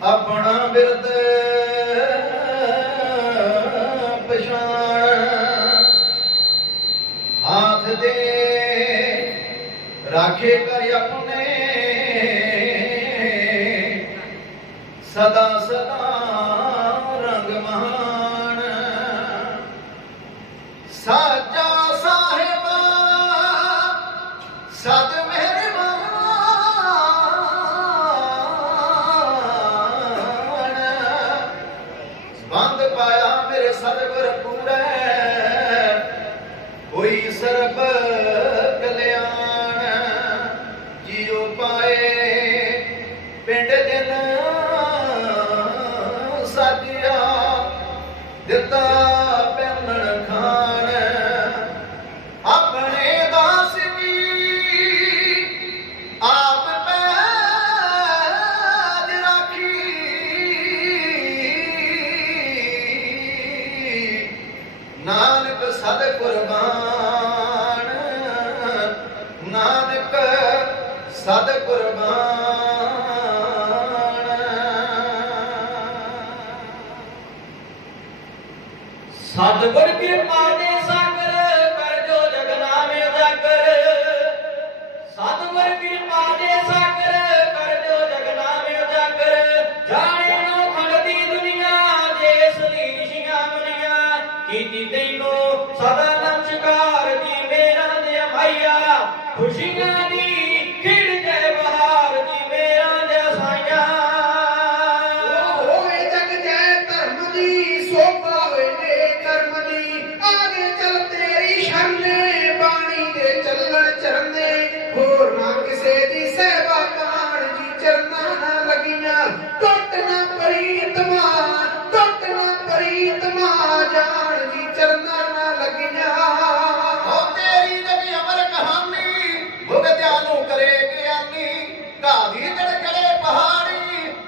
अपना बिरद पछाण हाथ दे राखे कर अपने सदा सदा रंग महान साजा साहिबा सद मेहरबान बंद पाया मेरे सतगुर पूरे कोई सरब कल्याण जियो पाए पिंड दिन साजिया दिता पैमण खान अपने दास की आप पैज राखी नानक सद कुर्बान नानक सद कुर्बान सतगुर कृपा दे सागर कर जो जग नाम उजागर सतगुर कृपा दे सागर कर जो जग नाम उजागर जाने नो खंडदी दुनिया देश दी ऋषियां मुनियां कीती तैनो सदा नमस्कार जी मेरा दे मैया खुशियां दी खिड़ जय बहार जी मेरा दे साईं होए जग जय धर्म दी शोभा होए ने कर्म दी आगे चल तेरी शरण बाणी दे चलन चरने होर ना किसे दी सेवा कान जी चरना ना लगियां टुट ना प्रीतमा जान जी चरना ना लगियां हो तेरी नबी अमर कहानी भुगत्यानु करे ज्ञानी गाधी जड़ गले पहाड़ी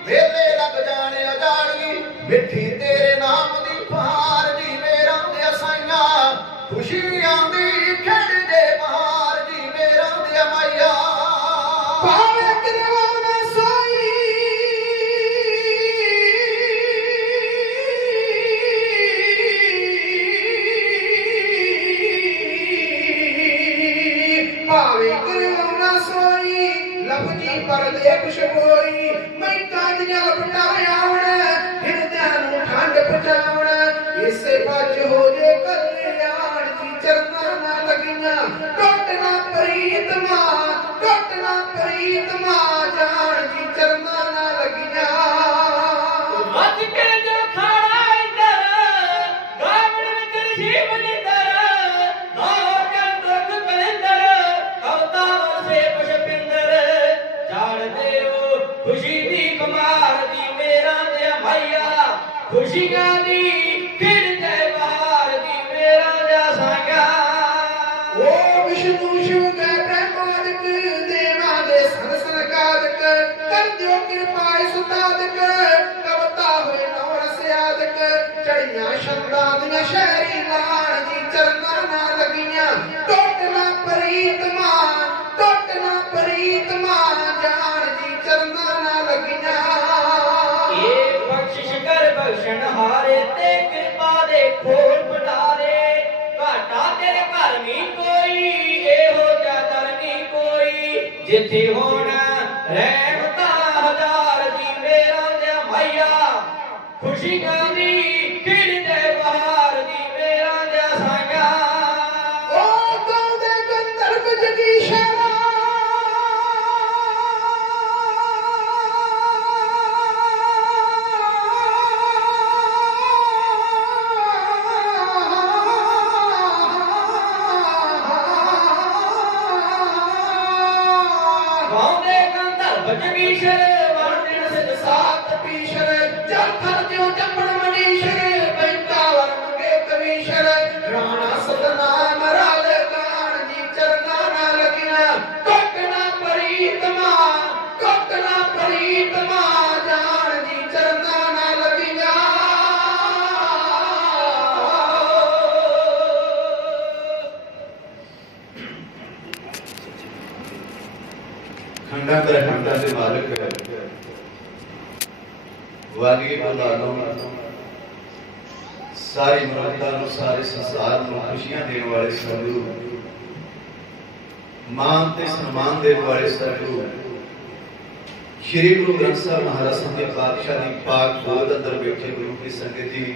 वेले लग जाने अजाड़ी मिठी तेरे नाम दी फहार जी मेरा दे साइया खुशी आंदी खेड़ दे बहार जी मेरा दे मैया पावे करवा ना सोई पावे करवा ना सोई लफजी पर दे खुशबोई मैं कांदियां लपटाया हिरदियां नू ठंड पहुंचावण इसे बच हो जे कल्याण जी चरना ना लगियां टुट ना प्रीतमा जान जी चरना ना लगियां मत के जो खाड़ा इंदर गावण विच ऋषि मुनिंदर दौर जन दुख कलिंदर कवता वसे पुष्पिंदर जान देओ खुशी दी कुमार दी मेरा दे मैया खुशियां दी फिर जय बहार दी मेरा दे साईं ओ विष्णु शिव के ब्रह्मादिक देवा दे सन कादक कर दियो कृपा सुतादक कवता होए नौर स्यादक चढ़ियां छंदां दियां शहरी लाण जी चरना ना लगियां टुट ना प्रीतमा जान जी चरना ना लगियां ये बख्शिश कर बख्शण हारे ते कृपा दे खोल पटारे घाटा तेरे घर नहीं कोई एहो जा दर नहीं कोई जिथे होना रहमता हजार जी मेरा दे मैया खुशियां दी खिड़ दे बहार जी मेरा दे साईं ओ गांदे गंधर्व जगी शरा गाँवदे गंधर्व जगीशर वाणिन सिद्ध सात पीशर जल थल ज्यों जपण मनीशर बैंका वर मंगे कवीशर राणा सतनाम राले गान जी चरना ना लगियां टुट ना प्रीतमा जान जी चरना ना लगियां खंडा कर खंडा से मालिक है ਵਾਹਿਗੁਰੂ ਬੁਲਾਨੋ ਸਾਰੀ ਮਨੁੱਖਤਾ ਨੂੰ, ਸਾਰੇ ਸੰਸਾਰ ਨੂੰ ਖੁਸ਼ੀਆਂ ਦੇਣ ਵਾਲੇ ਸਤਿਗੁਰੂ, ਮਾਨ ਤੇ ਸਨਮਾਨ ਦੇਣ ਵਾਲੇ ਸਤਿਗੁਰੂ ਸ਼੍ਰੀ ਗੁਰੂ ਗ੍ਰੰਥ ਸਾਹਿਬ ਮਹਾਰਾਜ ਸੱਚੇ ਪਾਤਸ਼ਾਹ ਦੀ ਪਾਕ ਗੋਦ ਅੰਦਰ ਬੈਠੇ ਗੁਰੂ ਕੀ ਸੰਗਤ ਜੀ,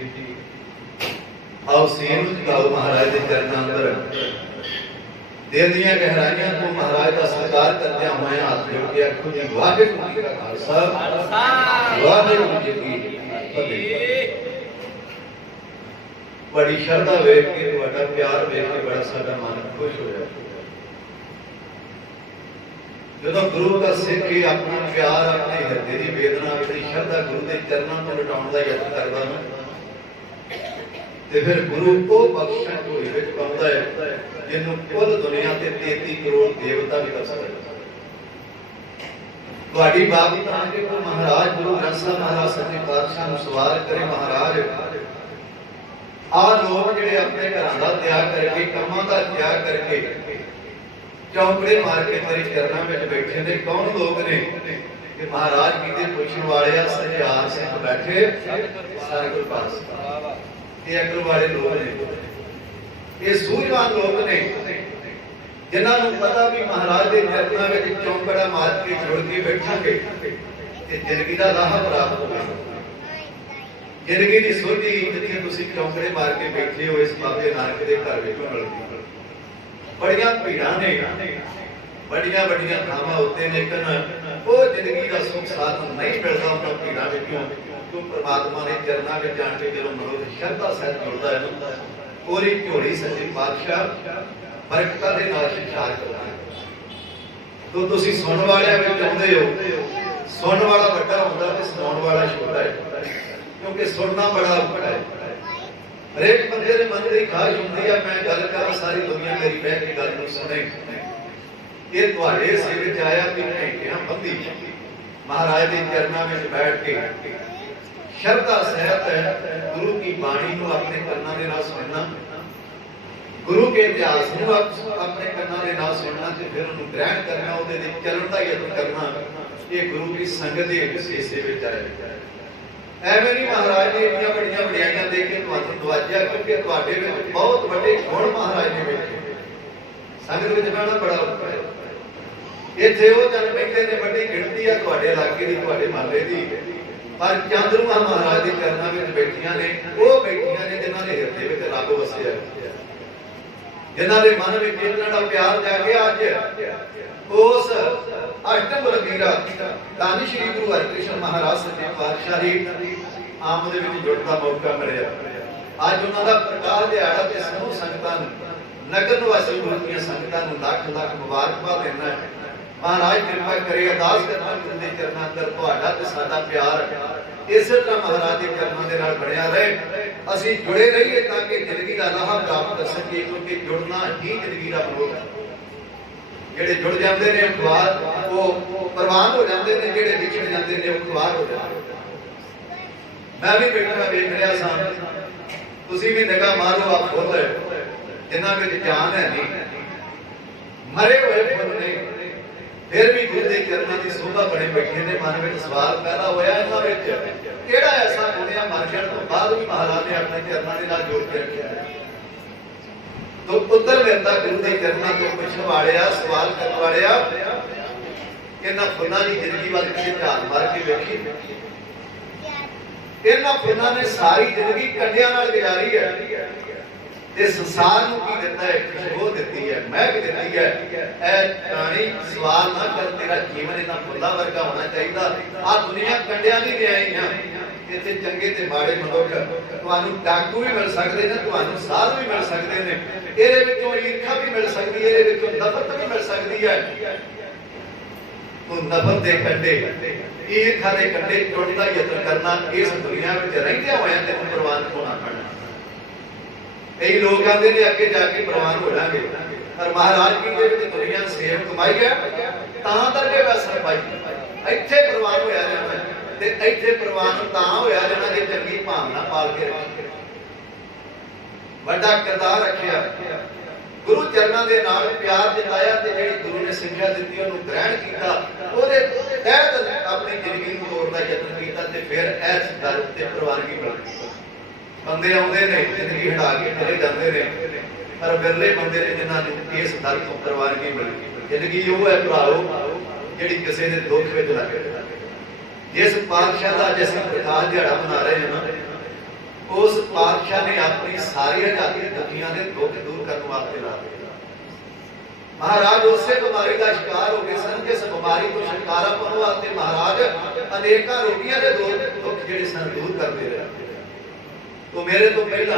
ਆਓ ਸੇਮ ਜਗਾਓ ਮਹਾਰਾਜ ਦੇ ਚਰਨਾਂ ਅੰਦਰ। ਦਿਲ ਦੀਆਂ ਗਹਿਰਾਈਆਂ ਤੋਂ ਮਹਾਰਾਜ ਦਾ ਸਤਿਕਾਰ ਕਰਦਿਆਂ ਹੋਇਆਂ ਹੱਥ ਜੋੜ ਕੇ ਆਖੋ ਜੀ ਵਾਹਿਗੁਰੂ ਜੀ ਕਾ ਖਾਲਸਾ, ਵਾਹਿਗੁਰੂ ਜੀ ਕੀ ਫਤਿਹ। ਬੜੀ ਸ਼ਰਧਾ ਵੇਖ ਕੇ, ਤੁਹਾਡਾ ਪਿਆਰ ਵੇਖ ਕੇ ਬੜਾ ਸਾਡਾ ਮਨ ਖੁਸ਼ ਹੋਇਆ। ਜਦੋਂ ਗੁਰੂ ਦਾ ਸਿੱਖ ਹੀ ਆਪਣਾ ਪਿਆਰ, ਆਪਣੇ ਹਿਰਦੇ ਦੀ ਵੇਦਨਾ, ਆਪਣੀ ਸ਼ਰਧਾ ਗੁਰੂ ਦੇ ਚਰਨਾਂ ਤੋਂ ਲਟਾਉਣ ਦਾ ਯਤਨ ਕਰਦਾ ਨਾ, ਤੇ ਫਿਰ ਗੁਰੂ ਉਹ ਬਖਸ਼ਣ ਝੋਲੀ ਵਿੱਚ ਪਾਉਂਦਾ ਹੈ ਜਿਹਨੂੰ ਕੁੱਲ ਦੁਨੀਆ ਤੇ 33 ਕਰੋੜ ਦੇਵਤਾ ਵੀ ਕਰ ਸਕਦੇ। ਤੁਹਾਡੀ ਬਾਤ ਤਾਂ ਕਿ ਕੋ ਮਹਾਰਾਜ ਗੁਰੂ ਗ੍ਰੰਥ ਸਾਹਿਬ ਮਹਾਰਾਜ ਸੱਚੇ ਪਾਤਸ਼ਾਹ ਨੂੰ ਸਵਾਲ ਕਰੇ, ਮਹਾਰਾਜ ਆਹ ਲੋਕ ਜਿਹੜੇ ਆਪਣੇ ਘਰਾਂ ਦਾ ਤਿਆਗ ਕਰਕੇ, ਕੰਮਾਂ ਦਾ ਤਿਆਗ ਕਰਕੇ ਚੌਂਕੜੇ ਮਾਰ ਕੇ ਤੇਰੇ ਚਰਨਾਂ ਵਿੱਚ ਬੈਠੇ ਨੇ, ਕੌਣ ਲੋਕ ਨੇ? ਕਿ ਮਹਾਰਾਜ ਕਹਿੰਦੇ ਪੁੱਛਣ ਵਾਲੇ ਆ ਸਜਿਆਰ ਸਿੰਘ ਬੈਠੇ ਸਾਰੇ ਗੁਰੂ ਪਾਤਸ਼ਾਹ, ਇਹ ਅਕਲ ਵਾਲੇ ਲੋਕ ਨੇ, ਇਹ ਸੂਝਵਾਨ ਲੋਕ ਨੇ, ਜਿਨ੍ਹਾਂ ਨੂੰ ਪਤਾ ਵੀ ਮਹਾਰਾਜ ਦੇ ਚਰਨਾਂ ਵਿੱਚ ਚੌਂਕੜਾ ਮਾਰ ਕੇ ਜੁੜ ਕੇ ਬੈਠਾਂਗੇ ਤੇ ਜ਼ਿੰਦਗੀ ਦਾ ਰਾਹ ਪ੍ਰਾਪਤ ਹੋਵੇਗਾ। ਜ਼ਿੰਦਗੀ ਦੀ ਸੋਝੀ ਜਿੱਥੇ ਤੁਸੀਂ ਚੌਂਕੜੇ ਮਾਰ ਕੇ ਬੈਠੇ ਹੋ ਇਸ ਬਾਬੇ ਨਾਨਕ ਦੇ ਘਰ ਵਿੱਚ ਮਿਲਦੀ। ਬੜੀਆਂ ਭੀੜਾਂ ਨੇ, ਬੜੀਆਂ ਵੱਡੀਆਂ ਥਾਵਾਂ ਉੱਤੇ, ਲੇਕਿਨ ਉਹ ਜ਼ਿੰਦਗੀ ਦਾ ਸੁੱਖ ਸਾਧਨ ਨਹੀਂ ਮਿਲਦਾ ਉਹਨਾਂ ਭੀੜਾਂ ਵਿੱਚੋਂ। ਕਿਉਂ ਪਰਮਾਤਮਾ ਦੇ ਚਰਨਾਂ ਵਿੱਚ ਜਾਣ ਕੇ ਜਦੋਂ ਮਨੁੱਖ ਸ਼ਰਧਾ ਸਹਿਤ ਜੁੜਦਾ ਹੈ, ਪੂਰੀ ਝੋਲੀ ਸੱਚੇ ਪਾਤਸ਼ਾਹ ਬਰਕਤਾਂ ਦੇ ਨਾਲ ਸ਼ਿਕਾਰ ਕਰਦਾ ਹੈ। ਤੋ ਤੁਸੀਂ ਸੁਣਨ ਵਾਲਿਆਂ ਵਿੱਚ ਆਉਂਦੇ ਹੋ, ਸੁਣਨ ਵਾਲਾ ਵੱਡਾ ਹੁੰਦਾ ਤੇ ਸੁਣਾਉਣ ਵਾਲਾ ਛੋਟਾ ਹੈ, ਕਿਉਂਕਿ ਸੁਣਨਾ ਬੜਾ ਔਖਾ ਹੈ। ਹਰੇਕ ਬੰਦੇ ਦੇ ਮਨ ਦੀ ਖਾਹਿਸ਼ ਹੁੰਦੀ ਹੈ ਮੈਂ ਗੱਲ ਕਰਾਂ, ਸਾਰੀ ਦੁਨੀਆ ਮੇਰੀ ਬਹਿ ਕੇ ਗੱਲ ਨੂੰ ਸੁਣੇ। ਇਹ ਤੁਹਾਡੇ ਸਿਰ ਵਿੱਚ ਆਇਆ ਕਿ ਘੰਟਿਆਂ ਬੰਦੀ ਮਹਾਰਾਜ ਦੇ ਚਰਨਾਂ ਵਿੱਚ ਬੈਠ ਕੇ ਸ਼ਰਧਾ ਸਹਿਤ ਗੁਰੂ ਕੀ ਬਾਣੀ ਨੂੰ ਆਪਣੇ ਕੰਨਾਂ ਦੇ ਨਾਲ ਸੁਣਨਾ, ਗੁਰੂ ਕੇ ਇਤਿਹਾਸ ਨੂੰ ਆਪਣੇ ਕੰਨਾਂ ਦੇ ਨਾਲ ਸੁਣਨਾ ਤੇ ਫਿਰ ਉਹਨੂੰ ਗ੍ਰਹਿਣ ਕਰਨਾ, ਉਹਦੇ ਤੇ ਚੱਲਣ ਦਾ ਯਤਨ ਕਰਨਾ, ਇਹ ਗੁਰੂ ਦੀ ਸੰਗਤ ਦੇ ਹਿੱਸੇ ਵਿੱਚ ਆਇਆ। ਐਵੇਂ ਨਹੀਂ ਮਹਾਰਾਜ ਨੇ ਇੰਨੀਆਂ ਬੜੀਆਂ ਵਡਿਆਈਆਂ ਦੇ ਕੇ ਤੁਹਾਨੂੰ ਨਵਾਜਿਆ, ਕਿਉਂਕਿ ਤੁਹਾਡੇ ਵਿੱਚ ਬਹੁਤ ਵੱਡੇ ਗੁਣ ਮਹਾਰਾਜ ਨੇ ਵੇਖੇ। ਸੰਗਤ ਵਿੱਚ ਬਹਿਣਾ ਬੜਾ ਔਖਾ ਹੈ। ਇੱਥੇ ਉਹ ਜਨ ਬੈਠੇ ਨੇ, ਵੱਡੀ ਗਿਣਤੀ ਆ ਤੁਹਾਡੇ ਇਲਾਕੇ ਦੀ, ਤੁਹਾਡੇ ਮਹੱਲੇ ਦੀ, ਪਰ ਚੰਦਰਮਾ ਮਹਾਰਾਜ ਦੇ ਚਰਨਾਂ ਵਿੱਚ ਬੈਠੀਆਂ ਨੇ, ਉਹ ਬੈਠੀਆਂ ਨੇ ਜਿਨ੍ਹਾਂ ਦੇ ਹਿਰਦੇ ਵਿੱਚ ਰੱਬ ਵਸਿਆ, ਜਿਨ੍ਹਾਂ ਦੇ ਮਨ ਵਿੱਚ ਇਹਨਾਂ ਦਾ ਪਿਆਰ ਜਾਗਿਆ। ਅੱਜ ਉਸ ਅਸ਼ਟਮ ਲਗੀਰਾ ਧੰਨ ਸ਼੍ਰੀ ਗੁਰੂ ਹਰਿਕ੍ਰਿਸ਼ਨ ਮਹਾਰਾਜ ਸੱਚੇ ਪਾਤਸ਼ਾਹ ਦੀ ਆਮਦ ਦੇ ਵਿੱਚ ਜੁੜਨ ਦਾ ਮੌਕਾ ਮਿਲਿਆ। ਅੱਜ ਉਹਨਾਂ ਦਾ ਪ੍ਰਕਾਸ਼ ਦਿਹਾੜਾ ਤੇ ਸਮੂਹ ਸੰਗਤਾਂ ਨੂੰ, ਨਗਰ ਨਿਵਾਸੀ ਗੁਰੂ ਦੀਆਂ ਸੰਗਤਾਂ ਨੂੰ ਲੱਖ ਲੱਖ ਮੁਬਾਰਕਬਾਦ ਦੇਣਾ ਹੈ। ਮਹਾਰਾਜ ਕਿਰਪਾ ਕਰੇ, ਅਰਦਾਸ ਕਰਨਾ ਗੁਰੂ ਦੇ ਚਰਨਾਂ ਅੰਦਰ ਤੁਹਾਡਾ ਤੇ ਸਾਡਾ ਪਿਆਰ ਇਸੇ ਤਰ੍ਹਾਂ ਮਹਾਰਾਜ ਦੇ ਚਰਨਾਂ ਦੇ ਨਾਲ ਬਣਿਆ ਰਹੇ, ਅਸੀਂ ਜੁੜੇ ਰਹੀਏ ਤਾਂ ਕਿ ਜ਼ਿੰਦਗੀ ਦਾ ਰਾਹ ਪ੍ਰਾਪਤ ਕਰ ਸਕੀਏ। ਕਿਉਂਕਿ ਜੁੜਨਾ ਹੀ ਜ਼ਿੰਦਗੀ ਦਾ ਮਨੋਰਥ ਹੈ। ਜਿਹੜੇ ਜੁੜ ਜਾਂਦੇ ਨੇ ਉਹ ਪ੍ਰਵਾਨ ਹੋ ਜਾਂਦੇ ਨੇ, ਜਿਹੜੇ ਵਿਛੜ ਜਾਂਦੇ ਨੇ ਉਹ ਖੁਆਰ ਹੋ ਜਾਂਦੇ ਨੇ। ਮੈਂ ਵੀ ਬੈਠਾ ਵੇਖ ਰਿਹਾ ਸਾਂ, ਤੁਸੀਂ ਵੀ ਨਿਗਾਹ ਮਾਰੋ, ਆਪ ਖੁਦ ਜਿਨ੍ਹਾਂ ਵਿੱਚ ਜਾਨ ਹੈ ਨਹੀਂ, ਮਰੇ ਹੋਏ ਫੁੱਲ ਨੇ, ਫਿਰ ਵੀ ਗੁਰੂ ਦੇ ਚਰਨਾਂ ਦੀ ਸੋਭਾ ਬਣੇ ਬੈਠੇ ਨੇ। ਮਨ ਵਿੱਚ ਸਵਾਲ ਪੈਦਾ ਹੋਇਆ, ਇਹਨਾਂ ਵਿੱਚ ਕਿਹੜਾ ਐਸਾ ਗੁਣਿਆ ਮਰ ਜਾਣ ਤੋਂ ਬਾਅਦ ਵੀ ਮਹਾਰਾਜ ਨੇ ਆਪਣੇ ਚਰਨਾਂ ਦੇ ਨਾਲ ਜੋੜ ਕੇ ਰੱਖਿਆ ਹੈ। ਤੋ ਪੁੱਤਰ ਮਿਲਦਾ ਗੁਰੂ ਦੇ ਚਰਨਾਂ ਤੋਂ ਪੁੱਛਣ ਵਾਲਿਆ, ਸਵਾਲ ਕਰਨ ਵਾਲਿਆ, ਇਹਨਾਂ ਫੁੱਲਾਂ ਦੀ ਜ਼ਿੰਦਗੀ ਵੱਲ ਕਿਸੇ ਧਿਆਨ ਮਾਰ ਕੇ ਵੇਖੀ। ਇਹਨਾਂ ਫੁੱਲਾਂ ਨੇ ਸਾਰੀ ਜ਼ਿੰਦਗੀ ਕੰਡਿਆਂ ਨਾਲ ਗੁਜ਼ਾਰੀ ਹੈ ਤੇ ਸੰਸਾਰ ਨੂੰ ਕੀ ਦਿੱਤਾ ਹੈ? ਖੁਸ਼ਬੂ ਦਿੱਤੀ ਹੈ, ਮਹਿਕ ਦਿੱਤੀ ਹੈ। ਇਹ ਪ੍ਰਾਣੀ ਸਵਾਲ ਨਾ ਕਰ, ਤੇਰਾ ਜੀਵਨ ਇਹਨਾਂ ਫੁੱਲਾਂ ਵਰਗਾ ਹੋਣਾ ਚਾਹੀਦਾ। ਆ ਦੁਨੀਆ ਕੰਡਿਆਂ ਦੀ ਲਿਆਈ ਆ, ਇੱਥੇ ਚੰਗੇ ਤੇ ਮਾੜੇ ਮਨੁੱਖ, ਤੁਹਾਨੂੰ ਡਾਕੂ ਵੀ ਮਿਲ ਸਕਦੇ ਨੇ, ਤੁਹਾਨੂੰ ਸਾਧ ਵੀ ਮਿਲ ਸਕਦੇ ਨੇ, ਇਹਦੇ ਵਿੱਚੋਂ ਈਰਖਾ ਵੀ ਮਿਲ ਸਕਦੀ ਹੈ, ਇਹਦੇ ਵਿੱਚੋਂ ਨਫ਼ਰਤ ਵੀ ਮਿਲ ਸਕਦੀ ਹੈ। ਉਹ ਨਫ਼ਰਤ ਦੇ ਕੰਡੇ, ਈਰਖਾ ਦੇ ਕੰਡੇ ਟੁੱਟਣ ਦਾ ਯਤਨ ਕਰਨਾ, ਇਸ ਦੁਨੀਆ ਵਿੱਚ ਰਹਿੰਦਿਆਂ ਹੋਇਆਂ ਤੈਨੂੰ ਪ੍ਰਵਾਨ ਹੋਣਾ ਪੈਣਾ। ਕਈ ਲੋਕ ਕਹਿੰਦੇ ਨੇ ਅੱਗੇ ਜਾ ਕੇ ਪ੍ਰਵਾਨ ਹੋ ਜਾਣਗੇ, ਪਰ ਮਹਾਰਾਜ ਜੀ ਦੇ ਵਿੱਚ ਦੁਨੀਆ ਸੇਵ ਕਮਾਈ ਹੈ ਤਾਂ ਕਰਕੇ ਵੈਸਾ ਪਾਈ, ਇੱਥੇ ਪ੍ਰਵਾਨ ਹੋਇਆ ਜਾਣਾ ਤੇ ਇੱਥੇ ਪ੍ਰਵਾਨ ਤਾਂ ਹੋਇਆ ਜਾਣਾ ਜੇ ਚੰਗੀ ਭਾਵਨਾ ਪਾਲ ਕੇ ਰੱਖੀ, ਵੱਡਾ ਕਿਰਦਾਰ ਰੱਖਿਆ, ਗੁਰੂ ਚਰਨਾਂ ਦੇ ਨਾਲ ਪਿਆਰ ਜਤਾਇਆ ਤੇ ਜਿਹੜੀ ਗੁਰੂ ਨੇ ਸਿੱਖਿਆ ਦਿੱਤੀ ਉਹਨੂੰ ਗ੍ਰਹਿਣ ਕੀਤਾ, ਉਹਦੇ ਤਹਿਤ ਆਪਣੀ ਜ਼ਿੰਦਗੀ ਨੂੰ ਤੋੜਨ ਦਾ ਯਤਨ ਕੀਤਾ ਤੇ फिर इस दर उत्ते प्रवानगी मिल गई। बंदे आउंदे ने जिंदगी हटा के चले जाते हैं, पर बिरले बंदे ने जिन्होंने इस दर तो प्रवानगी मिल गई। जिंदगी वो है भराओ जिहड़ी किसी ने दुख विच लग गई। जिस पातशाह का अज असीं प्रकाश दिहाड़ा मना रहे हैं ना, उस पातशाह ने अपनी सारी आजादी दुखियां के दुख दूर करने वास्ते ला दिया। महाराज उसे बीमारी का शिकार हो गए सन, जिस बीमारी को छुटकारा पाने वास्ते महाराज अनेकों रोगियों के दुख जिहड़े सन दूर करते रहे। तो मेरे तो पहला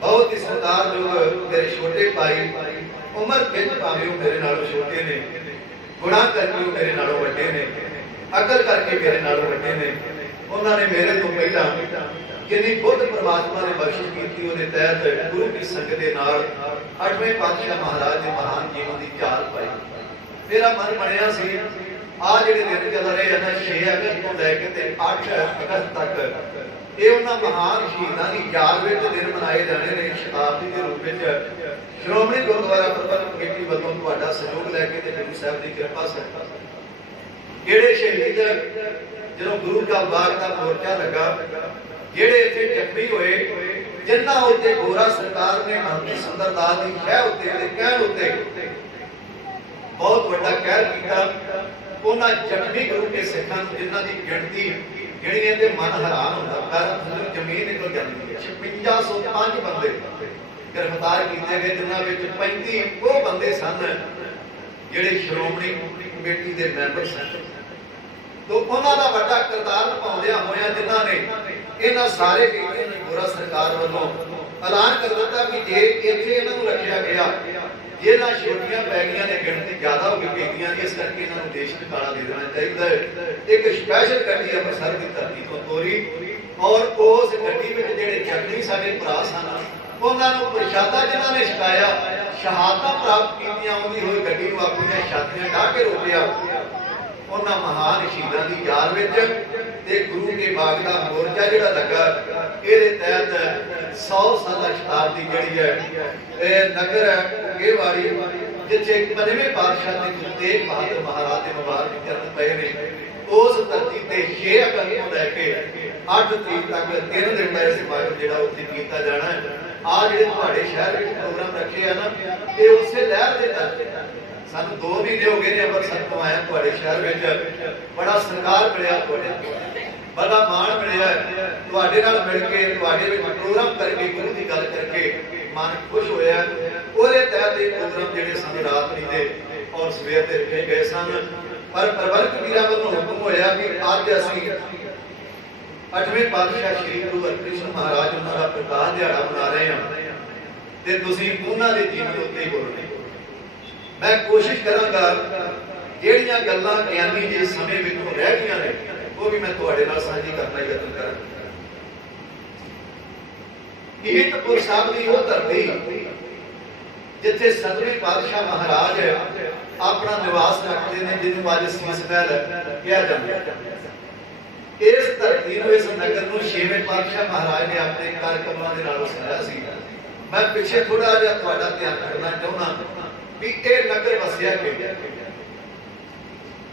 बहुत ही सरदार लोग मेरे छोटे भाई उम्र विच भावें मेरे नालों छोटे ने, गुणा करके मेरे नालों वड्डे ने, अकल करके मेरे नालों वड्डे ने, उन्होंने मेरे तो पहला जिन्नी बुद्ध परमात्मा ने बख्शिश की उहदे तहत गुरु की संगत के नाल 8वें पातशाह महाराज के महान जीवन की चाल पाई। मेरा मन बनया सी आ जिहड़े दिन चल रहे हैं ना 6 अगस्त तो लैके 8 अगस्त तक ये उन्हां महान शहीदां की याद विच दिन मनाए जाने ने। शताब्दी के रूप में श्रोमणी गुरुद्वारा प्रबंधक कमेटी वालों तुहाडा सहयोग लैके ते गुरु साहब की कृपा से जिहड़े शहीद जदों गुरु का बाग का मोर्चा लगा, ਜਿਹੜੇ ਇੱਥੇ ਜ਼ਖਮੀ ਹੋਏ, ਜਿਨ੍ਹਾਂ ਉੱਤੇ ਗੋਰਾ ਸਰਕਾਰ ਨੇ ਮਹੰਤੀ ਸੁੰਦਰਦਾਸ ਦੀ ਸ਼ਹਿ ਉੱਤੇ ਦੇ ਕਹਿਣ ਉੱਤੇ ਬਹੁਤ ਵੱਡਾ ਕਹਿਰ ਕੀਤਾ, ਉਹਨਾਂ ਜ਼ਖਮੀ ਗੁਰੂ ਕੇ ਸਿੱਖਾਂ ਨੂੰ ਜਿਨ੍ਹਾਂ ਦੀ ਗਿਣਤੀ ਗਿਣੀਏ ਤੇ ਮਨ ਹੈਰਾਨ ਹੁੰਦਾ, ਪੈਰਾਂ ਥੱਲੇ ਜ਼ਮੀਨ ਨਿਕਲ ਜਾਂਦੀ ਹੈ। 5605 ਬੰਦੇ ਗ੍ਰਿਫਤਾਰ ਕੀਤੇ ਗਏ, ਜਿਨ੍ਹਾਂ ਵਿੱਚ 35 ਉਹ ਬੰਦੇ ਸਨ ਜਿਹੜੇ ਸ਼੍ਰੋਮਣੀ ਕਮੇਟੀ ਦੇ ਮੈਂਬਰ ਸਨ। तो उन्होंने बड़ा किरदार निभाउंदियां होया जिन्हां ने इन्हां सारे कैदियां ने गोरा सरकार वालों ऐलान कर दिता कि जे इत्थे इन्हां नूं रखिया गया, जेलां छोटियां पै गईयां ने, गिणती ज्यादा हो गई कैदियां की, इस करके इन्हां नूं देश निकाला दे देना चाहिए। एक स्पैशल गड्डी अमृतसर की धरती तो तोरी और उस गड्डी विच जिहड़े जख्मी साडे भरा सन उन्हां नूं प्रशादा जिन्हां ने छकाया, शहादतां प्राप्त कीतियां, उहदी होई गड्डी नूं अपणीआं छातियां ढाह के रोकिया। उन्हां महान शहीदां दी याद विच ते गुरु के बाग का मोर्चा जिहड़ा लगा, इहदे तहत 100 साला शताब्दी जिहड़ी है नगर गेवाड़ी जिथे 5वें पातशाह दे गुरु तेग बहादुर महाराज दे मुबारक चरण पए ने, उस धरती ते 6 अगस्त तो लैके 8 तरीक तक 3 दिन का समागम जिहड़ा उत्थे कीता जाना है। आ जिहड़े तुहाडे शहर विच प्रोग्राम रखे आ ना, ये उसे लहर दे तहत सानू 2 महीने हो गए ने अमृतसर तो आया तुहाडे शहर विच, बड़ा सरकार मिलिया, तुहाडे बड़ा मान मिलिया, तुहाडे नाल मिल के तुहाडे विच प्रोग्राम करके गुरु की गल करके मन खुश होया। ਉਹਦੇ तहत ये प्रोग्राम जिहड़े सन रात दे और सवेर दे रखे गए सन, पर प्रबंधक वीरां ਵੱਲੋਂ हुक्म होया कि ਅੱਜ ਅਸੀਂ 8वें पातशाह श्री गुरु हरकृष्ण महाराज उन्हां दा प्रकाश दिहाड़ा मना रहे हां ते तुसीं उन्हां दे जीवन उत्ते ही बोलणे। मैं कोशिश करांगा ਜਿਹੜੀਆਂ ਗੱਲਾਂ ਗਿਆਨੀ ਜੀ ਸਮੇਂ ਵਿੱਚੋਂ ਰਹਿ ਗਈਆਂ ਨੇ ਉਹ ਵੀ ਮੈਂ ਤੁਹਾਡੇ ਨਾਲ ਸਾਂਝੀ ਕਰਨ ਦਾ ਯਤਨ ਕਰਾਂਗਾ। ਕੀਰਤਪੁਰ ਸਾਹਿਬ ਦੀ ਉਹ ਧਰਤੀ ਜਿੱਥੇ 7ਵੇਂ ਪਾਤਸ਼ਾਹ ਮਹਾਰਾਜ ਆਪਣਾ ਨਿਵਾਸ ਰੱਖਦੇ ਨੇ, ਜਿਹਨੂੰ ਅੱਜ ਸੀਸ ਮਹਿਲ ਕਿਹਾ ਜਾਂਦਾ ਹੈ। ਇਸ ਧਰਤੀ ਨੂੰ, ਇਸ ਨਗਰ ਨੂੰ 6ਵੇਂ ਪਾਤਸ਼ਾਹ ਮਹਾਰਾਜ ਨੇ ਆਪਣੇ ਕਰ ਕਮਲਾਂ ਦੇ ਨਾਲ ਵਸਾਇਆ ਸੀ। ਮੈਂ ਪਿੱਛੇ ਥੋੜਾ ਜਿਹਾ ਤੁਹਾਡਾ ਧਿਆਨ ਕਰਨਾ ਚਾਹੁੰਦਾ ਵੀ ਇਹ ਨਗਰ ਵਸਿਆ ਕਿਵੇਂ।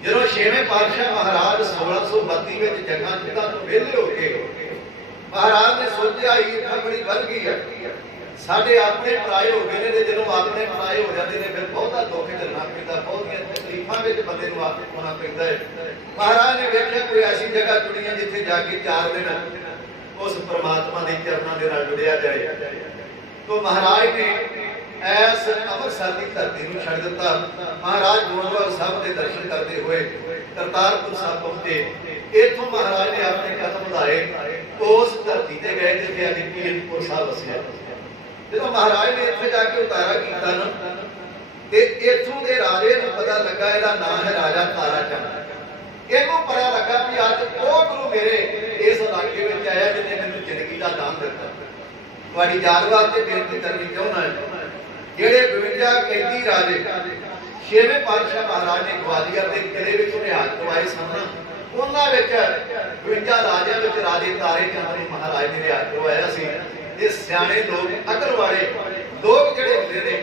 ਜਦੋਂ 6ਵੇਂ ਪਾਤਸ਼ਾਹ ਮਹਾਰਾਜ 1632 ਵਿੱਚ ਜਗ੍ਹਾ ਜਗ੍ਹਾ ਤੋਂ ਵਿਹਲੇ ਹੋ ਕੇ ਮਹਾਰਾਜ ਨੇ ਸੋਚਿਆ ਇਹ ਬੜੀ ਵੱਧ ਗਈ ਹੈ, ਸਾਡੇ ਆਪਣੇ ਪਰਾਏ ਹੋ ਗਏ ਨੇ, ਤੇ ਜਦੋਂ ਆਪਣੇ ਪਰਾਏ ਹੋ ਜਾਂਦੇ ਨੇ ਫਿਰ ਬਹੁਤਾ ਦੁੱਖ ਝੱਲਣਾ ਪੈਂਦਾ, ਬਹੁਤੀਆਂ ਤਕਲੀਫਾਂ ਵਿੱਚ ਬੰਦੇ ਨੂੰ ਆਪ ਹੋਣਾ ਪੈਂਦਾ ਹੈ। ਮਹਾਰਾਜ ਨੇ ਵੇਖਿਆ ਕੋਈ ਐਸੀ ਜਗ੍ਹਾ ਚੁਣੀ ਹੈ ਜਿੱਥੇ ਜਾ ਕੇ 4 ਦਿਨ ਉਸ ਪ੍ਰਮਾਤਮਾ ਦੇ ਚਰਨਾਂ ਦੇ ਨਾਲ ਜੁੜਿਆ ਜਾਏ। तो महाराज ने ऐस अमृतसर की धरती को छड़ दिता। महाराज गोविंदवाल साहब के दर्शन करते हुए करतारपुर साहब पहुंचे। इथों महाराज ने अपने कदम बढ़ाए, उस धरती से गए जिथे अज कीरतपुर साहब वसिया। जो महाराज ने इत्थे जाके उतारा किया ना, ते इथों के राजे को पता लगा इहदा नाम है राजा तारा चंद। इहनूं पता लगा कि अज वो गुरु मेरे इस इलाके में आया जिन्हें मैनूं जिंदगी का दान दिता। ਤੁਹਾਡੀ ਯਾਦ ਵਾਸਤੇ ਬੇਨਤੀ ਕਰਨੀ ਚਾਹੁੰਦਾ ਹਾਂ, ਜਿਹੜੇ 52 ਕੈਦੀ ਰਾਜੇ 6ਵੇਂ ਪਾਤਸ਼ਾਹ ਮਹਾਰਾਜ ਨੇ ਗਵਾਲੀਅਰ ਦੇ ਕਿਲੇ ਵਿੱਚ ਰਿਹਾਇ ਕਰਵਾਏ ਸਨ, ਉਹਨਾਂ ਵਿੱਚ 52 ਰਾਜਿਆਂ ਵਿੱਚ ਰਾਜੇ ਤਾਰੇ ਚੰਦ ਨੂੰ ਮਹਾਰਾਜ ਨੇ ਰਿਹਾਇ ਕਰਵਾਇਆ ਸੀ। ਇਹ ਸਿਆਣੇ ਲੋਕ, ਅਕਲ ਵਾਲੇ ਲੋਕ ਜਿਹੜੇ ਹੁੰਦੇ ਨੇ,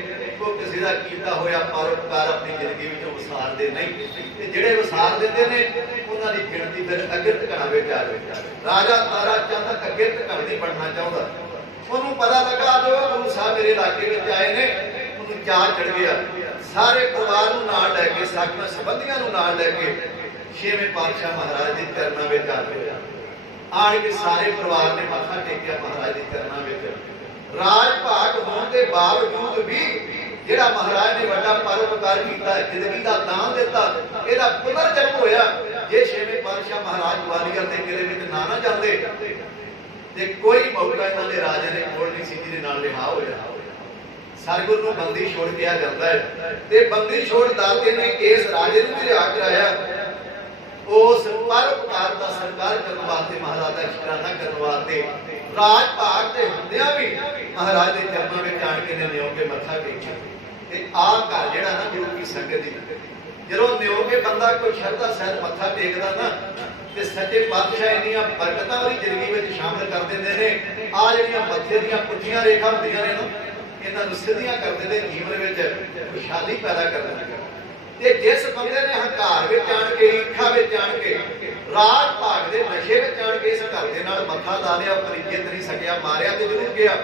ਇੱਕੋ ਕਿਸੇ ਦਾ ਕੀਤਾ ਹੋਇਆ ਪਰਉਪਕਾਰ ਆਪਣੀ ਜ਼ਿੰਦਗੀ ਵਿੱਚ ਵਿਸਾਰਦੇ ਨਹੀਂ, ਤੇ ਜਿਹੜੇ ਵਿਸਾਰ ਦਿੰਦੇ ਨੇ ਉਹਨਾਂ ਦੀ ਗਿਣਤੀ ਫਿਰ ਅੱਗੇ ਟਿਕਾਣਾ ਵਿੱਚ ਆ ਜਾਵੇ। ਰਾਜਾ ਤਾਰਾ ਚੰਦ ਅੱਗੇ ਟਿਕਾਣਾ ਨਹੀਂ ਬਣਨਾ ਚਾਹੁੰਦਾ। ਉਹਨੂੰ ਪਤਾ ਲੱਗਾ ਜੋ ਗੁਰੂ ਸਾਹਿਬ ਮੇਰੇ ਇਲਾਕੇ ਵਿੱਚ ਆਏ ਨੇ, ਉਹਨੂੰ ਚਾਅ ਚੜ ਗਿਆ। ਸਾਰੇ ਪਰਿਵਾਰ ਨੂੰ ਨਾਲ ਲੈ ਕੇ, ਸਾਖੀਆਂ ਸੰਬੰਧੀਆਂ ਨੂੰ ਨਾਲ ਲੈ ਕੇ ਛੇਵੇਂ ਪਾਤਸ਼ਾਹ ਮਹਾਰਾਜ ਦੇ ਚਰਨਾਂ ਵਿੱਚ ਆ ਗਿਆ। ਆਣ ਕੇ ਸਾਰੇ ਪਰਿਵਾਰ ਨੇ ਮੱਥਾ ਟੇਕਿਆ ਮਹਾਰਾਜ ਦੇ ਚਰਨਾਂ ਵਿੱਚ। ਰਾਜ ਭਾਗ ਹੋਣ ਦੇ ਬਾਵਜੂਦ ਵੀ ਜਿਹੜਾ ਮਹਾਰਾਜ ਨੇ ਵੱਡਾ ਪਰਉਪਕਾਰ ਕੀਤਾ, ਜ਼ਿੰਦਗੀ ਦਾ ਦਾਨ ਦਿੱਤਾ, ਇਹਦਾ ਪੁਨਰ ਜਨਮ ਹੋਇਆ। ਜੇ ਛੇਵੇਂ ਪਾਤਸ਼ਾਹ ਮਹਾਰਾਜ ਗਵਾਲੀਅਰ ਦੇ ਕਿਲੇ ਵਿੱਚ ਨਾ ਜਾਂਦੇ ਤੇ ਕੋਈ ਮੌਕਾ ਇਹਨਾਂ ਦੇ ਰਾਜੇ ਦੇ ਕੋਲ ਨਹੀਂ ਸੀ ਜਿਹਦੇ ਨਾਲ ਰਿਹਾ ਹੋਇਆ। ਸਰਗੁਰੂ ਨੂੰ ਬੰਦੀ ਛੋੜ ਕਿਹਾ ਜਾਂਦਾ ਹੈ, ਤੇ ਬੰਦੀ ਛੋੜ ਦਾਤੇ ਨੇ ਇਸ ਰਾਜੇ ਨੂੰ ਵੀ ਰਿਹਾ ਕਰਾਇਆ। ਉਸ ਪਰਉਪਕਾਰ ਦਾ ਸਤਿਕਾਰ ਕਰਨ ਵਾਸਤੇ, ਮਹਾਰਾਜ ਦਾ ਸ਼ੁਕਰਾਨਾ ਕਰਨ ਵਾਸਤੇ ਰਾਜ ਭਾਗ ਦੇ ਹੁੰਦਿਆਂ ਵੀ ਮਹਾਰਾਜ ਦੇ ਚਰਨਾਂ ਵਿੱਚ ਆਣ ਕੇ ਨਿਉ ਕੇ ਮੱਥਾ ਟੇਕਿਆ। ਤੇ ਆਹ ਘਰ ਜਿਹੜਾ ਨਾ ਗੁਰੂ ਕੀ ਸੰਗਤ ਦੀ, ਜਦੋਂ ਨਿਉ ਕੇ ਬੰਦਾ ਕੋਈ ਸ਼ਰਧਾ ਸਹਿਤ ਮੱਥਾ ਟੇਕਦਾ ਨਾ, ਤੇ ਸੱਚੇ ਪਾਤਸ਼ਾਹ ਇੰਨੀਆਂ ਬਰਕਤਾਂ ਉਹਦੀ ਜ਼ਿੰਦਗੀ ਵਿੱਚ ਸ਼ਾਮਲ ਕਰ ਦਿੰਦੇ ਨੇ। ਆਹ ਜਿਹੜੀਆਂ ਮੱਥੇ ਦੀਆਂ ਪੁੱਠੀਆਂ ਰੇਖਾ ਹੁੰਦੀਆਂ ਨੇ ਨਾ, ਇਹਨਾਂ ਨੂੰ ਸਿੱਧੀਆਂ ਕਰ ਦਿੰਦੇ, ਜੀਵਨ ਵਿੱਚ ਖੁਸ਼ਹਾਲੀ ਪੈਦਾ ਕਰ ਦਿੰਦੇ। ਤੇ ਜਿਸ ਬੰਦੇ ਨੇ ਹੰਕਾਰ ਵਿੱਚ ਆਣ ਕੇ, ਈਰਖਾ ਵਿੱਚ ਆਣ ਕੇ, ਰਾਜ ਭਾਗ ਦੇ ਨਸ਼ੇ ਵਿੱਚ ਆਣ ਕੇ ਇਸ ਘਰ ਦੇ ਨਾਲ ਮੱਥਾ ਲਾ ਲਿਆ, ਪਰ ਜਿੱਤ ਨਹੀਂ ਸਕਿਆ। ਮਾਰਿਆ ਤੇ ਜ਼ਰੂਰ ਗਿਆ,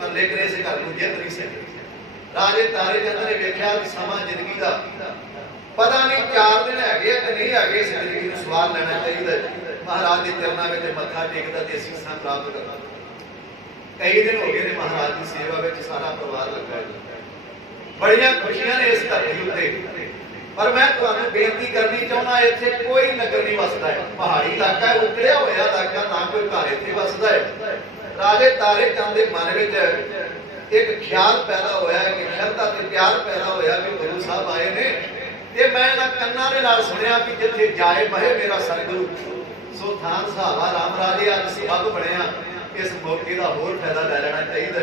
ਪਰ ਲੇਕਿਨ ਇਸ ਘਰ ਨੂੰ ਜਿੱਤ ਨਹੀਂ ਸਕਿਆ। ਰਾਜੇ ਤਾਰੇ ਚੰਦ ਨੇ ਵੇਖਿਆ ਕਿ ਸਮਾਂ ਜ਼ਿੰਦਗੀ ਦਾ ਪਤਾ ਨਹੀਂ 4 ਦਿਨ ਹੈਗੇ ਕਿ ਨਹੀਂ ਹੈਗੇ, ਇਸ ਜ਼ਿੰਦਗੀ ਨੂੰ ਸਵਾਲ ਲੈਣਾ ਚਾਹੀਦਾ। ਮਹਾਰਾਜ ਦੇ ਚਰਨਾਂ ਵਿੱਚ ਮੱਥਾ ਟੇਕਦਾ ਤੇ ਅਸੀਸਾਂ ਪ੍ਰਾਪਤ ਕਰਦਾ। ਕਈ ਦਿਨ ਹੋ ਗਏ ਨੇ ਮਹਾਰਾਜ ਦੀ ਸੇਵਾ ਵਿੱਚ ਸਾਰਾ ਪਰਿਵਾਰ ਲੱਗਾ ਹੈ। ਬੜੀਆਂ ਖੁਸ਼ੀਆਂ ਨੇ ਇਸ ਧਰਤੀ ਉੱਤੇ। ਪਰ ਮੈਂ ਤੁਹਾਨੂੰ ਬੇਨਤੀ ਕਰਨੀ ਚਾਹੁੰਦਾ, ਇੱਥੇ ਕੋਈ ਨਗਰ ਨਹੀਂ ਵਸਦਾ ਹੈ। ਪਹਾੜੀ ਇਲਾਕਾ ਹੈ, ਉਤਰਿਆ ਹੋਇਆ ਇਲਾਕਾ, ਨਾ ਕੋਈ ਘਰ ਇੱਥੇ ਵਸਦਾ ਹੈ। ਰਾਜੇ ਤਾਰੇ ਚੰਦ ਦੇ ਮਨ ਵਿੱਚ ਇੱਕ ਖਿਆਲ ਪੈਦਾ ਹੋਇਆ, ਕਿ ਸ਼ਰਧਾ ਤੇ ਪਿਆਰ ਪੈਦਾ ਹੋਇਆ ਕਿ ਗੁਰੂ ਸਾਹਿਬ ਆਏ ਨੇ, ਤੇ ਮੈਂ ਇਹਨਾਂ ਕੰਨਾਂ ਦੇ ਨਾਲ ਸੁਣਿਆ ਕਿ ਜਿੱਥੇ ਜਾਏ ਬਹੇ ਮੇਰਾ ਸਰਗੁਰੂ, ਸੋ ਥਾਨ ਸਹਾਵਾ ਰਾਮ ਰਾਜੇ ਅੱਜ ਸਬੱਬ ਬਣਿਆ। ਇਸ ਮੌਕੇ ਦਾ ਹੋਰ ਫਾਇਦਾ ਲੈ ਲੈਣਾ ਚਾਹੀਦਾ।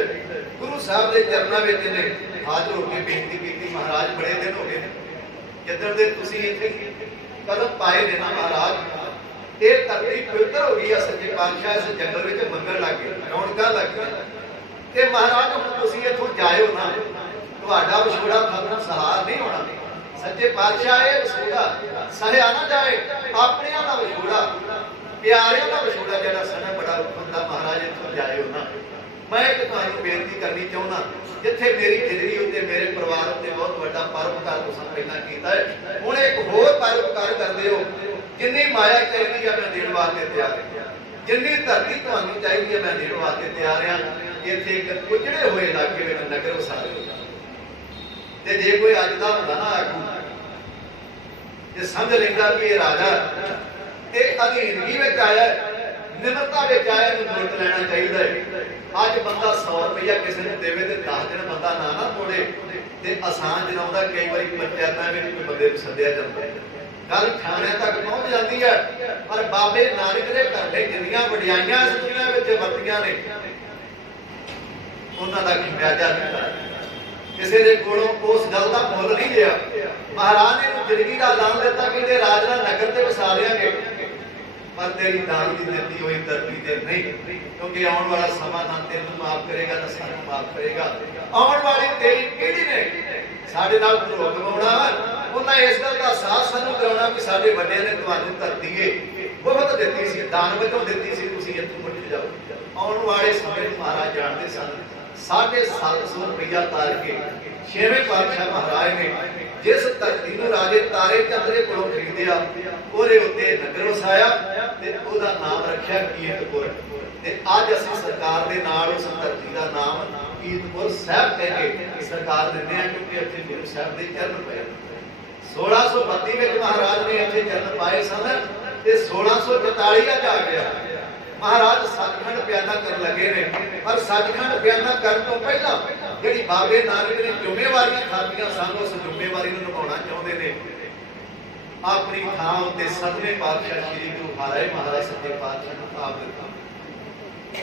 ਗੁਰੂ ਸਾਹਿਬ ਦੇ ਚਰਨਾਂ ਵਿੱਚ ਇਹਨੇ ਹਾਜ਼ਰ ਹੋ ਕੇ ਬੇਨਤੀ ਕੀਤੀ, ਮਹਾਰਾਜ ਬੜੇ ਦਿਨ ਹੋ ਗਏ ਜਿੱਦਣ ਦੇ ਤੁਸੀਂ ਇੱਥੇ ਕਦਮ ਪਾਏ ਨੇ ਨਾ ਮਹਾਰਾਜ, ਇਹ ਧਰਤੀ ਪਵਿੱਤਰ ਹੋ ਗਈ ਆ। ਸੱਚੇ ਪਾਤਸ਼ਾਹ ਇਸ ਜੰਗਲ ਵਿੱਚ ਮੰਗਣ ਲੱਗ ਗਏ, ਰੌਣਕਾਂ ਲੱਗ ਗਈਆਂ। ਤੇ ਮਹਾਰਾਜ ਹੁਣ ਤੁਸੀਂ ਇੱਥੋਂ ਜਾਇਓ ਨਾ, ਤੁਹਾਡਾ ਵਿਛੋੜਾ ਤੁਹਾਨੂੰ ਸਹਾਰ ਨਹੀਂ ਹੋਣਾ। ਸੱਚੇ ਪਾਤਸ਼ਾਹ ਇਹ ਵਿਛੋੜਾ ਸਹਿਆ ਨਾ ਜਾਏ, ਆਪਣਿਆਂ ਦਾ ਵਿਛੋੜਾ, ਪਿਆਰਿਆਂ ਦਾ ਵਿਛੋੜਾ ਜਿਹੜਾ ਸਣਾ ਬੜਾ ਹੁੰਦਾ। ਮਹਾਰਾਜ ਇੱਥੋਂ ਜਾਇਓ ਨਾ। ਮੈਂ ਇੱਕ ਤੁਹਾਨੂੰ ਬੇਨਤੀ ਕਰਨੀ ਚਾਹੁੰਦਾ, ਜਿੱਥੇ ਮੇਰੀ ਜ਼ਿੰਦਗੀ ਉੱਤੇ, ਮੇਰੇ ਪਰਿਵਾਰ ਉੱਤੇ ਬਹੁਤ ਵੱਡਾ ਪਰਉਪਕਾਰ ਤੁਸੀਂ ਪਹਿਲਾਂ ਕੀਤਾ ਹੈ, ਹੁਣ ਇੱਕ ਹੋਰ ਪਰਉਪਕਾਰ ਕਰਦੇ ਹੋ। ਜਿੰਨੀ ਮਾਇਆ ਚਾਹੀਦੀ ਹੈ ਮੈਂ ਦੇਣ ਵਾਸਤੇ ਤਿਆਰ ਹਾਂ, ਜਿੰਨੀ ਧਰਤੀ ਤੁਹਾਨੂੰ ਚਾਹੀਦੀ ਹੈ ਮੈਂ ਦੇਣ ਵਾਸਤੇ ਤਿਆਰ ਹਾਂ। ਇੱਥੇ ਇੱਕ ਉਜੜੇ ਹੋਏ ਇਲਾਕੇ ਵਿੱਚ ਨਗਰ ਵਸਾਰੇ ਹੋ ਜਾਣ। ਤੇ ਜੇ ਕੋਈ ਅੱਜ ਦਾ ਹੁੰਦਾ ਨਾ ਆਗੂ, ਤੇ ਸਮਝ ਲੈਂਦਾ ਕਿ ਇਹ ਰਾਜਾ ਇਹ ਅਧੀਨਗੀ ਵਿੱਚ ਆਇਆ, ਨਿਮਰਤਾ ਵਿੱਚ ਆਇਆ, ਨੂੰ ਮੁੱਲ ਲੈਣਾ ਚਾਹੀਦਾ ਹੈ। ਅੱਜ ਬੰਦਾ 100 ਰੁਪਇਆ ਕਿਸੇ ਨੂੰ ਦੇਵੇ ਤੇ 10 ਦਿਨ ਬੰਦਾ ਨਾ ਤੋੜੇ, ਤੇ ਆਸਾਨ ਜਨਾਉਂਦਾ। ਕਈ ਵਾਰੀ ਪੰਚਾਇਤਾਂ ਵਿੱਚ ਕੋਈ ਬੰਦੇ ਨੂੰ ਸੱਦਿਆ ਜਾਂਦਾ, ਗੱਲ ਥਾਣਿਆਂ ਤੱਕ ਪਹੁੰਚ ਜਾਂਦੀ ਹੈ। ਪਰ ਬਾਬੇ ਨਾਨਕ ਦੇ ਘਰ ਦੇ ਜਿੰਨੀਆਂ ਵਡਿਆਈਆਂ ਇਸ ਦੁਨੀਆਂ ਵਿੱਚ ਵਰਤੀਆਂ ਨੇ, ਉਹਨਾਂ ਦਾ ਖਿਆਜਾ ਨਹੀਂ ਕਿਸੇ ਦੇ ਕੋਲੋਂ ਉਸ ਗੱਲ ਦਾ ਮੁੱਲ ਨਹੀਂ ਲਿਆ। ਮਹਾਰਾਜ ਨੇ ਜ਼ਿੰਦਗੀ ਦਾ ਦਾਨ ਦਿੱਤਾ, ਕਹਿੰਦੇ ਰਾਜਾ ਨਗਰ ਤੇ ਵਸਾ ਲਿਆਂਗੇ, ਪਰ ਤੇਰੀ ਦਾਨ ਦੀ ਦਿੱਤੀ ਹੋਈ ਧਰਤੀ ਤੇ ਨਹੀਂ, ਕਿਉਂਕਿ ਆਉਣ ਵਾਲਾ ਸਮਾਂ ਨਾ ਤੈਨੂੰ ਮਾਫ ਕਰੇਗਾ ਨਾ ਸਾਨੂੰ ਮਾਫ ਕਰੇਗਾ। ਆਉਣ ਵਾਲੀ ਤੇਰੀ ਪੀੜ੍ਹੀ ਨੇ ਸਾਡੇ ਨਾਲ ਧਰੋਹ ਕਮਾਉਣਾ। ਉਹਨਾਂ ਇਸ ਗੱਲ ਦਾ ਅਹਿਸਾਸ ਸਾਨੂੰ ਕਰਾਉਣਾ ਕਿ ਸਾਡੇ ਵੱਡਿਆਂ ਨੇ ਤੁਹਾਨੂੰ ਧਰਤੀ ਬਹੁਤ ਦਿੱਤੀ ਸੀ, ਦਾਨ ਵਜੋਂ ਦਿੱਤੀ ਸੀ, ਤੁਸੀਂ ਇੱਥੋਂ ਮੁੱਕ ਜਾਓ। ਆਉਣ ਵਾਲੇ ਸਮੇਂ ਨੂੰ ਮਹਾਰਾਜ ਜਾਣਦੇ ਸਨ। 750 ਰੁਪਇਆ ਤਾਰ ਕੇ ਛੇਵੇਂ ਪਾਤਸ਼ਾਹ ਮਹਾਰਾਜ ਨੇ ਜਿਸ ਧਰਤੀ ਨੂੰ ਰਾਜੇ ਤਾਰੇ ਚੰਦ ਦੇ ਕੋਲੋਂ ਖਰੀਦਿਆ, ਉਹਦੇ ਉੱਤੇ ਨਗਰ ਵਸਾਇਆ ਤੇ ਉਹਦਾ ਨਾਮ ਰੱਖਿਆ ਕੀਰਤਪੁਰ। ਤੇ ਅੱਜ ਅਸੀਂ ਸਰਕਾਰ ਦੇ ਨਾਲ ਉਸ ਧਰਤੀ ਦਾ ਨਾਮ ਕੀਰਤਪੁਰ ਸਾਹਿਬ ਕਹਿ ਕੇ ਸਰਕਾਰ ਦਿੰਦੇ ਹਾਂ, ਕਿਉਂਕਿ ਇੱਥੇ ਗੁਰੂ ਸਾਹਿਬ ਦੇ ਚਰਨ ਪਏ। 1632 ਵਿੱਚ ਮਹਾਰਾਜ ਨੇ ਇੱਥੇ ਚਰਨ ਪਾਏ ਸਨ, ਤੇ 1644 ਅੱਜ ਆ ਗਿਆ। ਮਹਾਰਾਜ ਸੱਚਖੰਡ ਬਿਆਨਾ ਕਰਨ ਲੱਗੇ ਨੇ, ਪਰ ਸੱਚਖੰਡ ਬਿਆਨਾ ਕਰਨ ਤੋਂ ਪਹਿਲਾਂ ਜਿਹੜੀ ਬਾਬੇ ਨਾਨਕ ਨੇ ਜ਼ਿੰਮੇਵਾਰੀਆਂ ਖਾਧੀਆਂ ਸਨ, ਉਸ ਜ਼ਿੰਮੇਵਾਰੀ ਨੂੰ ਨਿਭਾਉਣਾ ਚਾਹੁੰਦੇ ਨੇ। ਆਪਣੀ ਥਾਂ ਉੱਤੇ 7ਵੇਂ ਪਾਤਸ਼ਾਹ ਸ੍ਰੀ ਗੁਰੂ ਹਰਿ ਮਹਾਰਾਜ ਸੱਚੇ ਪਾਤਸ਼ਾਹ ਨੂੰ ਆਪ ਦਿੱਤਾ।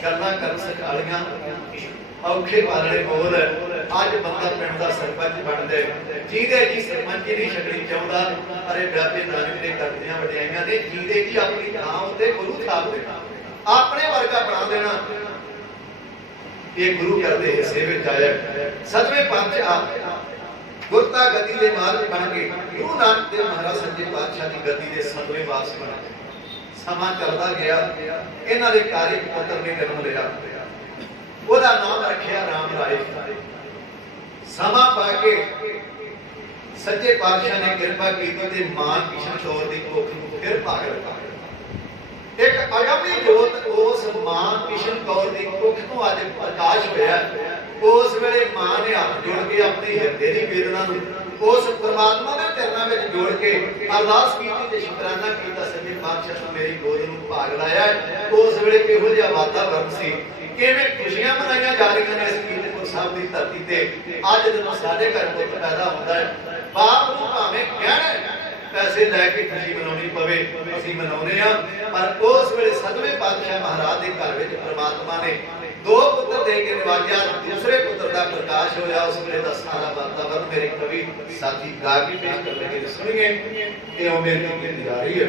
ਗੱਲਾਂ ਕਰਨ ਸਕਾਲੀਆਂ, ਔਖੇ ਵਾਲੇ ਬੋਲ। ਅੱਜ ਬੰਦਾ ਪਿੰਡ ਦਾ ਸਰਪੰਚ ਬਣਦਾ, ਜਿਹਦੇ ਜੀ ਸਰਪੰਚੀ ਨਹੀਂ ਛੱਡਣੀ ਚਾਹੁੰਦਾ। ਅਰੇ ਬਾਬੇ ਨਾਨਕ ਦੇ ਕਰਦਿਆਂ ਵਡਿਆਈਆਂ ਨੇ, ਜਿਹਦੇ ਜੀ ਆਪਣੀ ਥਾਂ ਉੱਤੇ ਗੁਰੂ ਥਾਪ ਦੇਣਾ, ਆਪਣੇ ਵਰਗਾ ਬਣਾ ਦੇਣਾ। ਇਹ ਗੁਰੂ ਕਰਦੇ ਹਿੱਸੇ ਵਿੱਚ ਆਇਆ। 7ਵੇਂ ਪਾਤਸ਼ਾਹ ਗੁਰਤਾ ਗੱਦੀ ਦੇ ਮਾਲਕ ਬਣ ਕੇ ਗੁਰੂ ਨਾਨਕ ਦੇਵ ਮਹਾਰਾਜ ਸੱਚੇ ਪਾਤਸ਼ਾਹ ਦੀ ਗੱਦੀ ਦੇ 7ਵੇਂ ਵਾਰਸ ਬਣੇ। ਸਮਾਂ ਚੱਲਦਾ ਗਿਆ, ਇਹਨਾਂ ਦੇ ਘਰ ਇੱਕ ਪੁੱਤਰ ਨੇ ਜਨਮ ਲਿਆ, ਉਹਦਾ ਨਾਮ ਰੱਖਿਆ ਰਾਮ ਰਾਏ। ਸਮਾਂ ਪਾ ਕੇ ਸੱਚੇ ਪਾਤਸ਼ਾਹ ਨੇ ਕਿਰਪਾ ਕੀਤੀ ਤੇ ਮਾਂ ਕਿਸ਼ਨ ਚੌਰ ਦੀ ਕੁੱਖ ਨੂੰ ਫਿਰ ਭਾਗ ਰੱਖਾ। ਇੱਕ ਅਗੰਮੀ ਜੋਤ ਉਸ ਮਾਂ ਕਿਸ਼ਨ ਕੌਰ ਦੀ ਕੁੱਖ ਤੋਂ ਅੱਜ ਪ੍ਰਕਾਸ਼ ਹੋਇਆ। ਉਸ ਵੇਲੇ ਮਾਂ ਨੇ ਹੱਥ ਜੋੜ ਕੇ ਆਪਣੀ ਹਿਰਦੇ ਦੀ ਵੇਦਨਾ ਨੂੰ ਉਸ ਪਰਮਾਤਮਾ ਦੇ ਚਰਨਾਂ ਵਿੱਚ ਜੋੜ ਕੇ ਅਰਦਾਸ ਕੀਤੀ ਤੇ ਸ਼ੁਕਰਾਨਾ ਕੀਤਾ, ਸੱਚੇ ਪਾਤਸ਼ਾਹ ਤੋਂ ਮੇਰੀ ਗੋਦ ਨੂੰ ਭਾਗ ਲਾਇਆ। ਉਸ ਵੇਲੇ ਕਿਹੋ ਜਿਹਾ ਵਾਤਾਵਰਨ ਸੀ, ਕਿਵੇਂ ਖੁਸ਼ੀਆਂ ਮਨਾਈਆਂ ਜਾ ਰਹੀਆਂ ਨੇ ਇਸ ਕੀਰਤਪੁਰ ਸਾਹਿਬ ਦੀ ਧਰਤੀ ਤੇ। ਅੱਜ ਜਦੋਂ ਸਾਡੇ ਘਰ ਪੁੱਤ ਪੈਦਾ ਹੁੰਦਾ ਹੈ, ਬਾਪ ਨੂੰ ਭਾਵੇਂ ਕਹਿਣਾ ਪੈਸੇ ਲੈ ਕੇ ਖੁਸ਼ੀ ਮਨਾਉਣੀ ਪਵੇ, ਅਸੀਂ ਮਨਾਉਂਦੇ ਆ। ਪਰ ਉਸ ਵੇਲੇ 7ਵੇਂ ਪਾਤਸ਼ਾਹ ਮਹਾਰਾਜ ਦੇ ਘਰ ਵਿੱਚ ਪ੍ਰਮਾਤਮਾ ਨੇ 2 ਪੁੱਤਰ ਦੇ ਕੇ ਨਿਵਾਜਿਆ। ਦੂਸਰੇ ਪੁੱਤਰ ਦਾ ਪ੍ਰਕਾਸ਼ ਹੋਇਆ। ਉਸ ਵੇਲੇ ਦਾ ਸਾਰਾ ਵਾਤਾਵਰਨ ਮੇਰੇ ਕਵੀ ਸਾਥੀ ਗਾ ਕੇ ਪੇਸ਼ ਕਰ ਲਗੇ ਸੁਣੀਏ ਤੇ ਉਹ ਮੇਰੀ ਕੀਤੀ ਜਾ ਰਹੀ ਹੈ।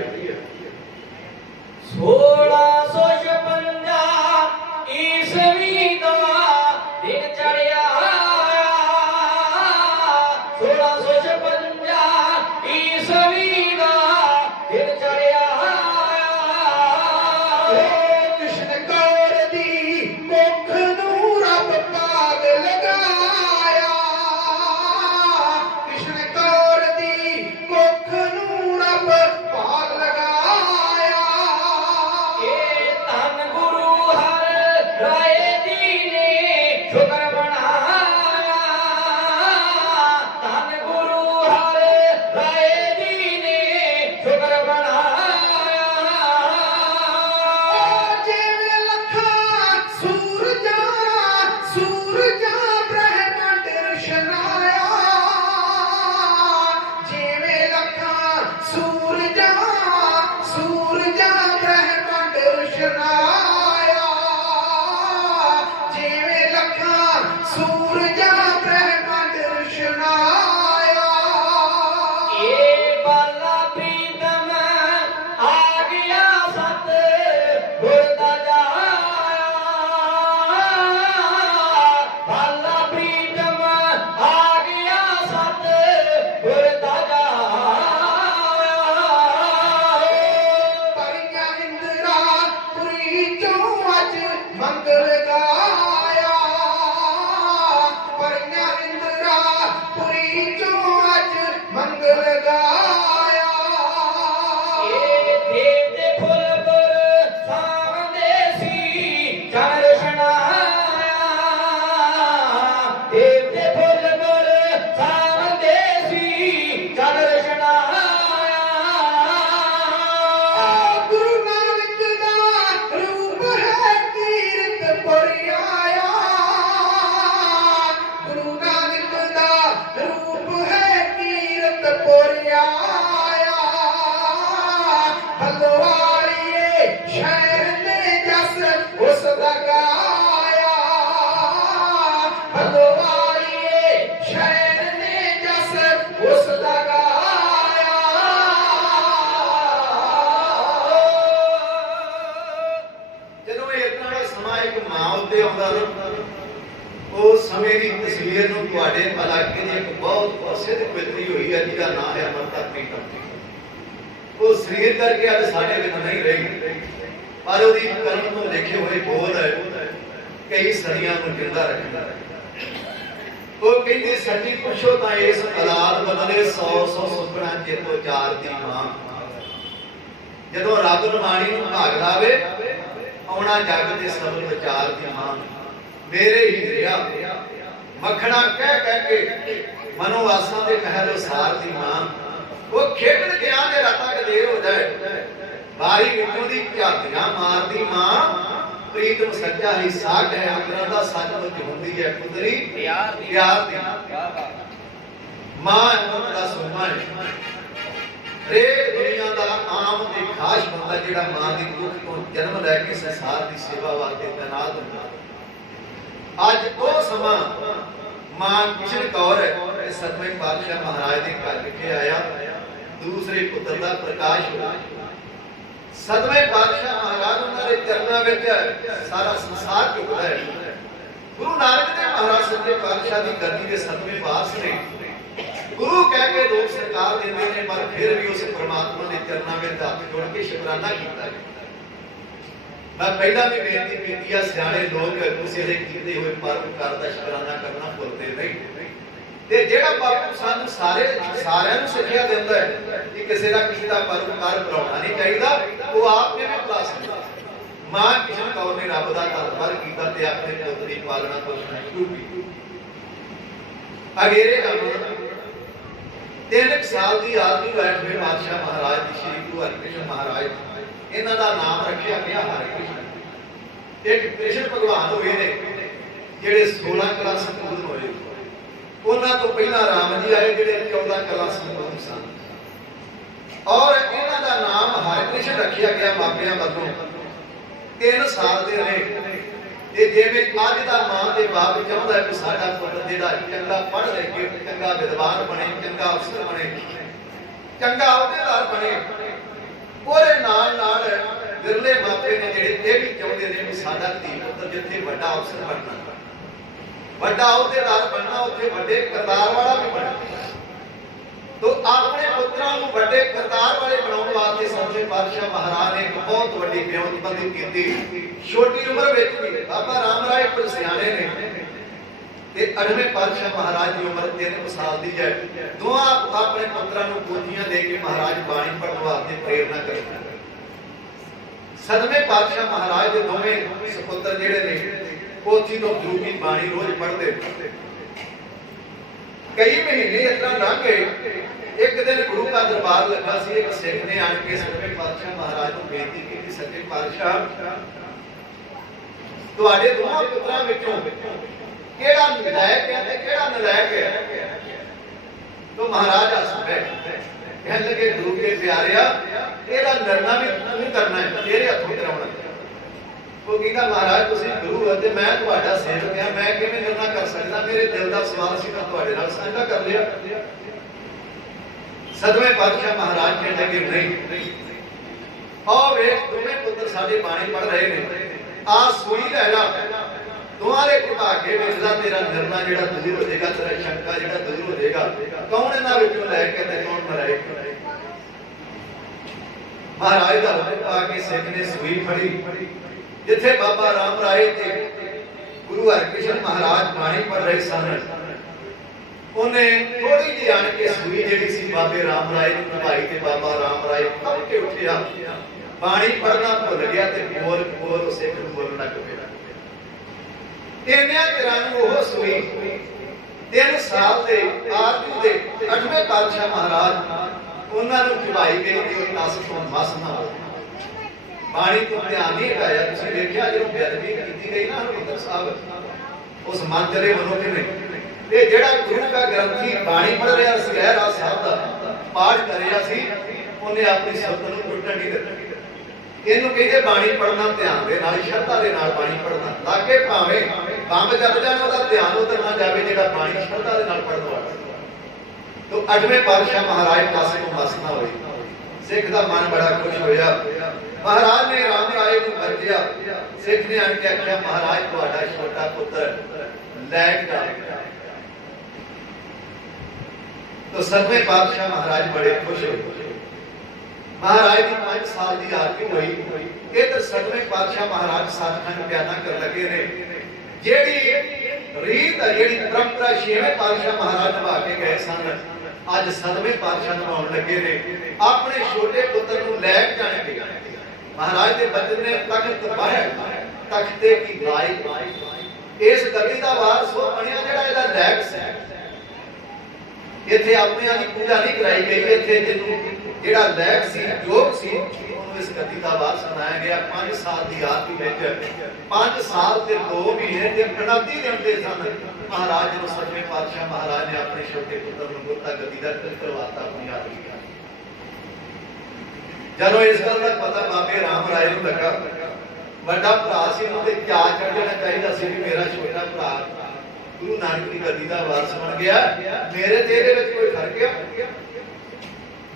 1656 ਈਸਵੀ ਦਾ ਦਿਨ ਚੜਿਆ, 1656 ਈਸਵੀ ਦਾ ਦਿਨ ਚੜਿਆ। ਕ੍ਰਿਸ਼ਨ ਕੌਰ ਦੀ ਮੁਖ ਨੂੰ ਰੱਬ ਭਾਗ ਲਗਾਇਆ, ਕ੍ਰਿਸ਼ਨ ਕੌਰ ਦੀ ਮੁਖ ਨੂੰ ਰੱਬ ਭਾਗ ਲਗਾਇਆ। ਇਹ ਧੰਨ ਗੁਰੂ ਹਰਿ ਰਾਏ ਜੀ ਨੇ ਸ਼ੁਕਰ ਬਣਾਇਆ, ਧੰਨ ਗੁਰੂ ਹਰਿ ਰਾਏ ਜੀ ਨੇ ਸ਼ੁਕਰ ਬਣਾਇਆ। ਜਿਵੇਂ ਲੱਖਾਂ ਸੂਰਜਾਂ ਬ੍ਰਹਮੰਡ ਰੁਸ਼ਨਾਇਆ, ਜਿਵੇਂ ਲੱਖਾਂ ਸੂਰਜਾਂ ਬ੍ਰਹਮੰਡ ਰੁਸ਼ਨਾਇਆ, ਜਿਵੇਂ ਲੱਖਾਂ ਸੂਰਜਾਂ ਬ੍ਰਹਮੰਡ ਰੁਸ਼ਨਾਇਆ। ਇਹ ਬਾਲਾ ਪ੍ਰੀਤਮ ਆ ਗਿਆ ਸਤ ਗੁਰ ਦਾ ਜਾਇਆ, ਬਾਲਾ ਪ੍ਰੀਤਮ ਆ ਗਿਆ ਸਤ ਗੁਰ ਦਾ ਜਾਇਆ। ਪਰੀਆਂ ਇੰਦਰਾ ਪੁਰੀ ਚੋਂ ਅੱਜ ਮੰਗਲ ਗਾਇਆ, ਪਰੀਆਂ ਇੰਦਰਾ ਪੁਰੀ ਚੋਂ ਅੱਜ ਮੰਗਲ ਗਾਇਆ। ਇਹ ਦੇਵ ਦੇ ਫੁੱਲ ਬਰਸਾਉਂਦੇ ਸੀ ਚੰਨ ਛਣਾਇਆ, ਦੇਵ ਦੇ ਫੁੱਲ ਬਰਸਾਉਂਦੇ ਸੀ ਚੰਨ ਛਣਾਇਆ। ਗੁਰੂ ਨਾਨਕ ਦਾ ਰੂਪ ਹੈ ਕੀਰਤਪੁਰ ਆਇਆ, ਗੁਰੂ ਨਾਨਕ ਦਾ ਰੂਪ ਹੈ ਕੀਰਤਪੁਰ ਆਇਆ। ਹਲਵਾਰੀਏ ਸ਼ਹਿਰ ਨੇ ਜਸ ਉਸ ਦਾ ਗਾਇਆ, ਹਲਵਾਰੀਏ ਸ਼ਹਿਰ ਨੇ ਜਸ ਉਸ ਦਾ ਗਾਇਆ। ਜਦੋਂ ਇਹ ਇਤਨਾ ਦਾ ਸਮਾਂ ਇੱਕ ਮਾਂ ਉੱਤੇ ਆਉਂਦਾ ਨਾ, ਉਸ ਸਮੇਂ ਦੀ ਤਸਵੀਰ ਨੂੰ ਤੁਹਾਡੇ ਇਲਾਕੇ ਦੀ ਇੱਕ ਬਹੁਤ ਪ੍ਰਸਿੱਧ ਕਵਿਤਰੀ ਹੋਈ ਹੈ ਜਿਹਦਾ ਨਾਮ ਹੈ ਅਮਰਤਾ ਪ੍ਰੀਤਮ। ਉਹ ਸਰੀਰ ਕਰਕੇ ਅੱਜ ਸਾਡੇ ਵਿੱਚ ਨਹੀਂ ਰਹੀ, ਪਰ ਉਹਦੀ ਕਲਮ ਤੋਂ ਲਿਖੇ ਹੋਏ ਬੋਲ ਕਈ ਸਦੀਆਂ ਨੂੰ ਜਿੰਦਾ ਰੱਖਦਾ। ਉਹ ਕਹਿੰਦੀ ਸੱਚੀ ਪੁੱਛੋ ਤਾਂ ਇਸ ਔਲਾਦ ਬਦਲੇ 100 ਸੁਪਨਾ ਚਿੱਤੋ ਚਾਰ ਦੀ ਮਾਂ। ਜਦੋਂ ਰੱਬ ਰਮਾਣੀ ਨੂੰ ਭਾਗ ਲਾਵੇ ਆਉਣਾ ਜੱਗ ਦੇ ਸਬਦ ਵਿਚਾਰ ਦੀ ਮਾਂ। ਮੇਰੇ ਹੀ ਦਰਿਆ ਮੱਖਣਾ ਕਹਿ ਕੇ ਮਨੋ ਆਸਾਂ ਦੇ ਮਹਿਲ ਸਾਰ ਦੀ ਮਾਂ। ਉਹ ਖੇਡਣ ਗਿਆ ਤੇ ਰਾਤਾਂ ਕਦੇ ਹੋ ਜਾਏ, ਬਾਰੀ ਵਿੱਚੋਂ ਦੀ ਝਾਤੀਆਂ ਮਾਰਦੀ ਮਾਂ। ਪ੍ਰੀਤਮ ਸੱਚਾ ਹੀ ਸਾਖ ਹੈ, ਅੰਦਰਾਂ ਦਾ ਸੱਚਮੁੱਚ ਹੁੰਦੀ ਹੈ ਕੁਦਰੀ ਪਿਆਰ ਦੀ ਮਾਂ। ਅਮਰ ਦਾ ਸੁਮਾ ਹੈ, ਹਰੇਕ ਦੁਨੀਆ ਦਾ ਆਮ ਤੇ ਖਾਸ ਬੰਦਾ ਜਿਹੜਾ ਮਾਂ ਦੀ ਕੁੱਖ ਤੋਂ ਜਨਮ ਲੈ ਕੇ ਸੰਸਾਰ ਦੀ ਸੇਵਾ ਵਾਸਤੇ ਤੈਨਾਤ ਹੁੰਦਾ। ਅੱਜ ਉਹ ਸਮਾਂ ਮਾਂ ਕਿਸ਼ਨ ਕੌਰ ਇਹ 7ਵੇਂ ਪਾਤਸ਼ਾਹ ਮਹਾਰਾਜ ਦੇ ਘਰ ਵਿਖੇ ਆਇਆ। ਦੂਸਰੇ ਪੁੱਤਰ ਦਾ ਪ੍ਰਕਾਸ਼ ਹੋਇਆ। 7ਵੇਂ ਪਾਤਸ਼ਾਹ ਮਹਾਰਾਜ ਉਹਨਾਂ ਦੇ ਚਰਨਾਂ ਵਿੱਚ ਸਾਰਾ ਸੰਸਾਰ ਝੁਕਦਾ ਹੈ। ਗੁਰੂ ਨਾਨਕ ਦੇਵ ਮਹਾਰਾਜ ਸੱਚੇ ਪਾਤਸ਼ਾਹ ਦੀ ਗੱਦੀ ਦੇ 7ਵੇਂ ਵਾਰਸ ਨੇ। गुरु कह के लोग सरकार देते हैं, पर फिर भी उस परमात्मा ने चरणों में हथ जोड़ के शुकराना किया। मैं पहला भी बेनती की है, सियाणे लोग किसी ने कीते हुए परोपकार का शुकराना करना भुलते नहीं। ते जेड़ा बापू सानू सारिਆਂ ਨੂੰ ਸਿੱਖਿਆ ਦਿੰਦਾ ਹੈ कि किसी का कीता परोपकार भुलाउणा नहीं चाहिए, वो आप किवें भुला सकदा। मां किशन कौर ने रब का धन्नवाद किया ते अपने पुੱਤ ਦੀ पालना पोषण शुरू की। अगेरे काम 3 साल की आदमी 8वें बादशाह महाराज श्री गुरु हरकृष्ण महाराज, इन्हां दा नाम रखिया गया हरकृष्ण। एक कृष्ण भगवान होए ने जेड़े 16 कला संपूर्ण होए, उन्हां तो पहला राम जी आए जेड़े 14 कला संपूर्ण सन, और इन्हां दा नाम हरकृष्ण रखिया गया बाबियां वल्लों। 3 साल दे रहे ते जिवें अज दा मां ते बाप चाहुंदा है कि साडा पुੱਤ जेड़ा चंगा पढ़ लिख के चंगा विद्वान बने, चंगा अफसर बने, चंगा अहुदेदार बने, ਉਹਦੇ ਨਾਲ ਵਿਰਲੇ ਮਾਪੇ ਨੇ ਜਿਹੜੇ ਇਹ ਵੀ ਚਾਹੁੰਦੇ ਨੇ ਕਿ ਸਾਡਾ ਧੀ ਪੁੱਤਰ ਜਿੱਥੇ ਵੱਡਾ ਅਫਸਰ ਬਣਨਾ, ਵੱਡਾ ਅਹੁਦੇਦਾਰ ਬਣਨਾ, ਉੱਥੇ ਵੱਡੇ ਕਿਰਦਾਰ ਵਾਲਾ ਵੀ ਬਣਨਾ। तो अपने पुत्रां नूं वड्डे किरदार वाले बनाउण वास्ते सच्चे पातशाह महाराज ने एक बहुत वड्डी ब्योंतबंदी कीती। छोटी उम्र विच भी बाबा राम राय कोल सियाणे ने ते 8वें पातशाह महाराज की उम्र 3 साल दी है। दोहां अपने पुत्रां नूं पोथियां दे के महाराज बाणी पढ़न वास्ते प्रेरणा करदे। 7वें पातशाह महाराज दे दोवें सपुत्र जिहड़े ने पोथी तो गुरु की बाणी रोज पढ़दे। कई महीने इतना लंघ गए। एक दिन गुरु का दरबार लगा सी, एक सिख ने आन के 7वें पातशाह महाराज को बेनती की, सच्चे पातशाह तुहाडे दोहां पुत्रां विचों किहड़ा नालायक है ते किहड़ा नालायक है? तो महाराज हस पए, कहने लगे गुरु के प्यारिया, ਇਹਦਾ ਨਿਰਣਾ ਵੀ ਤੂੰ ਕਰਨਾ ਹੈ, ਤੇਰੇ ਹੱਥੋਂ ਕਰਾਉਣਾ। ਉਹ ਕਹਿੰਦਾ महाराज ਤੁਸੀਂ ਗੁਰੂ ਹੋ ਤੇ ਮੈਂ ਤੁਹਾਡਾ ਸੇਵਕ ਹਾਂ, मैं ਕਿਵੇਂ ਨਿਰਣਾ ਕਰ ਸਕਦਾ? ਮੇਰੇ ਦਿਲ ਦਾ ਸਵਾਲ ਸੀ, ਮੈਂ ਤੁਹਾਡੇ ਨਾਲ ਸਾਂਝਾ ਕਰ ਲਿਆ। 7वें पातशाह महाराज कहते कि नहीं, और वेख दोवें पुत्र साडे बाणी पढ़ रहे ने, आ सूई लै जा, तुम्हारे भागे वेखदा तेरा निरना जिहड़ा दूर हो जाएगा, तेरा शंका जिहड़ा दूर हो जाएगा। कौन इन्हां विचों लै के ते कौन मराए? महाराज दा हुक्म आके सिख ने सूई फड़ी, जिथे बाबा राम राय ते गुरु हरकृष्ण महाराज बाणी पढ़ रहे सन, उन्हें थोड़ी जी आन के सूई जिहड़ी सी बाबे राम राय नूं घुमाई ते बाबा राम राय कम के उठिया, बाणी पढ़ना भुल गया ते बोल बोल सिख बोलण लग पिया। इन्हां चिरां नूं ओह सूई 3 साल दे आरजू दे 8वें पातशाह महाराज उन्हां नूं घुमाई गई ते नस तो मस ना हो। बाणी तो ध्यान नहीं हटाया। तुसीं देखिया जदों बेअदबी कीती गई ना हरमंदर साहब, उस मंच दे मनुख ने ये जेड़ा गुरु का ग्रंथी बाणी पढ़ रहा सी, रहरास साहब दा पाठ कर रहा सी, उन्हें अपनी सुरत नूं टुटण नहीं दित्ता। इहनूं कहंदे बाणी पढ़ना ध्यान दे नाल, श्रद्धा दे नाल बाणी पढ़ना, ताकि भावें बंब चल जाए ਉਹਦਾ ध्यान उधर ना जावे जेड़ा बाणी श्रद्धा दे नाल पढ़न वाला। तो 8वें पातशाह महाराज पासे को मस ना होई। सिख दा मन बड़ा खुश होया। महाराज ने राम राय को बरतिया। सिख ने आके आख्या महाराज तुहाडा छोटा पुत्र लैक जा। तो 7वें पातशाह महाराज बड़े खुश हुए। महाराज की 5 साल की आरती हुई। इधर 7वें पातशाह महाराज सतखंड बयाना कर लगे ने, जेड़ी रीत जेड़ी परंपरा 6वें पातशाह महाराज निभा के गए सन, अज 7वें पातशाह निभाउण लगे ने। अपने छोटे पुत्र नूं लैक जाणगे। महाराज के बचन ने तख्त बाहर तख्ते की लाई इस गद्दी का वारस हो बनिया जेड़ा इहदा लैक सी। इत्थे अपने की पूजा नहीं कराई गई, इत्थे जिन्नू जेड़ा लैक सी जोग सी उन्होंने इस गद्दी का वारस बनाया गया। 5 साल की आरती विच 5 साल ते 2 महीने ते 29 दिन दे सन। महाराज जदों 7वें पातशाह महाराज ने अपने छोटे पुत्र नूं गुरता गद्दी दा तिलक करवाता अपनी आरती। जदों इस गल का पता बाबे राम राय नूं लगा, वड्डा भरा सी, उहदे चा चढ़ जाना चाहिदा सी कि मेरा छोटा भरा गुरु नानक की गद्दी का वारस बन गया। मेरे ते इहदे विच कोई फर्क है?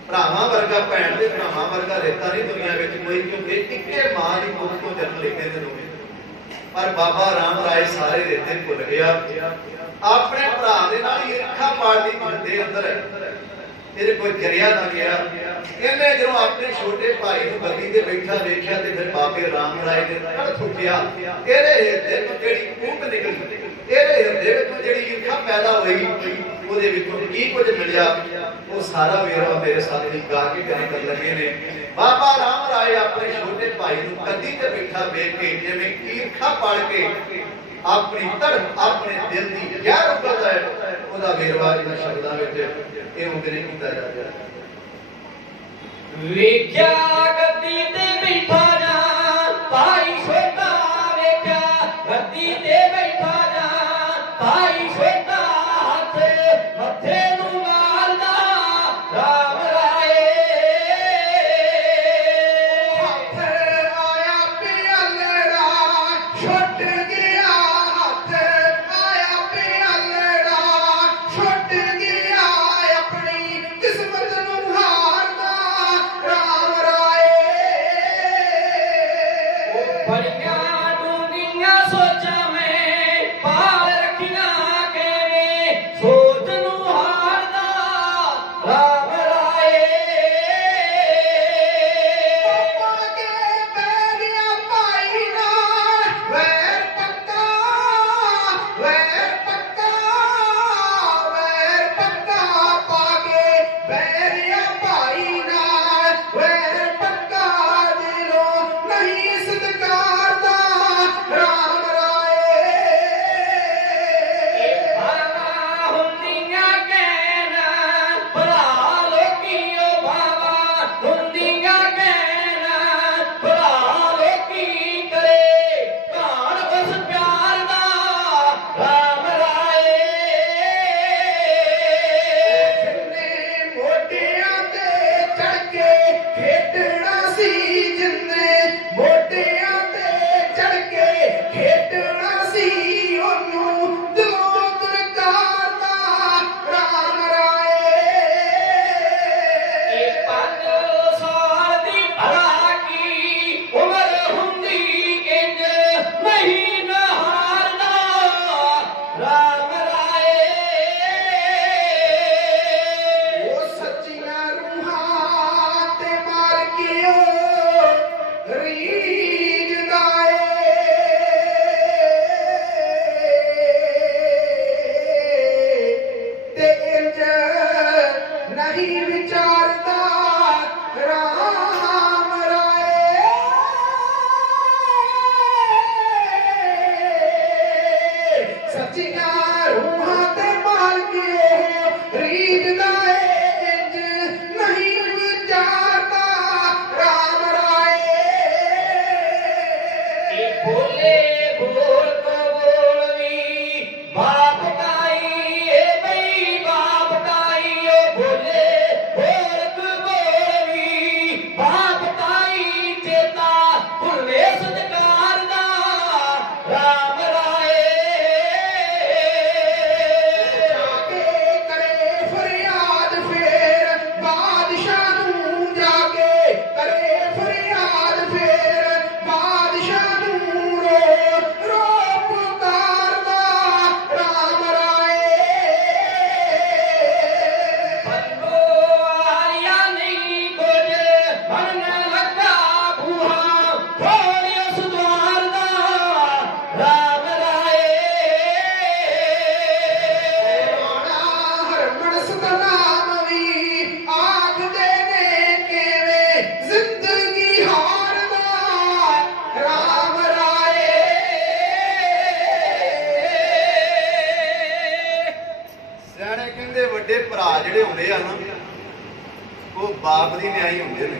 भरावां वर्गा भैण ते भरावां वर्गा रेता नहीं दुनिया विच कोई, क्योंकि इक्के मां दी कुख तो जन्म लेके ने दोवें। ਪਰ ਬਾਬਾ ਰਾਮ ਰਾਏ ਸਾਰੇ ਇੱਥੇ ਭੁੱਲ ਗਿਆ। ਆਪਣੇ ਭਰਾ ਦੇ ਨਾਲ ਈਰਖਾ ਪਾਲਦੀ ਮਨ ਦੇ ਅੰਦਰ ਇਹਦੇ ਕੋਈ ਜਰਿਆ ਨਾ ਗਿਆ। ਇਹਨੇ ਜਦੋਂ ਆਪਣੇ ਛੋਟੇ ਭਾਈ ਨੂੰ ਗੱਦੀ ਤੇ ਬੈਠਾ ਵੇਖਿਆ ਤੇ ਫਿਰ ਬਾਬੇ ਰਾਮ ਰਾਏ ਨੇ ਕੜ ਥੁੱਕਿਆ। ਇਹਦੇ ਹਿਰਦੇ ਤੋਂ ਜਿਹੜੀ ਕੂਕ ਨਿਕਲੀ, ਇਹਦੇ ਹਿਰਦੇ ਵਿੱਚੋਂ ਜਿਹੜੀ ਈਰਖਾ ਪੈਦਾ ਹੋਈ, ਉਹਦੇ ਵਿੱਚੋਂ ਕੀ ਕੁਝ ਮਿਲਿਆ ਉਹ ਸਾਰਾ ਵੇਰਵਾ ਮੇਰੇ ਸਾਥੀ ਗਾ ਕੇ ਕਰਨ ਲੱਗੇ ਨੇ। ਬਾਬਾ ਰਾਮ ਰਾਏ ਆਪਣੇ ਛੋਟੇ ਭਾਈ ਨੂੰ ਗੱਦੀ ਤੇ ਬੈਠਾ ਵੇਖ ਕੇ ਜਿਵੇਂ ਈਰਖਾ ਪਾਲ ਕੇ ਆਪਣੀ ਧੜਕ ਆਪਣੇ ਦਿਲ ਦੀ ਜ਼ਹਿਰ ਉਗਲਦਾ ਹੈ, ਉਹਦਾ ਵੇਰਵਾ ਇਹਨਾਂ ਸ਼ਬਦਾਂ ਵਿੱਚ ਇਹ ਉਗਰੇ ਕੀਤਾ ਜਾ ਰਿਹਾ। ਵੇਖਿਆ ਗੱਦੀ ਤੇ ਬੈਠਾ ਜਾ ਭਾਈ ਛੋਟਾ, ਵੇਖਿਆ ਗੱਦੀ ਤੇ ਬੈਠਾ ਜਾ ਭਾਈ ਛੋਟਾ, ਹੱਥ ਮੱਥੇ ਨੂੰ ਮਾਰਦਾ ਰਾਮ ਰਾਏ। ਹੱਥ ਆਇਆ ਪਿਆਲੜਾ ਛੁੱਟ ਗਿਆ, ਹੱਥ ਆਇਆ ਪਿਆਲੜਾ ਛੁੱਟ ਗਿਆ, ਆਪਣੀ ਕਿਸਮਤ ਨੂੰ ਹਾਰਦਾ ਰਾਮ ਰਾਏ। ਬੜੀਆਂ ਡੂੰਘੀਆਂ ਸੋਚਾਂ ਮੈਂ ਪਾਲ ਰੱਖੀਆਂ ਕਿਵੇਂ, ਸੋਚ ਨੂੰ ਹਾਰਦਾ ਰਾਮ ਰਾਏ। ਪਾ ਕੇ ਪੈ ਗਿਆ ਭਾਈ ਨਾਲ ਵੈਰ ਪੱਕਾ, ਵੈਰ ਪੱਕਾ, ਵੈਰ ਪੱਕਾ, ਪਾ ਕੇ ਪੈ ਗਿਆ ਭਾਈ ਨਾਲ ਵੈਰ ਪੱਕਾ, ਦਿਲੋਂ ਨਹੀਂ ਸਤਿਕਾਰਦਾ ਰਾਮ ਰਾਏ। ਬਾਵਾ ਹੁੰਦੀਆਂ ਕਹਿਣਾ ਭਰਾ ਲੋਕੀਓ, ਬਾਵਾ ਹੁੰਦੀਆਂ ਕਹਿਣਾ ਭਰਾ ਲੋਕੀ, ਕਰੇ ਘਾਣ ਉਸ ਪਿਆਰ ਦਾ ਰਾਮ ਰਾਏ। ਜਿੰਨੇ ਮੋਢਿਆਂ ਤੇ ਚੜ੍ਹ ਕੇ ਖੇਡਣਾ ਸੀ, ਜਿੰਨੇ ਮੋਢਿਆਂ ਤੇ ਚੜ੍ਹ ਕੇ ਖੇਡਣਾ ਸੀ, ਉਹਨੂੰ ਦਿਲੋਂ ਦੁਰਕਾਰਦਾ ਰਾਮ ਰਾਏ। 5 ਸਾਲ ਦੀ ਭਲਾ ਕੀ ਉਮਰ ਹੁੰਦੀ, ਇੰਜ ਨਹੀਂ ਨਹਾਰਦਾ ਰਾਮ ਰਾਏ। ਉਹ ਸੱਚੀਆਂ ਰੂਹਾਂ ਤੇ ਮਾਲਕੀਓ ਰੀਝਦਾ ਏ, ਤੇ ਇੰਜ ਨਹੀਂ ਵਿਚਾਰਦਾ ਰਾਮ ਰਾਏ। ਸੱਚੀਆਂ ਰੂਹਾਂ ਤੇ ਮਾਲਕੀਓ ਰੀਝਦਾ ਏ, ਇੰਜ ਨਹੀਂ ਵਿਚਾਰਦਾ ਰਾਮ ਰਾਏ। ਬੋਲੇ ਬੋਲ ਕੋ ਬੋਲਵੀ ਬਾਪ ਕਾਈ, ਏ ਬਈ ਬਾਪ ਕਾਈ, ਓ ਬੋਲੇ ਬੋਲ ਕੋ ਬੋਲਵੀ ਬਾਪ ਕਾਈ, ਚੇਤਾ ਭੁੱਲੇ ਸਤਿਕਾਰ ਦਾ ਰਾਮ ਰਾਏ। ਜਾਕੇ ਕਰੇ ਫਰਿਆਦ ਫੇਰ ਬਾਦਸ਼ਾਹ ਨੂੰ, ਜਾਕੇ ਕਰੇ ਫਰਿਆਦ ਫੇਰ ਬਾਦਸ਼ਾਹ ਨੂੰ, ਰੋ ਰੋ ਪੁਕਾਰਦਾ ਰਾਮ ਰਾਏ। ਬੰਦੋ ਆਇਆ ਨਹੀਂ ਕੁਝ ਬਣਨ ਲੱਗਾ ਬੂਹਾ, ਖੋਲਿਓ ਸੁਦਵਾਰ ਦਾ ਰਾਮ ਰਾਏ। ਰਾਣਾ ਹਰਮਨ ਸਤਨਾਮ ਵੀ ਆਖਦੇ ਨੇ, ਕਿਵੇਂ ਜ਼ਿੰਦਗੀ ਹਾਰਦਾ ਰਾਮ ਰਾਏ। ਸਿਆਣੇ ਕਹਿੰਦੇ ਵੱਡੇ ਭਰਾ ਜਿਹੜੇ ਹੁੰਦੇ ਆ ਨਾ, ਉਹ ਬਾਪ ਦੀ ਨਿਆਈ ਹੁੰਦੇ ਨੇ।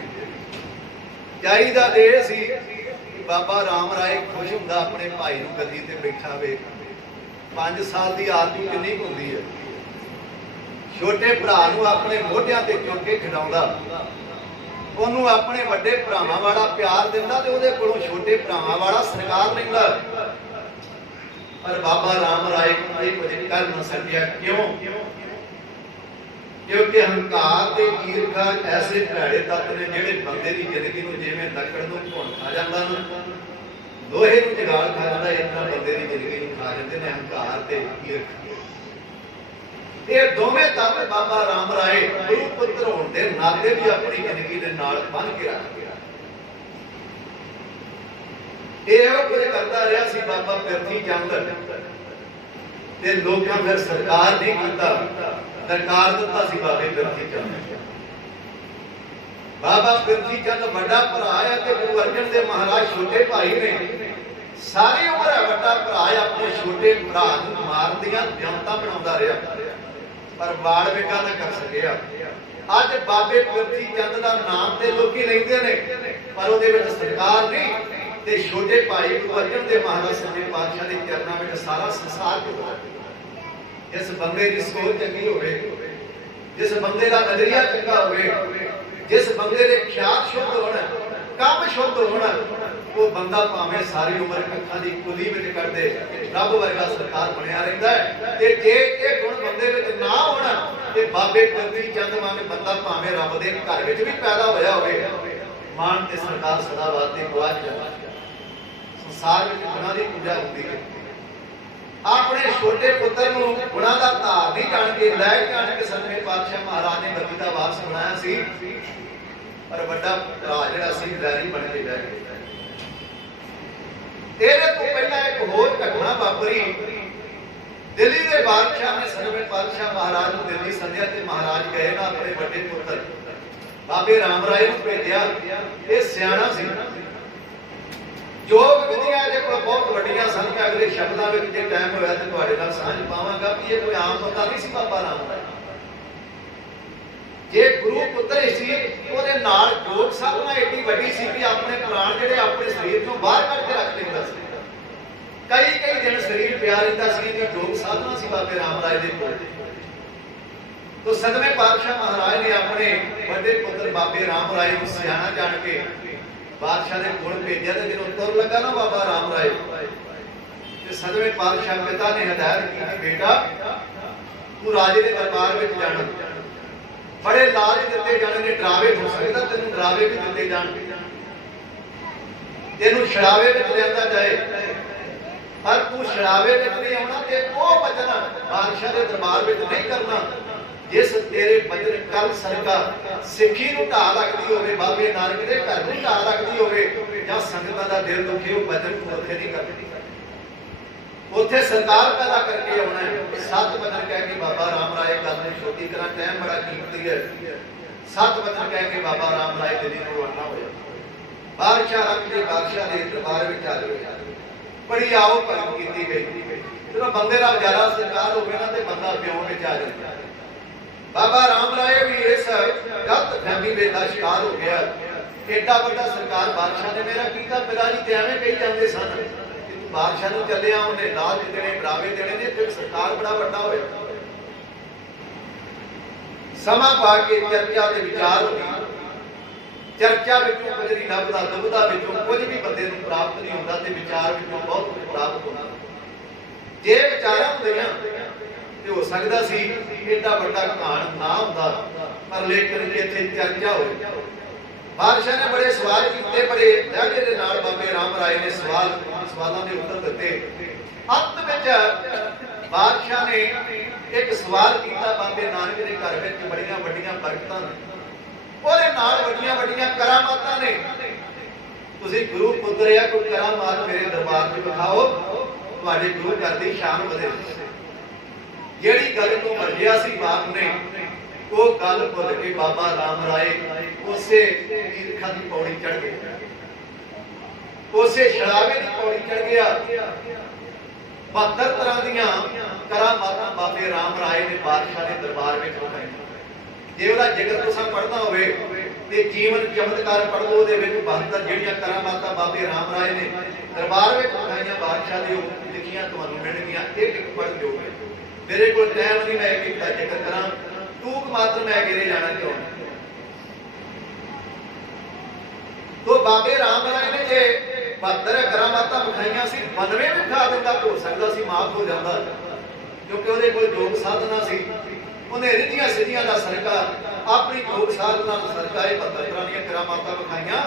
ਚਾਹੀਦਾ ਤੇ ਇਹ ਸੀ ਕਿ ਬਾਬਾ ਰਾਮ ਰਾਏ ਖੁਸ਼ ਹੁੰਦਾ ਆਪਣੇ ਭਾਈ ਨੂੰ ਗੱਦੀ ਤੇ ਬੈਠਾ ਵੇਖ। 5 ਸਾਲ ਦੀ ਆਦਮੀ ਕਿੰਨੀ ਕੁ ਹੁੰਦੀ ਹੈ। ਛੋਟੇ ਭਰਾ ਨੂੰ ਆਪਣੇ ਮੋਢਿਆਂ ਤੇ ਚੁੱਕ ਕੇ ਖਿਡਾਉਂਦਾ, ਉਹਨੂੰ ਆਪਣੇ ਵੱਡੇ ਭਰਾਵਾਂ ਵਾਲਾ ਪਿਆਰ ਦਿੰਦਾ ਤੇ ਉਹਦੇ ਕੋਲੋਂ ਛੋਟੇ ਭਰਾਵਾਂ ਵਾਲਾ ਸਰਕਾਰ ਲੈਂਦਾ। ਪਰ ਬਾਬਾ ਰਾਮ ਰਾਏ ਕੋਈ ਕੁਝ ਕਰ ਨਾ ਸਕਿਆ। ਕਿਉਂ? ਕਿਉਂਕਿ ਹੰਕਾਰ ਤੇ ਈਰਖਾ ਐਸੇ ਭੈੜੇ ਤੱਤ ਨੇ ਜਿਹੜੇ ਬੰਦੇ ਦੀ ਜ਼ਿੰਦਗੀ ਨੂੰ ਜਿਵੇਂ ਲੱਕੜ ਨੂੰ ਭੁੰਨ ਖਾ ਜਾਂਦਾ ਨਾ, ਲੋਹੇ ਨੂੰ ਜਗਾਲ ਖਾ ਜਾਂਦਾ, ਇਤਨਾ ਬੰਦੇ ਦੀ ਜ਼ਿੰਦਗੀ ਨੂੰ ਖਾ ਜਾਂਦੇ ਨੇ ਹੰਕਾਰ ਤੇ ਈਰਖ। ਇਹ ਦੋਵੇਂ ਤੱਤ ਬਾਬਾ ਰਾਮ ਰਾਏ ਗੁਰੂ ਪੁੱਤਰ ਹੋਣ ਦੇ ਨਾਤੇ ਵੀ ਆਪਣੀ ਜ਼ਿੰਦਗੀ ਦੇ ਨਾਲ ਬੰਨ੍ਹ ਕੇ ਰੱਖ ਗਿਆ। ਇਹੋ ਕੁਝ ਕਰਦਾ ਰਿਹਾ ਸੀ ਬਾਬਾ ਪਿਰਥੀ ਚੰਦ, ਤੇ ਲੋਕਾਂ ਫਿਰ ਸਰਕਾਰ ਨਹੀਂ ਕੀਤਾ, ਸਰਕਾਰ ਦਿੱਤਾ ਸੀ ਬਾਬੇ ਪਿਰਥੀ ਚੰਦ। ਬਾਬਾ ਪਿਰਥੀ ਚੰਦ ਵੱਡਾ ਭਰਾ ਹੈ ਤੇ ਗੁਰੂ ਅਰਜਨ ਦੇਵ ਮਹਾਰਾਜ ਛੋਟੇ ਭਾਈ ਨੇ। ਸਾਰੀ ਉਮਰ ਵੱਡਾ ਭਰਾ ਆਪਣੇ ਛੋਟੇ ਭਰਾ ਨੂੰ ਮਾਰਨ ਦੀਆਂ ਜਨਤਾ ਬਣਾਉਂਦਾ ਰਿਹਾ, ਪਰ ਵਾੜ ਵੇਗਾ ਨਾ ਕਰ ਸਕਿਆ। ਅੱਜ ਬਾਬੇ ਪਿਰਥੀ ਚੰਦ ਦਾ ਨਾਮ ਤੇ ਲੋਕੀ ਲੈਂਦੇ ਨੇ, ਪਰ ਉਹਦੇ ਵਿੱਚ ਸਰਕਾਰ ਨਹੀਂ। ਤੇ ਛੋਟੇ ਭਾਈ ਗੁਰੂ ਅਰਜਨ ਦੇਵ ਮਹਾਰਾਜ ਸੱਚੇ ਪਾਤਸ਼ਾਹ ਦੇ ਚਰਨਾਂ ਵਿੱਚ ਸਾਰਾ ਸੰਸਾਰ ਝੁਕਦਾ। ਜਿਸ ਬੰਦੇ ਦੀ ਸੋਚ ਚੰਗੀ ਹੋਵੇ, ਜਿਸ ਬੰਦੇ ਦਾ ਨਜ਼ਰੀਆ ਚੰਗਾ ਹੋਵੇ, ਜਿਸ ਬੰਦੇ ਦੇ ਖਿਆਲ ਸ਼ੁੱਧ ਹੋਣ, ਕੰਮ ਸ਼ੁੱਧ ਹੋਣ, ਉਹ ਬੰਦਾ ਭਾਵੇਂ ਸਾਰੀ ਉਮਰ ਅੱਖਾਂ ਦੀ ਕੁਲੀ ਵਿੱਚ ਕੱਢਦੇ, ਰੱਬ ਵਰਗਾ ਸਰਕਾਰ ਬਣਿਆ ਰਹਿੰਦਾ ਹੈ। ਤੇ ਜੇ ਇਹ ਗੁਣ ਬੰਦੇ ਵਿੱਚ ਨਾ ਹੋਣ ਤੇ ਬਾਬੇ ਪਿਰਥੀ ਚੰਦ ਵਾਂਗ ਬੰਦਾ ਭਾਵੇਂ ਰੱਬ ਦੇ ਘਰ ਵਿੱਚ ਵੀ ਪੈਦਾ ਹੋਇਆ ਹੋਵੇ, ਮਾਨ ਤੇ ਸਰਕਾਰ ਸਦਾ ਵਾਸਤੇ ਗਵਾਚ ਜਾਂਦਾ। ਸੰਸਾਰ ਵਿੱਚ ਗੁਣਾਂ ਦੀ ਪੂਜਾ ਹੁੰਦੀ ਹੈ। ਆਪਣੇ ਛੋਟੇ ਪੁੱਤਰ ਨੂੰ ਗੁਣਾਂ ਦਾ ਧਾਰ ਨਹੀਂ ਜਾਣ ਕੇ ਲੈ ਜਾਣ ਕੇ ਸਤਿਗੁਰੂ ਪਾਤਸ਼ਾਹ ਮਹਾਰਾਜ ਨੇ ਬੱਤੀ ਦਾ ਵਾਰਸ ਬਣਾਇਆ ਸੀ, ਪਰ ਵੱਡਾ ਭਰਾ ਜਿਹੜਾ ਸੀ ਵੈਰੀ ਬਣ ਕੇ ਬਹਿ ਗਿਆ। ਇਹਦੇ ਤੋਂ ਪਹਿਲਾਂ ਇੱਕ ਹੋਰ ਘਟਨਾ ਵਾਪਰੀ। ਦਿੱਲੀ ਦੇ ਬਾਦਸ਼ਾਹ ਨੇ ਸਤਿਗੁਰੂ ਪਾਤਸ਼ਾਹ ਮਹਾਰਾਜ ਨੂੰ ਦਿੱਲੀ ਸੱਦਿਆ ਤੇ ਮਹਾਰਾਜ ਗਏ ਨਾ ਆਪਣੇ ਵੱਡੇ ਪੁੱਤਰ ਬਾਬੇ ਰਾਮ ਰਾਏ ਨੂੰ ਭੇਜਿਆ। ਇਹ ਸਿਆਣਾ ਸੀ, ਯੋਗ ਵਿਧੀਆਂ ਇਹਦੇ ਕੋਲ ਬਹੁਤ ਵੱਡੀਆਂ ਸਨ। ਅਗਲੇ ਸ਼ਬਦਾਂ ਵਿੱਚ ਜੇ ਟਾਈਮ ਹੋਇਆ ਤੇ ਤੁਹਾਡੇ ਨਾਲ ਸਾਂਝ ਪਾਵਾਂਗਾ ਵੀ ਇਹ ਕੋਈ ਆਮ ਬੰਦਾ ਨਹੀਂ ਸੀ ਬਾਬਾ ਰਾਮ ਰਾਏ। ਜੇ ਗੁਰੂ ਪੁੱਤਰ ਸੀ, ਉਹਦੇ ਨਾਲ ਯੋਗ ਸਾਧਨਾ ਏਡੀ ਵੱਡੀ ਸੀ ਕਿ ਆਪਣੇ ਪ੍ਰਾਣ ਜਿਹੜੇ ਆਪਣੇ ਸਰੀਰ ਤੋਂ ਬਾਹਰ ਕੱਢ ਕੇ ਰੱਖ ਲੈਂਦਾ ਸੀ। ਕਈ ਦਿਨ ਸਰੀਰ ਪਿਆ ਰਹਿੰਦਾ ਸੀ। ਕਿ ਯੋਗ ਸਾਧਨਾ ਸੀ ਬਾਬੇ ਰਾਮ ਰਾਏ ਦੇ ਕੋਲ। ਤੋ ਸਤਿਗੁਰੂ ਪਾਤਸ਼ਾਹ ਮਹਾਰਾਜ ਨੇ ਆਪਣੇ ਵੱਡੇ ਪੁੱਤਰ ਬਾਬੇ ਰਾਮ ਰਾਏ ਨੂੰ ਸਿਆਣਾ ਜਾਣ ਕੇ ਬਾਦਸ਼ਾਹ ਦੇ ਕੋਲ ਭੇਜਿਆ। ਤੇ ਜਦੋਂ ਤੁਰ ਲੱਗਾ ਨਾ ਬਾਬਾ ਰਾਮ ਰਾਏ, ਤੇ ਸਤਿਗੁਰੂ ਪਾਤਸ਼ਾਹ ਪਿਤਾ ਨੇ ਹਦਾਇਤ ਕੀਤੀ, ਬੇਟਾ ਤੂੰ ਰਾਜੇ ਦੇ ਦਰਬਾਰ ਵਿੱਚ ਜਾਣਾ, ਬੜੇ ਲਾਲਚ ਦਿੱਤੇ ਜਾਣੇ ਨੇ, ਡਰਾਵੇ ਹੋ ਸਕਦਾ ਤੈਨੂੰ ਡਰਾਵੇ ਵੀ ਦਿੱਤੇ ਜਾਣ, ਤੈਨੂੰ ਛੜਾਵੇ ਵਿੱਚ ਲਿਆਂਦਾ ਜਾਏ, ਪਰ ਤੂੰ ਛੜਾਵੇ ਵਿੱਚ ਨਹੀਂ ਆਉਣਾ ਤੇ ਉਹ ਬਚਨ ਬਾਦਸ਼ਾਹ ਦੇ ਦਰਬਾਰ ਵਿੱਚ ਨਹੀਂ ਕਰਨਾ ਜਿਸ ਤੇਰੇ ਬਚਨ ਕੱਲ ਸਰਕਾ ਸਿੱਖੀ ਨੂੰ ਢਾਹ ਲੱਗਦੀ ਹੋਵੇ, ਬਾਬੇ ਨਾਨਕ ਦੇ ਘਰ ਨੂੰ ਢਾਹ ਲੱਗਦੀ ਹੋਵੇ, ਜਾਂ ਸੰਗਤਾਂ ਦਾ ਦਿਲ ਦੁਖੇ, ਉਹ ਬਚਨ ਉੱਥੇ ਨਹੀਂ ਕਰਦੀ। ਉੱਥੇ ਸਰਕਾਰ ਪੈਦਾ ਕਰਕੇ ਆਉਣਾ ਹੈ। 7 ਬਚਨ ਕਹਿ ਕੇ ਬਾਬਾ ਰਾਮ ਰਾਏ ਗੱਲ ਨੂੰ ਛੋਟੀ ਕਰਾਂ, ਟਾਈਮ ਬੜਾ ਕੀਮਤੀ ਹੈ। 7 ਬਚਨ ਕਹਿ ਕੇ ਬਾਬਾ ਰਾਮ ਰਾਏ ਦਿੱਲੀ ਨੂੰ ਰਵਾਨਾ ਹੋਇਆ। ਬਾਦਸ਼ਾਹ ਰੰਗ ਦੇ ਬਾਦਸ਼ਾਹ ਦੇ ਦਰਬਾਰ ਵਿੱਚ ਆ ਗਏ। ਬੜੀ ਆਓ ਭਗਤ ਕੀਤੀ ਗਈ। ਜਦੋਂ ਬੰਦੇ ਦਾ ਜ਼ਿਆਦਾ ਸਰਕਾਰ ਹੋਵੇ ਨਾ ਤੇ ਬੰਦਾ ਪਿਉਣ ਵਿੱਚ ਆ ਜਾਂਦਾ। ਬਾਬਾ ਰਾਮ ਰਾਏ ਵੀ ਇਸ ਗਲਤ ਫਹਿਮੀ ਦਾ ਸ਼ਿਕਾਰ ਹੋ ਗਿਆ। ਏਡਾ ਵੱਡਾ ਸਰਕਾਰ ਬਾਦਸ਼ਾਹ ਨੇ ਮੇਰਾ ਕੀਤਾ, ਪਿਤਾ ਜੀ ਤੇ ਐਵੇਂ ਕਹੀ ਜਾਂਦੇ ਸਨ ਕਿ ਤੂੰ ਬਾਦਸ਼ਾਹ ਨੂੰ ਚੱਲਿਆ, ਉਹਨੇ ਲਾਲਚ ਦੇਣੇ, ਡਰਾਵੇ ਦੇਣੇ ਨੇ, ਫਿਰ ਸਰਕਾਰ ਬੜਾ ਵੱਡਾ ਹੋਇਆ। ਸਮਾਂ ਪਾ ਕੇ ਚਰਚਾ ਦੇ ਵਿਚਾਰ ਹੋ ਗਈ। ਚਰਚਾ ਵਿੱਚੋਂ ਕੁਝ ਨਹੀਂ ਲੱਭਦਾ, ਦੁਬਦਾ ਵਿੱਚੋਂ ਕੁਝ ਵੀ ਬੰਦੇ ਨੂੰ ਪ੍ਰਾਪਤ ਨਹੀਂ ਹੁੰਦਾ, ਤੇ ਵਿਚਾਰ ਵਿੱਚੋਂ ਬਹੁਤ ਕੁਝ ਪ੍ਰਾਪਤ ਹੁੰਦਾ। ਜੇ ਵਿਚਾਰਾਂ ਹੁੰਦੀਆਂ ਤੇ ਹੋ ਸਕਦਾ ਸੀ ਏਡਾ ਵੱਡਾ ਕਹਾਣ ਨਾ ਹੁੰਦਾ, ਪਰ ਲੇਕਿਨ ਇੱਥੇ ਚਰਚਾ ਹੋਈ। ਬਾਦਸ਼ਾਹ ਨੇ ਬੜੇ ਸਵਾਲ ਕੀਤੇ, ਬੜੇ ਲਹਿਜੇ ਦੇ ਨਾਲ ਬਾਬੇ ਰਾਮ ਰਾਏ ਨੇ ਸਵਾਲਾਂ ਦੇ ਉੱਤਰ ਦਿੱਤੇ। ਅੰਤ ਵਿੱਚ ਬਾਦਸ਼ਾਹ ਨੇ ਇੱਕ ਸਵਾਲ ਕੀਤਾ, ਬਾਬੇ ਨਾਨਕ ਦੇ ਘਰ ਵਿੱਚ ਬੜੀਆਂ ਵੱਡੀਆਂ ਬਰਕਤਾਂ ਨੇ, ਉਹਦੇ ਨਾਲ ਵੱਡੀਆਂ ਵੱਡੀਆਂ ਕਰਾਮਾਤਾਂ ਨੇ, ਤੁਸੀਂ ਗੁਰੂ ਪੁੱਤਰ ਆ, ਕੋਈ ਕਰਾਮਾਤ ਮੇਰੇ ਦਰਬਾਰ 'ਚ ਵਿਖਾਓ, ਤੁਹਾਡੇ ਗੁਰੂ ਘਰ ਦੀ ਸ਼ਾਨ ਵਧੇ। ਜਿਹੜੀ ਗੱਲ ਤੋਂ ਮਰਜਿਆ ਸੀ ਬਾਪ ਨੇ, ਉਹ ਗੱਲ ਭੁੱਲ ਕੇ ਬਾਬਾ ਰਾਮ ਰਾਏ ਉਸੇ ਈਰਖਾ ਦੀ ਪੌੜੀ ਚੜ ਗਿਆ, ਉਸੇ ਸ਼ਰਾਬੇ ਦੀ ਪੌੜੀ ਚੜ ਗਿਆ। 72 ਤਰ੍ਹਾਂ ਦੀਆਂ ਕਰਾਮਾਤਾਂ ਬਾਬੇ ਰਾਮ ਰਾਏ ਨੇ ਬਾਦਸ਼ਾਹ ਦੇ ਦਰਬਾਰ ਵਿੱਚ ਵਿਖਾਈਆਂ। ਜੇ ਉਹਦਾ ਜ਼ਿਕਰ ਤੁਸੀਂ ਪੜ੍ਹਨਾ ਹੋਵੇ ਤੇ ਜੀਵਨ ਚਮਤਕਾਰ ਪੜ੍ਹ ਲਓ, ਉਹਦੇ ਵਿੱਚ 72 ਜਿਹੜੀਆਂ ਕਰਾਮਾਤਾਂ ਬਾਬੇ ਰਾਮ ਰਾਏ ਨੇ ਦਰਬਾਰ ਵਿੱਚ ਵਿਖਾਈਆਂ ਬਾਦਸ਼ਾਹ ਦੇ, ਉਹ ਲਿਖੀਆਂ ਤੁਹਾਨੂੰ ਮਿਲਣਗੀਆਂ। ਇੱਕ ਪੜ੍ਹ ਦਿਓ। ਮੇਰੇ ਕੋਲ ਟਾਈਮ ਨਹੀਂ, ਮੈਂ ਇੱਕ ਦਾ ਜ਼ਿਕਰ ਕਰਾਂ, ਟੂਕ ਮਾਤਰ ਮੈਂ ਅਗੇਰੇ ਜਾਣਾ ਚਾਹੁੰਦਾ। ਤੋ ਬਾਬੇ ਰਾਮ ਰਾਏ ਨੇ ਜੇ 72 ਕਰਾਮਾਤਾਂ ਵਿਖਾਈਆਂ ਸੀ, 92 ਵੀ ਵਿਖਾ ਦਿੰਦਾ, ਹੋ ਸਕਦਾ ਸੀ ਮਾਫ ਹੋ ਜਾਂਦਾ, ਕਿਉਂਕਿ ਉਹਦੇ ਕੋਲ ਯੋਗ ਸਾਧਨਾ ਸੀ। ਉਹਨੇ ਰਿੱਧੀਆਂ ਸਿੱਧੀਆਂ ਦਾ ਸਰਕਾ, ਆਪਣੀ ਯੋਗ ਸਾਧਨਾ ਦਾ ਸਰਕਾ, ਇਹ 72 ਤਰ੍ਹਾਂ ਦੀਆਂ ਕਰਾਮਾਤਾਂ ਵਿਖਾਈਆਂ।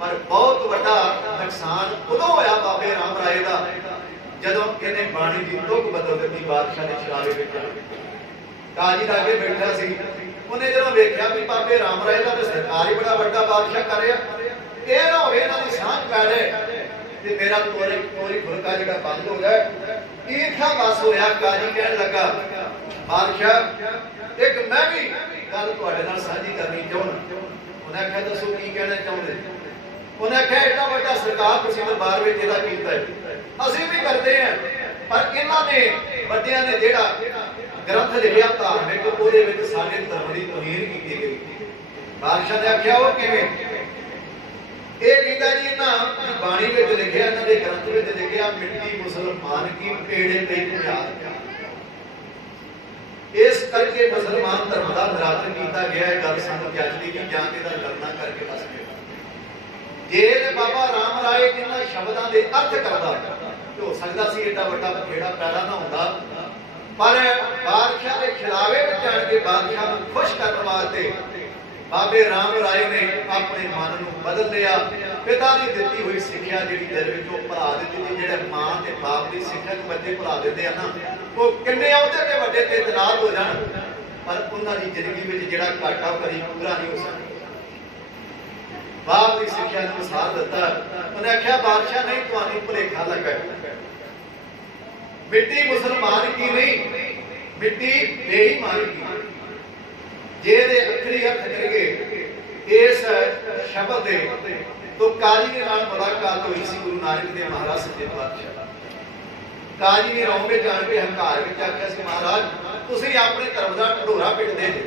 ਪਰ ਬਹੁਤ ਵੱਡਾ ਨੁਕਸਾਨ ਉਦੋਂ ਹੋਇਆ ਬਾਬੇ ਰਾਮ ਰਾਏ ਦਾ ਜਦੋਂ ਇਹਨੇ ਬਾਣੀ ਦੀ ਤੁਕ ਬਦਲ ਦਿੱਤੀ ਬਾਦਸ਼ਾਹ ਦੇ ਚਲਾਵੇ ਵਿੱਚ। ਕਾਜੀ ਦਾ ਅੱਗੇ ਬੈਠਾ ਸੀ, ਉਹਨੇ ਜਦੋਂ ਵੇਖਿਆ ਵੀ ਬਾਬੇ ਰਾਮ ਰਾਏ ਦਾ ਤੇ ਸਰਕਾਰ ਹੀ ਬੜਾ ਵੱਡਾ ਬਾਦਸ਼ਾਹ ਕਰ ਰਿਹਾ, ਇਹ ਨਾ ਹੋਵੇ ਇਹਨਾਂ ਦੀ ਸਾਂਝ ਪੈ ਜਾਏ ਤੇ ਮੇਰਾ ਤੋਰੀ ਫੁਲਕਾ ਜਿਹੜਾ ਬੰਦ ਹੋ ਜਾਏ। ਈਰਖਾ ਬਸ ਹੋਇਆ। ਕਾਜੀ ਕਹਿਣ ਲੱਗਾ, ਬਾਦਸ਼ਾਹ ਇੱਕ ਮੈਂ ਵੀ ਗੱਲ ਤੁਹਾਡੇ ਨਾਲ ਸਾਂਝੀ ਕਰਨੀ ਚਾਹੁੰਦਾ। ਉਹਨੇ ਆਖਿਆ ਦੱਸੋ ਕੀ ਕਹਿਣਾ ਚਾਹੁੰਦੇ? ਉਹਨੇ ਆਖਿਆ ਏਡਾ ਵੱਡਾ ਸਰਕਾਰ ਤੁਸੀਂ ਦਰਬਾਰ ਵਿੱਚ ਇਹਦਾ ਕੀਤਾ ਹੈ, ਅਸੀਂ ਵੀ ਕਰਦੇ ਹਾਂ, ਪਰ ਇਹਨਾਂ ਨੇ ਵੱਡਿਆਂ ਨੇ ਜਿਹੜਾ ਗ੍ਰੰਥ ਲਿਖਿਆ ਧਾਰਮਿਕ ਉਹਦੇ ਵਿੱਚ ਸਾਡੇ ਧਰਮ ਦੀ ਤੋਹੀਨ ਕੀਤੀ ਗਈ। ਬਾਦਸ਼ਾਹ ਨੇ ਆਖਿਆ ਉਹ ਕਿਵੇਂ? ਇਹ ਕਹਿੰਦਾ ਜੀ ਇਹਨਾਂ ਦੀ ਬਾਣੀ ਵਿੱਚ ਲਿਖਿਆ, ਇਹਨਾਂ ਦੇ ਗ੍ਰੰਥ ਵਿੱਚ ਲਿਖਿਆ ਮਿੱਟੀ ਮੁਸਲਮਾਨ ਕੀ ਪੇੜੇ ਤੇ ਬੁਨਿਆਦ। ਇਸ ਕਰਕੇ ਮੁਸਲਮਾਨ ਧਰਮ ਦਾ ਨਿਰਾਦਰ ਕੀਤਾ ਗਿਆ। ਇਹ ਗੱਲ ਸਾਨੂੰ ਜੱਜਦੀ ਨਹੀਂ ਜਾਂ ਇਹਦਾ ਲੜਨਾ ਕਰਕੇ ਬਸ ਗਿਆ। ਜੇ ਬਾਬਾ ਰਾਮ ਰਾਏ ਇਹਨਾਂ ਸ਼ਬਦਾਂ ਦੇ ਅਰਥ ਕਰਦਾ ਤੇ ਹੋ ਸਕਦਾ ਸੀ ਏਡਾ ਵੱਡਾ ਬਖੇੜਾ ਪੈਦਾ ਨਾ ਹੁੰਦਾ, ਪਰ ਬਾਦਸ਼ਾਹ ਦੇ ਖਿਲਾਵੇ ਵਿੱਚ ਜਾਣ ਕੇ ਬਾਦਸ਼ਾਹ ਨੂੰ ਖੁਸ਼ ਕਰਨ ਵਾਸਤੇ ਬਾਬੇ ਰਾਮ ਰਾਏ ਨੇ ਆਪਣੇ ਮਨ ਨੂੰ ਬਦਲ ਲਿਆ। ਪਿਤਾ ਦੀ ਦਿੱਤੀ ਹੋਈ ਸਿੱਖਿਆ ਜਿਹੜੀ ਦਿਲ ਵਿੱਚੋਂ ਭੁਲਾ ਦਿੱਤੀ ਸੀ। ਜਿਹੜੇ ਮਾਂ ਤੇ ਬਾਪ ਦੀ ਸਿੱਖਿਆ ਨੂੰ ਬੱਚੇ ਭੁਲਾ ਦਿੰਦੇ ਆ ਨਾ, ਉਹ ਕਿੰਨੇ ਉਹਦੇ ਤੇ ਵੱਡੇ ਤੇ ਇਤਲਾਲ ਹੋ ਜਾਣ, ਪਰ ਉਹਨਾਂ ਦੀ ਜ਼ਿੰਦਗੀ ਵਿੱਚ ਜਿਹੜਾ ਘਾਟਾ ਉਹ ਕਦੀ ਪੂਰਾ ਨਹੀਂ ਹੋ ਸਕਦਾ। ਬਾਪ ਦੀ ਸਿੱਖਿਆ ਨੂੰ ਸਾਥ ਦਿੱਤਾ। ਉਹਨੇ ਆਖਿਆ ਬਾਦਸ਼ਾਹ ਨਹੀਂ, ਤੁਹਾਨੂੰ ਭੁਲੇਖਾ ਲੱਗਾ, ਮਿੱਟੀ ਮੁਸਲਮਾਨ ਕੀ ਨਹੀਂ, ਮਿੱਟੀ ਬੇਈਮਾਨ ਕੀ। ਜੇ ਇਹਦੇ ਅੱਖਰੀ ਅਰਥ ਕਰੀਏ ਇਸ ਸ਼ਬਦ ਦੇ तो काजी के नाल मुलाकात हुई सी गुरु नानक देव महाराज सच्चे पातशाह। काजी ने रौं में जान के हंकार विच आख्या सी महाराज तुसीं अपने धर्म दा ढोरा पिटदे जे,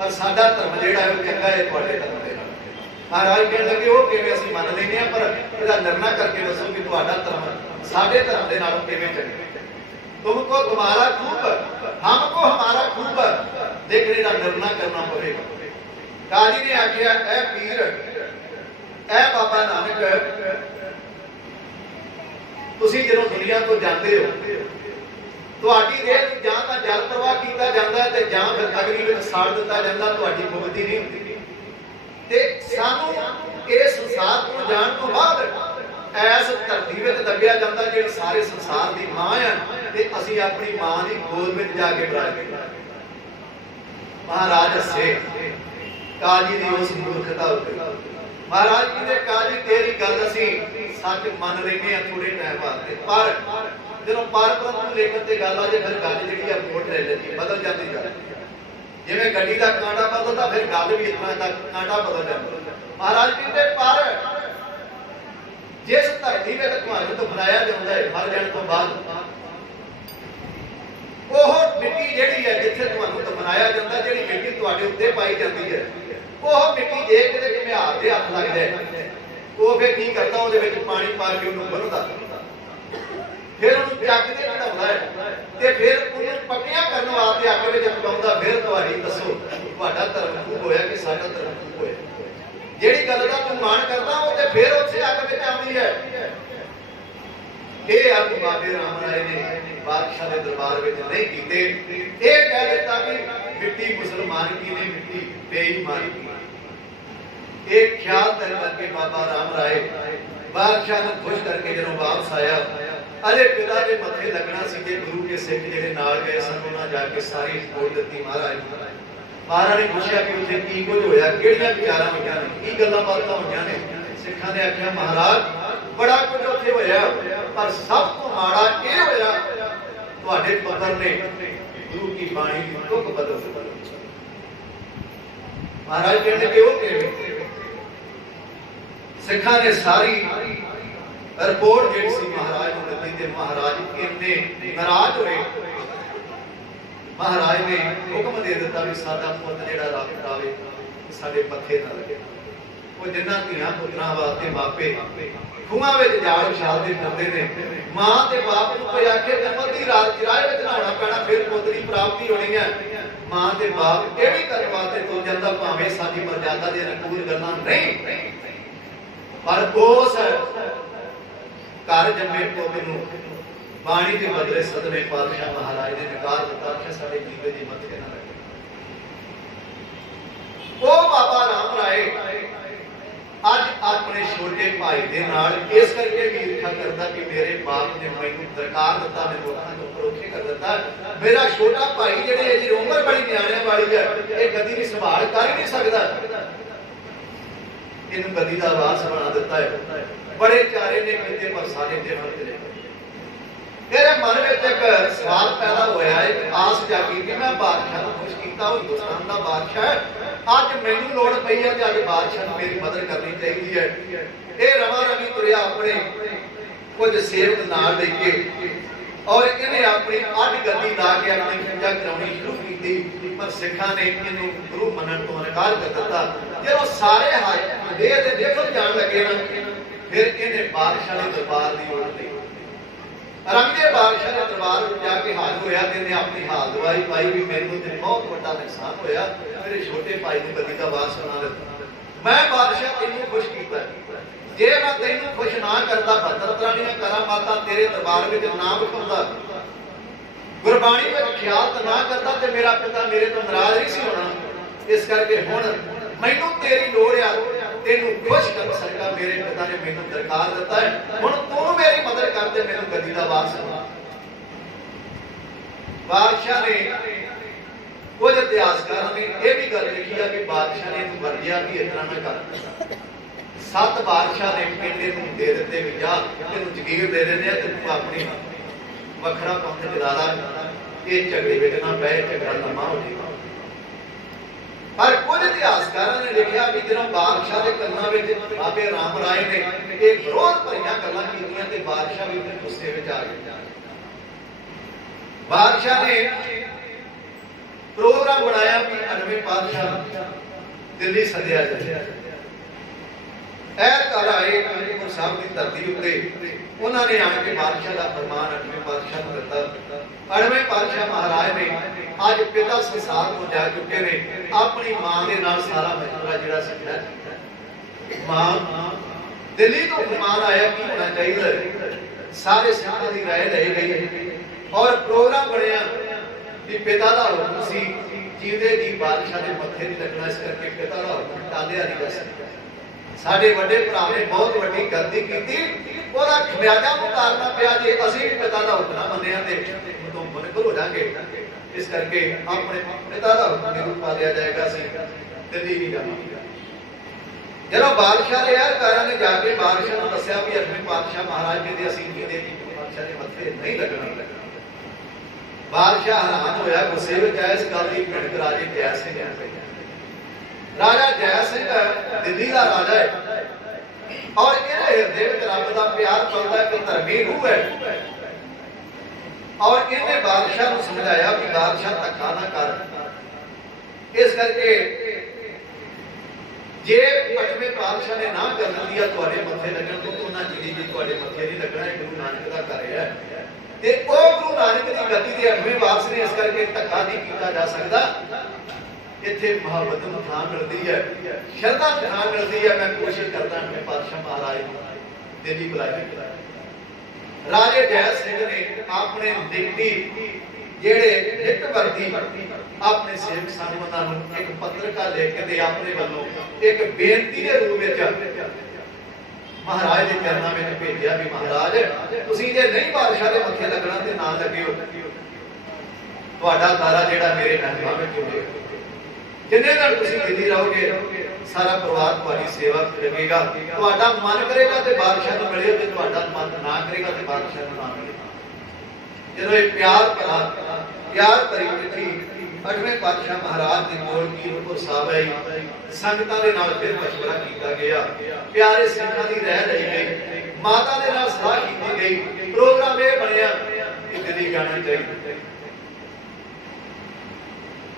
पर साडा धर्म जिहड़ा है चंगा है तुहाडे धर्म दे नाल। महाराज कहण लगे वो किवें असीं मन लैंदे आ, पर इहदा निर्णय करके दसो कि तुहाडा धर्म साडे धर्म दे नालों किवें चंगा। तुमको तुम्हारा खूब, हमको हमारा खूब, लेकिन इहदा निर्णय करना पवेगा। काजी ने आख्या ऐ पीर, ऐ बाबा नानक, तुसीं जदों दुनिया तो जाते हो तुहाडी देह नूं जां तां जल प्रवाह कीता जांदा है ते जां फिर अग्नि विच साड़ दित्ता जांदा, तुहाडी मुक्ति नहीं हुंदी। ते सानूं इस संसार तो जाण तो बाद ऐस धरती विच दबिया जांदा जिहड़ी सारे संसार दी मां है, ते असीं अपनी मां दी गोद विच जाके बिराजे। महाराज हसे काजी दी उस मूर्खता उत्ते। महाराज कहते काजी तेरी गल असीं सच मन लैंदे आ थोड़े टाइम वास्ते, पर जदों पर ब्रह्म लेखन ते गल आ जाए फिर गल जिहड़ी आ मोड़ ले लैंदी, बदल जाती गल। जिवें गड्डी दा कांटा बदलदा फिर गल भी इतना दा कांटा बदल जांदा। महाराज कहते पर जिस धरती विच तुहानूं दफनाया जांदा है मर जाण तो बाद, ओह मिट्टी जिहड़ी है जिथे तुहानूं दफनाया जांदा, जिहड़ी मिट्टी तुहाडे उत्ते पाई जांदी है, ओह मिट्टी जे किते घुमियार दे हत्थ लग जाए ਉਹ ਫਿਰ ਕੀ ਕਰਦਾ, ਉਹਦੇ ਵਿੱਚ ਪਾਣੀ ਪਾ ਕੇ ਉਹਨੂੰ ਬੰਨ੍ਹਦਾ, ਫਿਰ ਉਹਨੂੰ ਜੱਗ ਤੇ ਚੜਾਉਂਦਾ ਹੈ ਤੇ ਫਿਰ ਉਹਨੂੰ ਪੱਕੀਆਂ ਕਰਨ ਵਾਸਤੇ ਅੱਗ ਵਿੱਚ ਪਕਾਉਂਦਾ। ਫਿਰ ਤੁਹਾਡੀ ਦੱਸੋ ਤੁਹਾਡਾ ਧਰਮ ਖੂਬ ਹੋਇਆ ਕਿ ਸਾਡਾ ਧਰਮ ਖੂਬ ਹੋਇਆ? ਜਿਹੜੀ ਗੱਲ ਦਾ ਤੂੰ ਮਾਣ ਕਰਦਾ ਉਹ ਤੇ ਫਿਰ ਉੱਥੇ ਅੱਗ ਵਿੱਚ ਆਉਂਦੀ ਹੈ। ਇਹ ਅੱਗ ਬਾਬੇ ਰਾਮ ਰਾਏ ਨੇ ਬਾਦਸ਼ਾਹ ਦੇ ਦਰਬਾਰ ਵਿੱਚ ਨਹੀਂ ਕੀਤੇ। ਇਹ ਕਹਿ ਦਿੱਤਾ ਕਿ ਮਿੱਟੀ ਮੁਸਲਮਾਨ ਕੀ ਨਹੀਂ, ਮਿੱਟੀ ਬੇਈਮਾਨ ਕੀ। एक ख्याल कर करके बाबा राम राय बादशाह ने खुश करके जदों वापस आया, अरे पिता के मथे लगना सी कि गुरु के सिख जिहड़े नाल गए सन उन्हां जाके सारी रिपोर्ट दित्ती। महाराज ने पूछा कि उत्थे की कुछ होया, किहड़ियां विचारां होईयां ने, की गल्लां बातां होईयां ने। सिखां ने आख्या महाराज बड़ा कुछ उत्थे होया, पर सब तो माड़ा इह होया तुहाडे पुत्र ने गुरु की बाणी दी तुक बदल दित्ती। महाराज कहने कि वो किवें? सिखा ने सारी रिपोर्ट जी सी महाराज को दी ते महाराज इन्ने नाराज होए। महाराज ने हुक्म दे दिता भी साडा पुत जिहड़ा रब करावे साडे मथे ना लगे। वो जिन्हां धीआं पुत्रां वास्ते मापे खूहां विच जाल विछालदे फिरदे ने, मां ते बाप नूं कोई आखे जन्मत दी रात किराए विच नहाउणा पैणा फिर पुत दी प्राप्ति होनी है। मां ते बाप इह वी करन वास्ते तुर जांदा भावें साडी मर्यादा दे अनुकूल गल्लां नहीं, पर उस घर जम्मे पुत नूं बाणी के बदले सदमे पातशाह महाराज ने नकार दिता कि साडे जीवे दी मथे ना लगे। ओ बाबा राम राय अज ਛੋਟੇ ਭਾਈ ਦੇ ਨਾਲ ਇਸ ਕਰਕੇ ਵੀ ਈਰਖਾ ਕਰਦਾ ਕਿ ਮੇਰੇ ਬਾਪ ਨੇ ਮੈਨੂੰ ਦਰਕਾਰ ਦਿੱਤਾ, ਮੈਨੂੰ ਅੱਖਾਂ ਤੋਂ ਪਰੋਖੇ ਕਰ ਦਿੱਤਾ। ਮੇਰਾ ਛੋਟਾ ਭਾਈ ਜਿਹੜੇ ਇਹਦੀ ਉਮਰ ਬੜੀ ਨਿਆਣਿਆਂ ਵਾਲੀ ਹੈ, ਇਹ ਗੱਦੀ ਦੀ ਸੰਭਾਲ ਕਰ ਹੀ ਨਹੀਂ ਸਕਦਾ, ਇਹਨੂੰ ਗੱਦੀ ਦਾ ਵਾਰਸ ਬਣਾ ਦਿੱਤਾ ਹੈ। ਬੜੇ ਚਾਰੇ ਨੇ ਕੀਤੇ ਪਰ ਸਾਰੇ ਜਨਮ ਤੇ ਮੇਰੇ ਮਨ ਵਿੱਚ ਇੱਕ ਸਵਾਲ ਪੈਦਾ ਹੋਇਆ, ਇੱਕ ਆਸ ਜਾਗੀ ਕਿ ਮੈਂ ਬਾਦਸ਼ਾਹ ਨੂੰ ਖੁਸ਼ ਕੀਤਾ, ਉਹ ਹਿੰਦੁਸਤਾਨ ਦਾ ਬਾਦਸ਼ਾਹ ਹੈ, ਅੱਜ ਮੈਨੂੰ ਲੋੜ ਪਈ ਹੈ ਕਿ ਅੱਜ ਬਾਦਸ਼ਾਹ ਨੂੰ ਮੇਰੀ ਮਦਦ ਕਰਨੀ ਚਾਹੀਦੀ ਹੈ। ਇਹ ਰਵਾਂ ਰਵੀ ਤੁਰਿਆ ਆਪਣੇ ਕੁਝ ਸੇਵਕ ਨਾਲ ਲੈ ਕੇ ਔਰ ਇਹਨੇ ਆਪਣੀ ਅੱਡ ਗੱਦੀ ਲਾ ਕੇ ਆਪਣੀ ਪੂਜਾ ਕਰਾਉਣੀ ਸ਼ੁਰੂ ਕੀਤੀ, ਪਰ ਸਿੱਖਾਂ ਨੇ ਇਹਨੂੰ ਗੁਰੂ ਮੰਨਣ ਤੋਂ ਇਨਕਾਰ ਕਰ ਦਿੱਤਾ। ਜਦੋਂ ਸਾਰੇ ਦੇਹ ਦੇ ਦੇਖਣ ਜਾਣ ਲੱਗੇ ਨਾ, ਫਿਰ ਇਹਨੇ ਬਾਦਸ਼ਾਹ ਦੇ ਦਰਬਾਰ ਦੀ ਓਟ ਲਈ। ਰੰਗੇ ਬਾਦਸ਼ਾਹ ਦੇ ਦਰਬਾਰ ਵਿੱਚ ਜਾ ਕੇ ਹਾਜ਼ਰ ਹੋਇਆ ਤੇ ਇਹਨੇ ਆਪਣੀ ਹਾਲ ਦਵਾਈ ਪਾਈ ਵੀ ਮੈਨੂੰ ਤੇ ਬਹੁਤ ਵੱਡਾ ਨੁਕਸਾਨ ਹੋਇਆ, ਮੇਰੇ ਛੋਟੇ ਭਾਈ ਨੂੰ ਗੱਦੀ ਦਾ ਵਾਰਸ ਬਣਾ ਦਿੱਤਾ। ਮੈਂ ਬਾਦਸ਼ਾਹ ਤੈਨੂੰ ਖੁਸ਼ ਕੀਤਾ, ਜੇ ਮੈਂ ਤੈਨੂੰ ਖੁਸ਼ ਨਾ ਕਰਦਾ, 72 ਤਰ੍ਹਾਂ ਦੀਆਂ ਕਰਾਮਾਤਾਂ ਤੇਰੇ ਦਰਬਾਰ ਵਿੱਚ ਨਾ ਵਿਖਾਉਂਦਾ, ਗੁਰਬਾਣੀ ਵਿੱਚ ਖਿਆਲ ਤਾਂ ਨਾ ਕਰਦਾ, ਤੇ ਮੇਰਾ ਪਿਤਾ ਮੇਰੇ ਤੋਂ ਨਾਰਾਜ਼ ਨਹੀਂ ਸੀ ਹੋਣਾ। ਇਸ ਕਰਕੇ ਹੁਣ ਮੈਨੂੰ ਤੇਰੀ ਲੋੜ ਆ, ਤੈਨੂੰ ਖੁਸ਼ ਕਰ ਸਕਦਾ, ਮੇਰੇ ਪਿਤਾ ਨੇ ਮੈਨੂੰ ਦਰਕਾਰ ਦਿੱਤਾ ਹੈ, ਹੁਣ ਤੂੰ ਮੇਰੀ ਮਦਦ ਕਰ ਤੇ ਮੈਨੂੰ ਗੱਦੀ ਦਾ ਵਾਰਸ ਬਣਾ। ਬਾਦਸ਼ਾਹ ਨੇ, ਕੁਝ ਇਤਿਹਾਸਕਾਰਾਂ ਨੇ ਇਹ ਵੀ ਗੱਲ ਲਿਖੀ ਆ ਕਿ ਬਾਦਸ਼ਾਹ ਨੇ ਇਹਨੂੰ ਵਰਜਿਆ ਕਿ ਇਸ ਤਰ੍ਹਾਂ ਨਾ ਕਰ। 7 ਬਾਦਸ਼ਾਹ ਨੇ ਪਿੰਡ ਨੂੰ ਦੇ ਦਿੱਤੇ ਵੀ ਜਾ ਇਹਨੂੰ ਜ਼ਗੀਰ ਦੇ ਦਿੰਦੇ ਆ, ਤੂੰ ਆਪਣੀ ਵੱਖਰਾ ਪੰਥ ਚਲਾ ਲਾ, ਇਹ ਝਗੜੇ ਵਿੱਚ ਨਾ ਬਹਿ, ਝਗੜਾ ਲੰਮਾ ਹੋ ਜਾਏਗਾ। ਪਰ ਕੁਝ ਇਤਿਹਾਸਕਾਰਾਂ ਨੇ ਲਿਖਿਆ ਕਿ ਜਦੋਂ ਬਾਦਸ਼ਾਹ ਦੇ ਕੰਨਾਂ ਵਿੱਚ ਬਾਬੇ ਰਾਮ ਰਾਏ ਨੇ ਇਹ ਵਿਰੋਧ ਭਰੀਆਂ ਗੱਲਾਂ ਕੀਤੀਆਂ ਤੇ ਬਾਦਸ਼ਾਹ ਵੀ ਗੁੱਸੇ ਵਿੱਚ ਆ ਗਿਆ। ਬਾਦਸ਼ਾਹ ਨੇ ਪ੍ਰੋਗਰਾਮ ਬਣਾਇਆ ਕਿ 8ਵੇਂ ਪਾਤਸ਼ਾਹ ਦਿੱਲੀ ਸੱਦਿਆ ਜਾਏ। ਐਤਵਾਰ ਆਏ ਅਨੰਦਪੁਰ ਸਾਹਿਬ ਦੀ ਧਰਤੀ ਉੱਤੇ, ਉਹਨਾਂ ਨੇ ਆਣ ਕੇ ਬਾਦਸ਼ਾਹ ਦਾ ਫਰਮਾਨ 8ਵੇਂ ਪਾਤਸ਼ਾਹ ਨੂੰ ਦਿੱਤਾ। 8ਵੇਂ ਪਾਤਸ਼ਾਹ ਮਹਾਰਾਜ ਨੇ ਅੱਜ ਪਿਤਾ ਸੰਸਾਰ ਤੋਂ ਜਾ ਚੁੱਕੇ ਨੇ, ਆਪਣੀ ਮਾਂ ਦੇ ਨਾਲ ਸਾਰਾ ਮਸ਼ਵਰਾ ਜਿਹੜਾ ਸੀ ਮਾਂ ਦਿੱਲੀ ਤੋਂ ਫਰਮਾਨ ਆਇਆ ਕੀ ਹੋਣਾ ਚਾਹੀਦਾ, ਸਾਰੇ ਸਿੱਖਾਂ ਦੀ ਰਾਏ ਲਈ ਗਈ ਔਰ ਪ੍ਰੋਗਰਾਮ ਬਣਿਆ ਕਿ ਪਿਤਾ ਦਾ ਹੁਕਮ ਸੀ ਜੀਵਦੇ ਜੀ ਬਾਦਸ਼ਾਹ ਦੇ ਮੱਥੇ ਨਹੀਂ ਲੱਗਣਾ, ਇਸ ਕਰਕੇ ਪਿਤਾ ਦਾ ਹੁਕਮ ਟਾਲਿਆ ਨਹੀਂ ਜਾ ਸਕਦਾ। ਸਾਡੇ ਵੱਡੇ ਭਰਾ ਨੇ ਬਹੁਤ ਵੱਡੀ ਗਲਤੀ ਕੀਤੀ, ਉਹਦਾ ਖਮਿਆਜਾ ਉਤਾਰਨਾ ਪਿਆ। ਜੇ ਅਸੀਂ ਵੀ ਪਿਤਾ ਦਾ ਹੁਕਮ ਮੰਨਿਆ ਤੇ ਉਦੋਂ ਮੁਨਕਰ ਹੋ ਜਾਾਂਗੇ। ਇਸ ਕਰਕੇ ਆਪਣੇ ਪਿਤਾ ਦਾ ਹੁਕਮ ਜ਼ਰੂਰ ਪਾਲਿਆ ਜਾਏਗਾ, ਅਸੀਂ ਦਿੱਲੀ ਨਹੀਂ ਜਾਵਾਂਗੇ। ਜਦੋਂ ਬਾਦਸ਼ਾਹ ਦੇ ਅਹਿਲਕਾਰਾਂ ਨੇ ਜਾ ਕੇ ਬਾਦਸ਼ਾਹ ਨੂੰ ਦੱਸਿਆ ਵੀ 8ਵੇਂ ਪਾਤਸ਼ਾਹ ਮਹਾਰਾਜ ਕਹਿੰਦੇ ਅਸੀਂ ਕਹਿੰਦੇ ਜੀ ਬਾਦਸ਼ਾਹ ਦੇ ਮੱਥੇ ਨਹੀਂ ਲੱਗਣਾ। ਬਾਦਸ਼ਾਹ ਹੈਰਾਨ ਹੋਇਆ, ਗੁੱਸੇ ਵਿੱਚ ਆਇਆ। ਇਸ ਗੱਲ ਦੀ ਭਿਣਕ ਰਾਜੇ ਜੈ ਸਿੰਘ ਨੇ। ਰਾਜਾ ਜੈ ਸਿੰਘ ਦਿੱਲੀ ਦਾ ਰਾਜਾ ਹੈ ਔਰ ਇਹਦੇ ਹਿਰਦੇ ਵਿੱਚ ਰੱਬ ਦਾ ਪਿਆਰ ਚੱਲਦਾ, ਕਿ ਧਰਮੀ ਰੂਹ ਹੈ। ਔਰ ਇਹਨੇ ਬਾਦਸ਼ਾਹ ਨੂੰ ਸਮਝਾਇਆ ਕਿ ਬਾਦਸ਼ਾਹ ਧੱਕਾ ਨਾ ਕਰ। ਇਸ ਕਰਕੇ ਜੇ 8ਵੇਂ ਪਾਤਸ਼ਾਹ ਨੇ ਨਾ ਕਰ ਦਿੱਤੀ ਆ ਤੁਹਾਡੇ ਮੱਥੇ ਲੱਗਣ ਤੋਂ, ਉਹਨਾਂ ਜਿਹੜੀ ਜੀ ਤੁਹਾਡੇ ਮੱਥੇ ਨਹੀਂ ਲੱਗਣਾ, ਇਹ ਗੁਰੂ ਨਾਨਕ ਦਾ ਘਰ ਹੈ ਤੇ ਉਹ ਗੁਰੂ ਨਾਨਕ ਦੀ ਗੱਦੀ ਦੇ 8ਵੇਂ ਵਾਰਸ ਨੇ। ਇਸ ਕਰਕੇ ਧੱਕਾ ਨਹੀਂ ਕੀਤਾ ਜਾ ਸਕਦਾ। ਇੱਥੇ ਮੁਹੱਬਤ ਨੂੰ ਥਾਂ ਮਿਲਦੀ ਹੈ, ਸ਼ਰਧਾ ਨੂੰ ਥਾਂ ਮਿਲਦੀ ਹੈ। ਮੈਂ ਕੋਸ਼ਿਸ਼ ਕਰਦਾ 8ਵੇਂ ਪਾਤਸ਼ਾਹ ਮਹਾਰਾਜ ਨੂੰ ਦਿੱਲੀ ਬੁਲਾਇਆ। ਰਾਜੇ ਜੈ ਸਿੰਘ ਨੇ ਆਪਣੇ ਨਿਕਟੀ ਜਿਹੜੇ ਨਿਕਟਵਰਤੀ ਆਪਣੇ ਸੇਵਕ ਸਨ, ਉਹਨਾਂ ਨੂੰ ਇੱਕ ਪੱਤਰਕਾ ਲਿਖ ਕੇ ਤੇ ਆਪਣੇ ਵੱਲੋਂ ਇੱਕ ਬੇਨਤੀ ਦੇ ਰੂਪ ਵਿੱਚ ਮਹਾਰਾਜ ਦੇ ਚਰਨਾਂ ਵਿੱਚ ਭੇਜਿਆ ਵੀ ਮਹਾਰਾਜ ਤੁਸੀਂ ਜੇ ਨਹੀਂ ਬਾਦਸ਼ਾਹ ਦੇ ਮੱਥੇ ਲੱਗਣਾ ਤੇ ਨਾ ਲੱਗਿਓ, ਤੁਹਾਡਾ ਦਾਰਾ ਜਿਹੜਾ ਮੇਰੇ ਮਹਿਲਾਂ ਵਿੱਚ ਹੋਵੇਗਾ। ਜਿੰਨੇ ਦਿਨ ਤੁਸੀਂ ਦਿੱਲੀ ਰਹੋਗੇ ਸਾਰਾ ਪਰਿਵਾਰ ਤੁਹਾਡੀ ਸੇਵਾ ਕਰੇਗਾ। ਤੁਹਾਡਾ ਮਨ ਕਰੇਗਾ ਤੇ ਬਾਦਸ਼ਾਹ ਨੂੰ ਮਿਲਿਓ, ਤੇ ਤੁਹਾਡਾ ਮਨ ਨਾ ਕਰੇਗਾ ਤੇ ਬਾਦਸ਼ਾਹ ਨੂੰ ਨਾ ਮਿਲੇ। ਜਦੋਂ ਇਹ ਪਿਆਰ ਭਰੀ ਚਿੱਠੀ 8ਵੇਂ ਪਾਤਸ਼ਾਹ ਮਹਾਰਾਜ ਦੇ ਕੋਲ ਕੀਰਤਪੁਰ ਸਾਹਿਬ ਆਈ, ਸੰਗਤਾਂ ਦੇ ਨਾਲ ਫਿਰ ਮਸ਼ਵਰਾ ਕੀਤਾ ਗਿਆ, ਪਿਆਰੇ ਸਿੱਖਾਂ ਦੀ ਰਹਿ ਲਈ ਗਈ, ਮਾਤਾ ਦੇ ਨਾਲ ਸਲਾਹ ਕੀਤੀ ਗਈ। ਪ੍ਰੋਗਰਾਮ ਇਹ ਬਣਿਆ ਕਿ ਦਿੱਲੀ ਜਾਣਾ ਚਾਹੀਦਾ।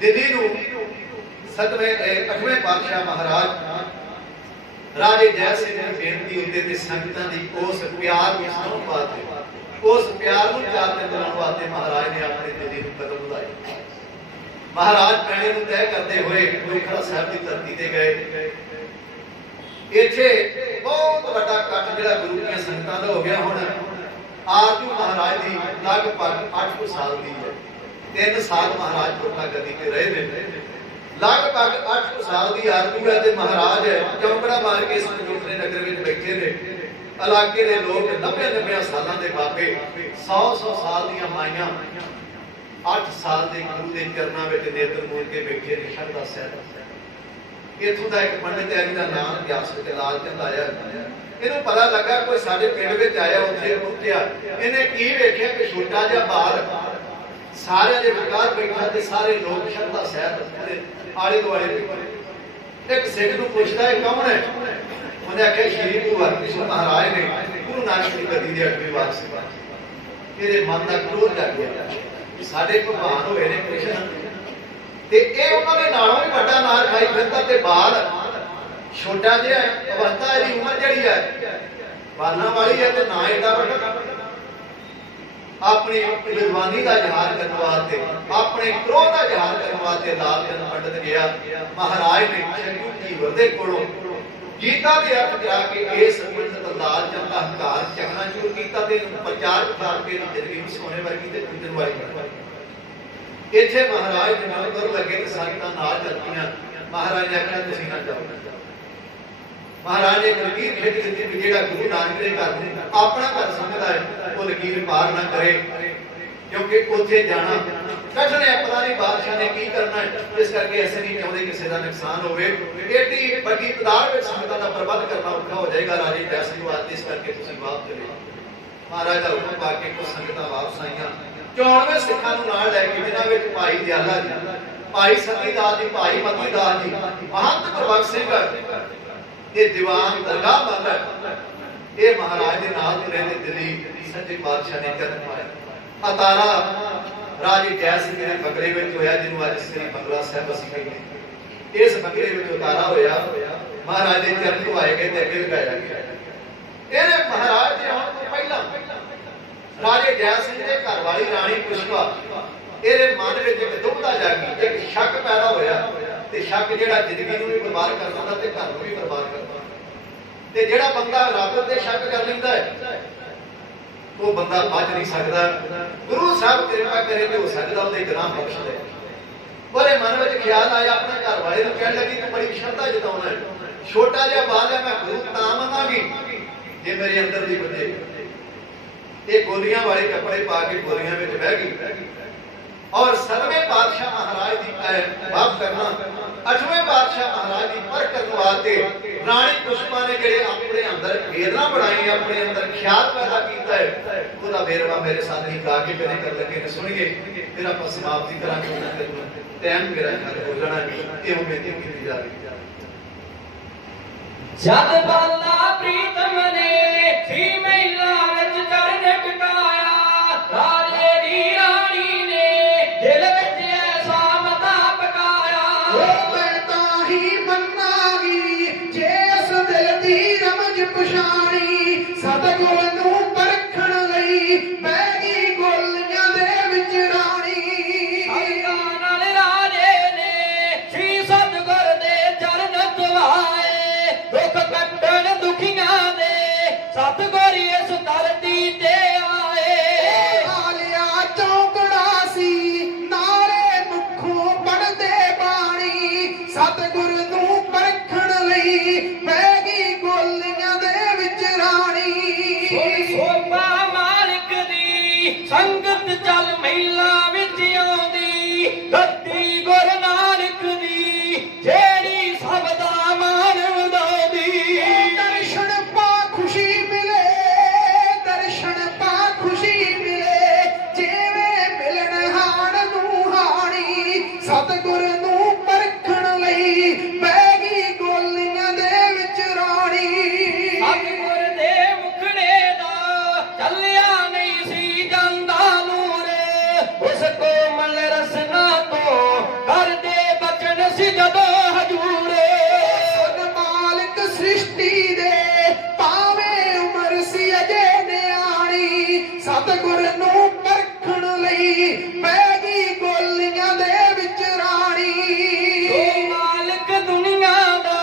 ਦਿੱਲੀ ਨੂੰ 8ਵੇਂ ਪਾਤਸ਼ਾਹ ਮਹਾਰਾਜ ਰਾਜੇ ਜੈ ਸਿੰਘ ਦੀ ਬੇਨਤੀ ਉੱਤੇ ਤੇ ਸੰਗਤਾਂ ਦੀ ਉਸ ਪਿਆਰ ਨੂੰ ਸੁਣਨ ਵਾਸਤੇ, ਉਸ ਪਿਆਰ ਨੂੰ ਚਾਰ ਤੇ ਦਿਨਾਂ ਵਾਸਤੇ ਮਹਾਰਾਜ ਨੇ ਆਪਣੇ ਦਿੱਲੀ ਨੂੰ ਕਦਮ ਵਧਾਏ। ਮਹਾਰਾਜ ਪੈਣੇ ਨੂੰ ਤੈਅ ਕਰਦੇ ਹੋਏ ਗੁਰੂਖੜਾ ਸਾਹਿਬ ਦੀ ਧਰਤੀ ਤੇ ਗਏ। ਇੱਥੇ ਬਹੁਤ ਵੱਡਾ ਇਕੱਠ ਜਿਹੜਾ ਗੁਰੂ ਦੀਆਂ ਸੰਗਤਾਂ ਦਾ ਹੋ ਗਿਆ। ਹੁਣ ਆਰਜੂ ਮਹਾਰਾਜ ਦੀ ਲਗਭਗ 8 ਸਾਲ ਦੀ ਹੈ। 3 ਸਾਲ ਮਹਾਰਾਜ ਗੁਰਤਾ ਗੱਦੀ ਤੇ ਰਹੇ ਨੇ। ਲਗਭਗ 8 ਸਾਲ ਦੀ ਆਰਜ਼ੂ ਹੈ ਤੇ ਮਹਾਰਾਜ ਚੌਂਕੜਾ ਮਾਰ ਕੇ ਇਸ ਮਜੂਟਰੇ ਨਗਰ ਵਿੱਚ ਬੈਠੇ ਨੇ। ਇਲਾਕੇ ਦੇ ਲੋਕ 90 ਸਾਲਾਂ ਦੇ ਬਾਬੇ 100 ਸਾਲ ਦੀਆਂ ਮਾਈਆਂ 8 ਸਾਲ ਦੇ ਗੁਰੂ ਦੇ ਚਰਨਾਂ ਵਿੱਚ ਨੇਤਰ ਮੋੜ ਕੇ ਬੈਠੇ ਨੇ ਸ਼ਰਧਾ ਸਹਿਤ। ਇੱਥੋਂ ਦਾ ਇੱਕ ਪੰਡਿਤ ਹੈ ਜਿਹਦਾ ਨਾਮ ਗਿਆਸਤ ਲਾਲ ਚੰਦ ਆਇਆ। ਇਹਨੂੰ ਪਤਾ ਲੱਗਾ ਕੋਈ ਸਾਡੇ ਪਿੰਡ ਵਿੱਚ ਆਇਆ, ਉੱਥੇ ਪਹੁੰਚਿਆ। ਇਹਨੇ ਕੀ ਵੇਖਿਆ ਕਿ ਛੋਟਾ ਜਿਹਾ ਬਾਲ ਸਾਰਿਆਂ ਦੇ ਵਿਚਕਾਰ ਬੈਠਾ ਤੇ ਸਾਰੇ ਲੋਕ ਸ਼ਰਧਾ ਸਹਿਤ ਆਲੇ ਦੁਆਲੇ ਬੈਠੇ। ਇੱਕ ਸਿੱਖ ਨੂੰ ਪੁੱਛਦਾ ਹੈ ਕੌਣ ਹੈ? ਉਹਨੇ ਆਖਿਆ ਸ਼੍ਰੀ ਗੁਰੂ ਹਰਕ੍ਰਿਸ਼ਨ ਮਹਾਰਾਜ ਨੇ, ਗੁਰੂ ਨਾਨਕ ਦੀ ਗੱਦੀ ਦੇ 8ਵੇਂ ਪਾਤਸ਼ਾਹ। ਇਹਦੇ ਮਨ ਦਾ ਕ੍ਰੋਧ ਲੱਗ ਗਿਆ, ਸਾਡੇ ਭਗਵਾਨ ਹੋਏ ਨੇ ਕ੍ਰਿਸ਼ਨ ਤੇ ਇਹ ਉਹਨਾਂ ਦੇ ਨਾਲੋਂ ਵੀ ਵੱਡਾ ਨਾਰ ਖਾਈ ਫਿਰਦਾ ਤੇ ਬਾਲ ਛੋਟਾ ਜਿਹਾ ਅਵਸਥਾ, ਇਹਦੀ ਉਮਰ ਜਿਹੜੀ ਹੈ ਬਾਲਾਂ ਵਾਲੀ ਹੈ ਤੇ ਨਾ ਏਡਾ ਵੱਡਾ। ਆਪਣੀ ਵਿਦਵਾਨੀ ਦਾ ਇਜ਼ਹਾਰ ਕਰਨ ਵਾਸਤੇ, ਆਪਣੇ ਕ੍ਰੋਧ ਦਾ ਇਜ਼ਹਾਰ ਕਰਨ ਵਾਸਤੇ ਲਾਲ ਚੰਦ ਪੰਡਿਤ ਗਿਆ। ਮਹਾਰਾਜ ਨੇ ਸ਼ੰਕੂ ਜੀ ਦੇ ਕੋਲੋਂ ਗੀਤਾ ਦੇ ਅਰਥ ਜਾ ਕੇ ਇਸ ਪੰਡਿਤ ਲਾਲ ਚੰਦ ਦਾ ਹੰਕਾਰ ਚੱਕਣਾ ਸ਼ੁਰੂ ਕੀਤਾ ਤੇ ਪ੍ਰਚਾਰ ਕਰਕੇ ਜ਼ਿੰਦਗੀ ਸੋਨੇ ਵਰਗੀ ਤੇ ਪੂਜਣ ਵਾਲੀ ਬਣ। ਇੱਥੇ ਮਹਾਰਾਜ ਦੇ ਨਾਲ ਕਰ ਲੱਗੇ ਤੇ ਸੰਗਤਾਂ ਨਾਲ ਚੱਲਦੀਆਂ। ਮਹਾਰਾਜ ਨੇ ਆਖਿਆ ਤੁਸੀਂ ਨਾ ਜਾਓ। ਮਹਾਰਾਜ ਨੇ ਲਕੀਰ ਖਿੱਚ ਦਿੱਤੀ ਵੀ ਜਿਹੜਾ ਗੁਰੂ ਨਾਨਕ ਦੇ ਘਰ ਨੂੰ ਆਪਣਾ ਘਰ ਸਮਝਦਾ ਹੈ ਉਹ ਲਕੀਰ ਪਾਰ ਨਾ ਕਰੇ, ਕਿਉਂਕਿ ਉੱਥੇ ਜਾਣਾ ਕਠਿਨ ਹੈ। ਪਤਾ ਨਹੀਂ ਬਾਦਸ਼ਾਹ ਨੇ ਕੀ ਕਰਨਾ ਹੈ, ਇਸ ਕਰਕੇ ਅਸੀਂ ਨਹੀਂ ਚਾਹੁੰਦੇ ਕਿਸੇ ਦਾ ਨੁਕਸਾਨ ਹੋਵੇ। ਏਡੀ ਵੱਡੀ ਤਾਦਾਦ ਵਿੱਚ ਸੰਗਤਾਂ ਦਾ ਪ੍ਰਬੰਧ ਕਰਨਾ ਔਖਾ ਹੋ ਜਾਏਗਾ ਰਾਜੇ ਜੈ ਸਿੰਘ ਵਾਸਤੇ, ਇਸ ਕਰਕੇ ਤੁਸੀਂ ਵਾਪਸ ਚਲੇ। ਮਹਾਰਾਜ ਦਾ ਹੁਕਮ ਪਾ ਕੇ ਕੁਝ ਸੰਗਤਾਂ ਵਾਪਸ ਆਈਆਂ। 94 ਸਿੱਖਾਂ ਨੂੰ ਨਾਲ ਲੈ ਕੇ, ਜਿਨ੍ਹਾਂ ਵਿੱਚ ਭਾਈ ਦਿਆਲਾ ਜੀ, ਭਾਈ ਸਤੀ ਦਾਸ ਜੀ, ਭਾਈ ਮਤੀ ਦਾਸ ਜੀ, ਮਹੰਤ ਗੁਰਬਖਸ਼ ਸਿੰਘ ਇਹ ਦੀਵਾਨ ਦਰਗਾਹ ਬੰਦਾ, ਇਹ ਮਹਾਰਾਜ ਦੇ ਨਾਲ ਤੁਰੇ ਨੇ। ਦਿੱਲੀ ਸੱਚੇ ਪਾਤਸ਼ਾਹ ਨੇ ਜਨਮ ਪਾਇਆ। ਅਤਾਰਾ ਰਾਜੇ ਜੈ ਸਿੰਘ ਦੇ ਬੰਗਲੇ ਵਿੱਚ ਹੋਇਆ, ਜਿਹਨੂੰ ਅੱਜ ਸ੍ਰੀ ਬੰਗਲਾ ਸਾਹਿਬ ਅਸੀਂ ਕਹਿੰਦੇ। ਇਸ ਬੰਗਲੇ ਵਿੱਚ ਉਤਾਰਾ ਹੋਇਆ, ਮਹਾਰਾਜ ਦੇ ਚਰਨ ਧੁਆਏ ਗਏ ਤੇ ਅੱਗੇ ਲਗਾਇਆ ਗਿਆ। ਇਹਨੇ ਮਹਾਰਾਜ ਦੇ ਆਉਣ ਤੋਂ ਪਹਿਲਾਂ ਰਾਜੇ ਜੈ ਸਿੰਘ ਦੇ ਘਰ ਵਾਲੀ ਰਾਣੀ ਪੁਸ਼ਪਾ, ਇਹਦੇ ਮਨ ਵਿੱਚ ਇੱਕ ਦੁਬਿਧਾ ਜਾਗੀ, ਇੱਕ ਸ਼ੱਕ ਪੈਦਾ ਹੋਇਆ। ਤੇ ਸ਼ੱਕ ਜਿਹੜਾ ਜ਼ਿੰਦਗੀ ਨੂੰ ਵੀ ਬਰਬਾਦ ਕਰ ਦਿੰਦਾ ਤੇ ਘਰ ਨੂੰ ਵੀ ਬਰਬਾਦ ਕਰਦਾ। ਤੇ ਜਿਹੜਾ ਬੰਦਾ ਰੱਬ ਤੇ ਸ਼ੱਕ ਕਰ ਲੈਂਦਾ ਹੈ ਉਹ ਬੰਦਾ ਬਚ ਨਹੀਂ ਸਕਦਾ। ਗੁਰੂ ਸਾਹਿਬ ਕਿਰਪਾ ਕਰੇ ਤੇ ਹੋ ਸਕਦਾ ਉਹਦੇ ਗੁਨਾਹ ਬਖਸ਼ ਦੇ। ਉਹਦੇ ਮਨ ਵਿੱਚ ਖਿਆਲ ਆਇਆ, ਆਪਣੇ ਘਰ ਵਾਲੇ ਨੂੰ ਕਹਿਣ ਲੱਗੀ ਤੂੰ ਬੜੀ ਸ਼ਰਧਾ ਜਤਾਉਣਾ ਹੈ, ਛੋਟਾ ਜਿਹਾ ਬਾਲ ਹੈ, ਮੈਂ ਗੁਰੂ ਤਾਂ ਮੰਨਾਂਗੀ ਜੇ ਮੇਰੇ ਅੰਦਰ ਦੀ ਵੱਜੇ। ਇਹ ਗੋਲੀਆਂ ਵਾਲੇ ਕੱਪੜੇ ਪਾ ਕੇ ਗੋਲੀਆਂ ਵਿੱਚ ਬਹਿ ਗਈ ਔਰ 7ਵੇਂ ਪਾਤਸ਼ਾਹ ਮਹਾਰਾਜ ਦੀ ਵਾਪ ਕਰਨਾ, 8ਵੇਂ ਪਾਤਸ਼ਾਹ ਮਹਾਰਾਜ ਦੀ ਪਰ ਕਰਨ ਵਾਸਤੇ ਰਾਣੀ ਪੁਸ਼ਪਾ ਨੇ ਜਿਹੜੇ ਆਪਣੇ ਅੰਦਰ ਵੇਦਨਾ ਬਣਾਈ, ਆਪਣੇ ਅੰਦਰ ਖਿਆਲ ਪੈਦਾ ਕੀਤਾ ਹੈ, ਉਹਦਾ ਵੇਰਵਾ ਮੇਰੇ ਸਾਥੀ ਗਾ ਕੇ ਕਦੇ ਕਰ ਲੱਗੇ ਨੇ। ਸੁਣੀਏ ਫਿਰ ਆਪਾਂ ਸਮਾਪਤੀ ਕਰਾਂਗੇ। ਟਾਈਮ ਮੇਰਾ ਘਰ ਹੋ ਜਾਣਾ, ਇਹ ਬੇਨਤੀ ਕੀਤੀ ਜਾ ਰਹੀ ਹੈ। ਜਦ ਬਾਲਾ ਪ੍ਰੀਤਮ ਨੇ ਸੀ ਮਹਿਲਾ ਵਿੱਚ ਚਰਨ ਟਿਕਾਇਆ, ਰਾਜੇ ਦੀ ਰਾਣੀ ਨੇ ਦਿਲ ਵਿੱਚ ਐਸਾ ਮਤਾ ਪਕਾਇਆ। ਉਹ ਮੈਂ ਤਾਂ ਹੀ ਮੰਨਾਂਗੀ ਜੇ ਇਸ ਦਿਲ ਦੀ ਰਮਜ ਪਛਾਣੀ, ਸਤਿਗੁਰ ਨੂੰ ਪਰਖਣ ਲਈ ਬਹਿ ਗਈ ਗੋਲੀਆਂ ਦੇ ਵਿੱਚ ਰਾਣੀ। ਸੰਗਤਾਂ ਨਾਲ ਰਾਜੇ ਨੇ ਸ੍ਰੀ ਸਤਿਗੁਰ ਦੇ ਚਰਨ ਧੁਆਏ, ਦੁੱਖ ਕੱਟਣ ਦੁਖੀਆਂ ਦੇ ਸਤਿਗੁਰ ਇਸ ਧਰਤੀ ਤੇ ਆਏ। ਆਲਿਆ ਚੌਂਕੜਾ ਸੀ ਨਾਲੇ ਮੁਖੋਂ ਪੜਦੇ ਬਾਣੀ, ਸਤਿਗੁਰ ਨੂੰ ਪਰਖਣ ਲਈ ਬਹਿ ਗਈ ਗੋਲੀਆਂ ਦੇ ਵਿੱਚ ਰਾਣੀ। ਸੋਭਾ ਮਾਲਕ ਦੀ ਸੰਗਤ ਚੱਲ ਮਹਿਲਾ ਵਿੱਚ ਆਉਂਦੀ, ਗੱਦੀ ਗੁਰੂ ਨਾਨਕ ਦੀ ਜਿਹੜੀ ਸਭ ਦਾ ਮਾਨ ਵਧਾਉਂਦੀ। ਦਰਸ਼ਨ ਪਾ ਖੁਸ਼ੀ ਮਿਲੇ, ਦਰਸ਼ਨ ਪਾ ਖੁਸ਼ੀ ਮਿਲੇ, ਜਿਵੇਂ ਮਿਲਣ ਹਾਣ ਨੂੰ ਹਾਣੀ, ਸਤਿਗੁਰ ਨੂੰ ਪਰਖਣ ਲਈ ਬਹਿ ਗਈ ਗੋਲੀਆਂ ਦੇ ਵਿੱਚ ਰਾਣੀ। ਸਤਿਗੁਰ ਦੇ ਮੁਖੜੇ ਦਾ ਚੱਲਿਆ ਨਹੀਂ ਸੀ ਜਾਂਦਾ ਨੂਰ, ਉਸ ਕੋਮਲ ਰਸਨਾ ਤੋਂ ਕਰਦੇ ਬਚਨ ਸੀ ਜਦੋਂ ਹਜੂਰ। ਸਦ ਮਾਲਕ ਸ੍ਰਿਸ਼ਟੀ ਦੇ ਭਾਵੇਂ ਉਮਰ ਸੀ ਅਜੇ ਨਿਆਣੀ, ਸਤਿਗੁਰ ਨੂੰ ਪਰਖਣ ਲਈ ਬਹਿ ਗਈ ਗੋਲੀਆਂ ਦੇ ਵਿੱਚ ਰਾਣੀ। ਉਹ ਮਾਲਕ ਦੁਨੀਆ ਦਾ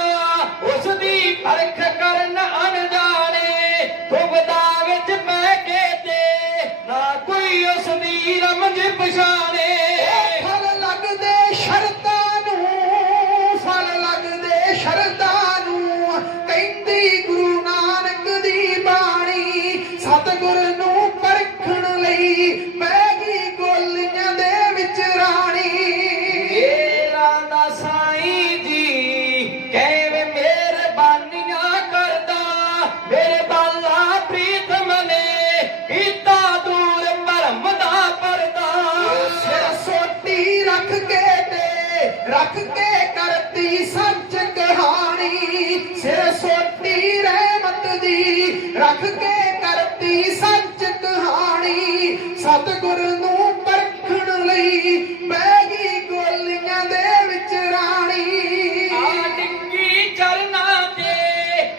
ਉਸ ਦੀ ਪਰਖ ਕਰਨ ਅਣਜਾਣੇ, ਦੁਬਦਾ ਵਿੱਚ ਪੈ ਕੇ ਤੇ ਨਾ ਕੋਈ ਉਸ ਦੀ ਰਮਜ ਪਛਾਣੇ। ਫਲ ਲੱਗਦੇ ਸ਼ਰਤਾਂ ਨੂੰ ਕਹਿੰਦੀ ਗੁਰੂ ਨਾਨਕ ਦੀ ਬਾਣੀ ਸਤਿਗੁਰ ਨੂੰ ਪਰਖਣ ਲਈ ਪੈ ਗਈ ਗੋਲੀਆਂ ਦੇ ਵਿੱਚ ਰਾਣੀ। ਮੇਰਾ ਦਾ ਸਾਈਂ ਜੀ ਕਿਵੇਂ ਮਿਹਰਬਾਨੀਆਂ ਕਰਦਾ, ਮੇਰੇ ਬਾਲਾ ਪ੍ਰੀਤਮ ਨੇ ਕੀਤਾ ਦੂਰ ਭਰਮ ਦਾ ਪਰਦਾ। ਸਿਰ ਸੋਟੀ ਰੱਖ ਕੇ ਕਰਤੀ ਸੱਚ ਕਹਾਣੀ, ਸਿਰ ਸੋਟੀ ਰਹਿਮਤ ਦੀ ਰੱਖ ਕੇ ਕਰਤੀ ਸੱਚ ਕਹਾਣੀ। ਸਤਿਗੁਰ ਨੂੰ ਪਰਖਣ ਲਈ ਪੈ ਗਈ ਗੋਲੀਆਂ ਦੇ ਵਿੱਚ ਰਾਣੀ। ਆ ਡਿੱਗੀ ਚਰਨਾਂ ਤੇ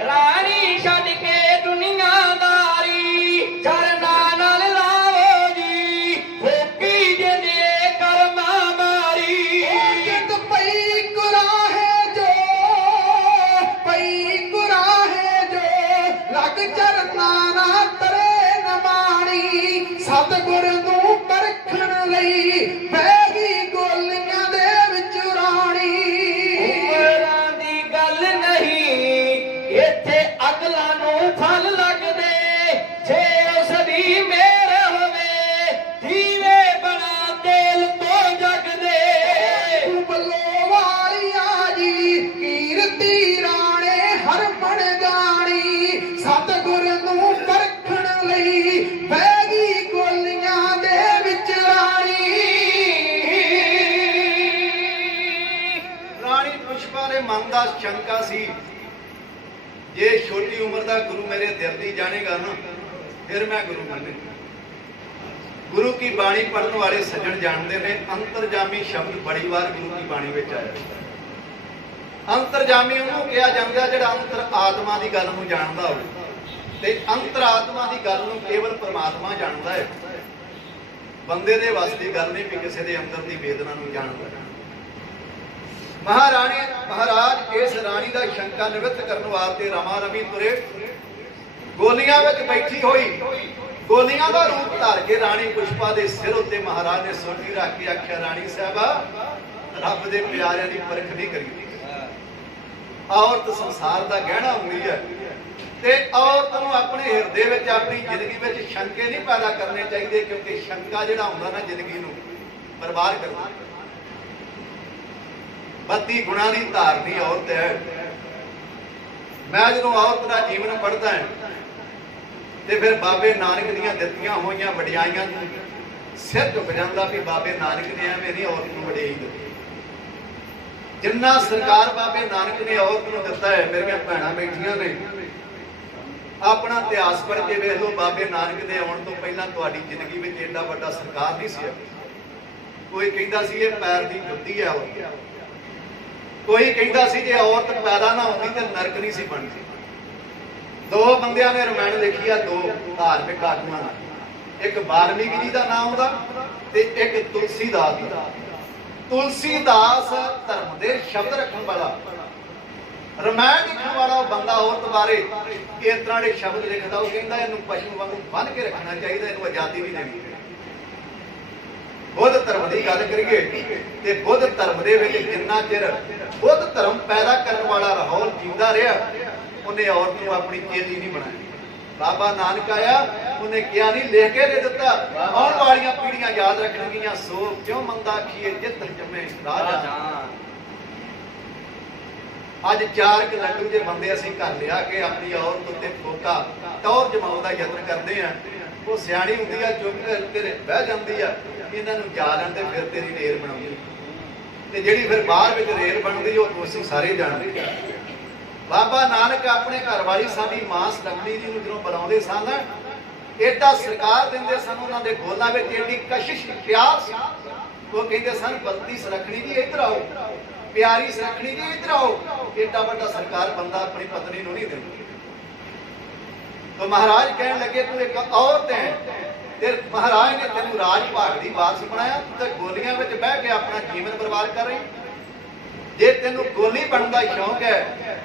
ਰਾਣੀ ਛੱਡ ਕੇ ਦੁਨੀਆਦਾਰੀ, ਚਰਨਾਂ ਨਾਲ ਲਾਵੋ ਜੀ ਫੋਕੀ ਜਿਹਦੇ ਕਰਮਾਂ ਮਾਰੀ। ਜਿੱਤ ਪਈ ਗੁਰਾਹੇ ਜੋ ਲੱਗ ਚਰਨਾਂ ਨਾ ਤਰੇ ਨਮਾਣੀ। ਸਤਿਗੁਰ ਨੂੰ ਪਰਖਣ ਲਈ ਪੈ ਗਈ ਗੋਲੀਆਂ ਦੇ ਵਿੱਚ ਰਾਣੀ। ਉਮਰਾਂ ਦੀ ਗੱਲ ਨਹੀਂ ਇੱਥੇ ਅਕਲਾਂ ਨੂੰ ਫਲ ਲੱਗਦੇ, ਜੇ ਉਸ ਦੀ ਮਿਹਰ ਹੋਵੇ ਦੀਵੇ ਬਣਾ ਤੇਲ ਤੋਂ ਜਗਦੇ। ਬੱਲੋ ਵਾਲੀਆ ਜੀ ਕੀਰਤੀ ਰਾਣੇ ਹਰਮਨ ਗਾਣੀ। ਸਤਿਗੁਰ ਨੂੰ ਪਰਖਣ ਲਈ ਪੈ ਗਈ ਗੋਲੀਆਂ ਦੇ ਵਿੱਚ ਰਾਣੀ। ਰਾਣੀ ਪੁਸ਼ਪਾ ਦੇ ਮਨ ਦਾ ਸ਼ੰਕਾ ਸੀ, ਜੇ ਛੋਟੀ ਉਮਰ ਦਾ ਗੁਰੂ ਮੇਰੇ ਦਿਲ ਦੀ ਜਾਣੇਗਾ ਨਾ ਫਿਰ ਮੈਂ ਗੁਰੂ ਮੰਨੇ। ਗੁਰੂ ਕੀ ਬਾਣੀ ਪੜਨ ਵਾਲੇ ਸੱਜਣ ਜਾਣਦੇ ਨੇ ਅੰਤਰਜਾਮੀ ਸ਼ਬਦ ਬੜੀ ਵਾਰ ਗੁਰੂ ਕੀ ਬਾਣੀ ਵਿੱਚ ਆਇਆ। ਅੰਤਰਜਾਮੀ ਉਹਨੂੰ ਕਿਹਾ ਜਾਂਦਾ ਜਿਹੜਾ ਅੰਤਰ ਆਤਮਾ ਦੀ ਗੱਲ ਨੂੰ ਜਾਣਦਾ ਹੋਵੇ, ਤੇ ਅੰਤਰ ਆਤਮਾ ਦੀ ਗੱਲ ਨੂੰ ਕੇਵਲ ਪ੍ਰਮਾਤਮਾ ਜਾਣਦਾ ਹੈ। ਬੰਦੇ ਦੇ ਵੱਸ ਦੀ ਗੱਲ ਨਹੀਂ ਵੀ ਕਿਸੇ ਦੇ ਅੰਦਰ ਦੀ ਵੇਦਨਾ ਨੂੰ ਜਾਣਦਾ। ਮਹਾਰਾਜ ਇਸ ਰਾਣੀ ਦਾ ਸ਼ੰਕਾ ਨਿਵਰਤ ਕਰਨ ਵਾਸਤੇ ਰਮਾ ਰਮੀ ਤੁਰੇ। ਗੋਲੀਆਂ ਵਿੱਚ ਬੈਠੀ ਹੋਈ ਗੋਲੀਆਂ ਦਾ ਰੂਪ ਧਾਰ ਕੇ ਰਾਣੀ ਪੁਸ਼ਪਾ ਦੇ ਸਿਰ ਉੱਤੇ ਮਹਾਰਾਜ ਨੇ ਸੋਟੀ ਰੱਖ ਕੇ ਆਖਿਆ, ਰਾਣੀ ਸਾਹਿਬਾ ਰੱਬ ਦੇ ਪਿਆਰਿਆਂ ਦੀ ਪਰਖ ਨਹੀਂ ਕਰੀ। ਔਰਤ ਸੰਸਾਰ ਦਾ ਗਹਿਣਾ ਹੁੰਦੀ ਹੈ ਤੇ ਔਰਤ ਨੂੰ ਆਪਣੇ ਹਿਰਦੇ ਵਿੱਚ ਆਪਣੀ ਜ਼ਿੰਦਗੀ ਵਿੱਚ ਸ਼ੰਕੇ ਨਹੀਂ ਪੈਦਾ ਕਰਨੇ ਚਾਹੀਦੇ, ਕਿਉਂਕਿ ਸ਼ੰਕਾ ਜਿਹੜਾ ਹੁੰਦਾ ਨਾ ਜ਼ਿੰਦਗੀ ਨੂੰ ਬਰਬਾਦ ਕਰਦਾ। 32 ਗੁਣਾਂ ਦੀ ਧਾਰਨੀ ਔਰਤ ਹੈ। ਮੈਂ ਜਦੋਂ ਔਰਤ ਦਾ ਜੀਵਨ ਪੜ੍ਹਦਾ ਹਾਂ ਤੇ ਫਿਰ ਬਾਬੇ ਨਾਨਕ ਦੀਆਂ ਦਿੱਤੀਆਂ ਹੋਈਆਂ ਵਡਿਆਈਆਂ ਨੂੰ ਸਿਰ ਝੁਕ ਜਾਂਦਾ ਵੀ ਬਾਬੇ ਨਾਨਕ ਨੇ ਐਵੇਂ ਨਹੀਂ ਔਰਤ ਨੂੰ ਵਡਿਆਈ ਦਿੱਤੀ ਜਿੰਨਾ ਸਰਕਾਰ ਬਾਬੇ ਨਾਨਕ ਨੇ ਔਰਤ ਨੂੰ ਦਿੱਤਾ ਹੈ। ਮੇਰੀਆਂ ਭੈਣਾਂ ਬੈਠੀਆਂ ਨੇ, ਆਪਣਾ ਇਤਿਹਾਸ ਪੜ੍ਹ ਕੇ ਵੇਖ ਲਓ। ਬਾਬੇ ਨਾਨਕ ਦੇ ਆਉਣ ਤੋਂ ਪਹਿਲਾਂ ਤੁਹਾਡੀ ਜ਼ਿੰਦਗੀ ਵਿੱਚ ਏਡਾ ਵੱਡਾ ਸਰਕਾਰ ਨਹੀਂ ਸੀ। ਕੋਈ ਕਹਿੰਦਾ ਸੀ ਇਹ ਪੈਰ ਦੀ ਜੁੱਤੀ ਹੈ ਔਰਤ, ਕੋਈ ਕਹਿੰਦਾ ਸੀ ਜੇ ਔਰਤ ਪੈਦਾ ਨਾ ਹੁੰਦੀ ਤੇ ਨਰਕ ਨਹੀਂ ਸੀ ਬਣਦੀ। ਦੋ ਬੰਦਿਆਂ ਨੇ ਰਮਾਇਣ ਲਿਖੀ ਆ, ਦੋ ਧਾਰਮਿਕ ਆਤਮਾ ਨਾਲ, ਇੱਕ ਵਾਲਮੀਕੀ ਜੀ ਦਾ ਨਾਮ ਉਹਦਾ ਤੇ ਇੱਕ ਤੁਲਸੀਦਾਸ ਦਾ। ਤੁਲਸੀਦਾਸ ਧਰਮ ਦੇ ਸ਼ਬਦ ਰੱਖਣ ਵਾਲਾ, ਰਮਾਇਣ ਲਿਖਣ ਵਾਲਾ ਉਹ ਬੰਦਾ ਔਰਤ ਬਾਰੇ ਇਸ ਤਰ੍ਹਾਂ ਦੇ ਸ਼ਬਦ ਲਿਖਦਾ। ਉਹ ਕਹਿੰਦਾ ਇਹਨੂੰ ਪਸ਼ੂ ਵਾਂਗੂ ਬੰਨ੍ਹ ਕੇ ਰੱਖਣਾ ਚਾਹੀਦਾ, ਇਹਨੂੰ ਆਜ਼ਾਦੀ ਨਹੀਂ ਦੇਣੀ। ਬੁੱਧ ਧਰਮ ਦੀ ਗੱਲ ਕਰੀਏ ਤੇ ਬੁੱਧ ਧਰਮ ਦੇ ਵਿੱਚ ਜਿੰਨਾ ਚਿਰ ਬੁੱਧ ਧਰਮ ਪੈਦਾ ਕਰਨ ਵਾਲਾ ਲਾਹੌਰ ਜਿੰਦਾ ਰਿਹਾ, ਉਹਨੇ ਔਰਤ ਨੂੰ ਆਪਣੀ ਚੇਲੀ ਨਹੀਂ ਬਣਾਇਆ। ਬਾਬਾ ਨਾਨਕ ਆਇਆ, ਉਹਨੇ ਕਿਹਾ ਨਹੀਂ, ਲਿਖ ਕੇ ਦੇ ਦਿੱਤਾ, ਆਉਣ ਵਾਲੀਆਂ ਪੀੜ੍ਹੀਆਂ ਯਾਦ ਰੱਖਣਗੀਆਂ। ਸੋ ਕਿਉਂ ਮੰਦਾ ਆਖੀਏ ਜਿੱਤ ਜੰਮੇ ਰਾਜਾ। ਅੱਜ 4 ਲੱਡੂ ਜੇ ਬੰਦੇ ਅਸੀਂ ਘਰ ਲਿਆ ਕੇ ਆਪਣੀ ਔਰਤ ਉੱਤੇ ਫੋਕਾ ਟੌਰ ਜਮਾਉਣ ਦਾ ਯਤਨ ਕਰਦੇ ਆ। ਉਹ ਸਿਆਣੀ ਹੁੰਦੀ ਆ, ਚੁੱਪ ਕਰਕੇ ਬਹਿ ਜਾਂਦੀ ਆ, ਇਹਨਾਂ ਨੂੰ ਜਾ ਲੈਣ ਤੇ ਫਿਰ ਤੇਰੀ ਰੇਲ ਬਣਾਉਂਦੀ। ਤੇ ਜਿਹੜੀ ਫਿਰ ਬਾਹਰ ਵਿੱਚ ਰੇਲ ਬਣਦੀ ਉਹ ਤੁਸੀਂ ਸਾਰੇ ਜਾਣਦੇ। ਬਾਬਾ ਨਾਨਕ ਆਪਣੇ ਘਰ ਵਾਲੀ ਸਾਡੀ ਮਾਂ ਸਤੰਗੜੀ ਜੀ ਨੂੰ ਜਦੋਂ ਬੁਲਾਉਂਦੇ ਸਨ, ਏਡਾ ਸਰਕਾਰ ਦਿੰਦੇ ਸਨ, ਉਹਨਾਂ ਦੇ ਗੋਲਾਂ ਵਿੱਚ ਏਡੀ ਕਸ਼ਿਸ਼ ਪਿਆਰ ਸੀ। ਉਹ ਕਹਿੰਦੇ ਸਨ, ਬਲਤੀ ਸਰਖਣੀ ਜੀ ਇੱਧਰ ਆਓ, ਪਿਆਰੀ ਸਰਖਣੀ ਜੀ ਇੱਧਰ ਆਓ। ਏਡਾ ਵੱਡਾ ਸਰਕਾਰ ਬੰਦਾ ਆਪਣੀ ਪਤਨੀ ਨੂੰ ਨਹੀਂ ਦਿੰਦਾ। ਤਾਂ ਮਹਾਰਾਜ ਕਹਿਣ ਲੱਗੇ ਤੂੰ ਇੱਕ ਔਰਤ ਹੈ ਤੇ ਮਹਾਰਾਜ ਨੇ ਤੈਨੂੰ ਰਾਜ ਭਾਗ ਦੀ ਵਾਰਸ ਬਣਾਇਆ, ਤੂੰ ਤਾਂ ਗੋਲੀਆਂ ਵਿੱਚ ਬਹਿ ਕੇ ਆਪਣਾ ਜੀਵਨ ਬਰਬਾਦ ਕਰ ਰਹੀ। ਜੇ ਤੈਨੂੰ ਗੋਲੀ ਬਣਨ ਦਾ ਸ਼ੌਂਕ ਹੈ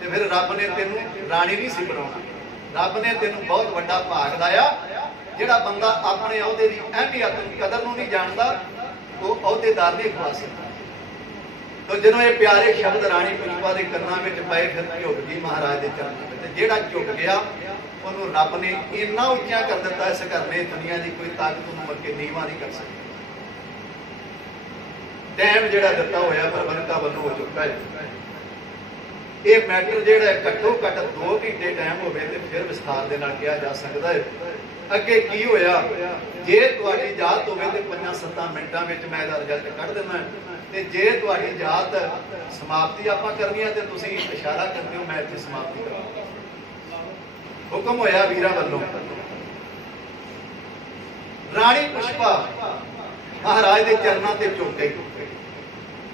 ਤੇ ਫਿਰ ਰੱਬ ਨੇ ਤੈਨੂੰ ਰਾਣੀ ਨਹੀਂ ਸੀ ਬਣਾਉਣਾ। ਰੱਬ ਨੇ ਤੈਨੂੰ ਬਹੁਤ ਵੱਡਾ ਭਾਗ ਲਾਇਆ। ਜਿਹੜਾ ਬੰਦਾ ਆਪਣੇ ਅਹੁਦੇ ਦੀ ਅਹਿਮੀਅਤ ਕਦਰ ਨੂੰ ਨਹੀਂ ਜਾਣਦਾ, ਉਹ ਅਹੁਦੇਦਾਰ ਨਹੀਂ ਖਵਾ ਸਕਦਾ। तो ਜਦੋਂ ਇਹ ਪਿਆਰੇ ਸ਼ਬਦ ਰਾਣੀ ਪੁਸ਼ਪਾ ਦੇ ਕੰਨਾਂ ਵਿੱਚ ਪਏ ਫਿਰ ਝੁਕ ਗਈ ਮਹਾਰਾਜ ਦੇ ਚਰਨਾਂ ਵਿੱਚ। ਜਿਹੜਾ ਝੁਕ ਗਿਆ ਉਹਨੂੰ ਰੱਬ ਨੇ ਇੰਨਾ ਉੱਚਾ ਕਰ ਦਿੱਤਾ, ਇਸ ਘਰ ਨੇ ਦੁਨੀਆ ਦੀ ਕੋਈ ਤਾਕਤ ਉਹਨੂੰ ਮੁੜ ਕੇ ਨੀਵਾਂ ਨਹੀਂ ਕਰ ਸਕਦੀ। ਟਾਈਮ ਜਿਹੜਾ ਦਿੱਤਾ ਹੋਇਆ ਪ੍ਰਬੰਧਕਾਂ ਵੱਲੋਂ ਹੋ ਚੁੱਕਾ ਹੈ। ਇਹ ਮੈਟਰ ਜਿਹੜਾ ਘੱਟੋ ਘੱਟ 2 ਘੰਟੇ ਟਾਈਮ ਹੋਵੇ ਤੇ ਫਿਰ ਵਿਸਥਾਰ ਦੇ ਨਾਲ ਕਿਹਾ ਜਾ ਸਕਦਾ ਹੈ। ਅੱਗੇ ਕੀ ਹੋਇਆ, ਜੇ ਤੁਹਾਡੀ ਜਾਤ ਹੋਵੇ ਤੇ 5-7 ਮਿੰਟਾਂ ਵਿੱਚ ਮੈਂ ਇਹਦਾ ਰਿਜ਼ਲਟ ਕੱਢ ਦਿੰਦਾ, ਤੇ ਜੇ ਤੁਹਾਡੀ ਜਾਤ ਸਮਾਪਤੀ ਆਪਾਂ ਕਰਨੀ ਹੈ ਤੇ ਤੁਸੀਂ ਇਸ਼ਾਰਾ ਕਰਦੇ ਹੋ ਮੈਂ ਇੱਥੇ ਸਮਾਪਤੀ ਕਰਾਂ। ਹੁਕਮ ਹੋਇਆ ਵੀਰਾਂ ਵੱਲੋਂ। ਰਾਣੀ ਪੁਸ਼ਪਾ ਮਹਾਰਾਜ ਦੇ ਚਰਨਾਂ ਤੇ ਝੁਕ ਗਈ,